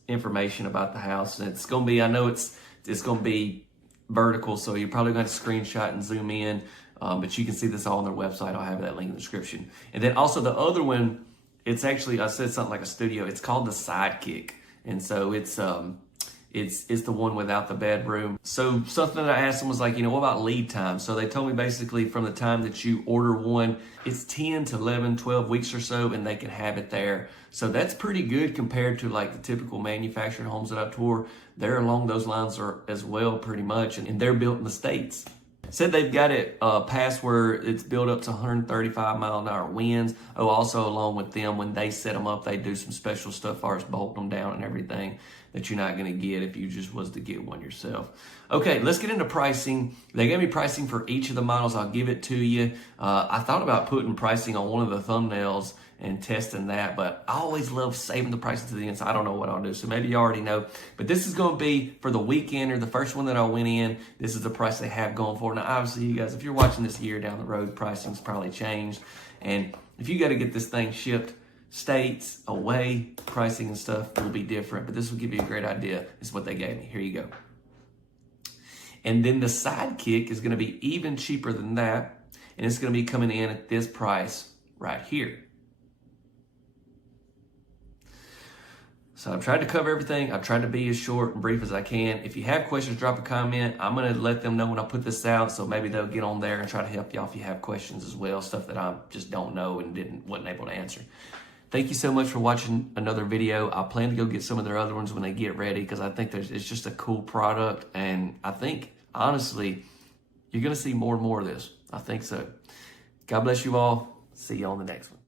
information about the house. And it's gonna be, I know it's gonna be vertical, so you're probably going to screenshot and zoom in, but you can see this all on their website. I'll have that link in the description. And then also the other one, it's actually, I said something like a studio. It's called the Sidekick, and so it's the one without the bedroom. So something that I asked them was like, you know, what about lead time? So they told me basically from the time that you order one, it's 10 to 11, 12 weeks or so, and they can have it there. So that's pretty good compared to like the typical manufactured homes that I tour. They're along those lines as well, pretty much, and they're built in the States. Said they've got it past where it's built up to 135-mile-an-hour winds. Oh, also along with them, when they set them up, they do some special stuff as far as bolting them down and everything that you're not going to get if you just was to get one yourself. Okay, let's get into pricing. They gave me pricing for each of the models. I'll give it to you. I thought about putting pricing on one of the thumbnails and testing that, but I always love saving the prices to the end, so I don't know what I'll do. So maybe you already know, but this is going to be for the Weekender, the first one that I went in. This is the price they have going for. Now, obviously, you guys, if you're watching this a year down the road, pricing's probably changed, and if you got to get this thing shipped states away, pricing and stuff will be different, but this will give you a great idea. This is what they gave me. Here you go. And then the Sidekick is going to be even cheaper than that, and it's going to be coming in at this price right here. So I've tried to cover everything. I've tried to be as short and brief as I can. If you have questions, drop a comment. I'm going to let them know when I put this out, so maybe they'll get on there and try to help y'all if you have questions as well, stuff that I just don't know and wasn't able to answer. Thank you so much for watching another video. I plan to go get some of their other ones when they get ready because I think it's just a cool product, and I think, honestly, you're going to see more and more of this. I think so. God bless you all. See you on the next one.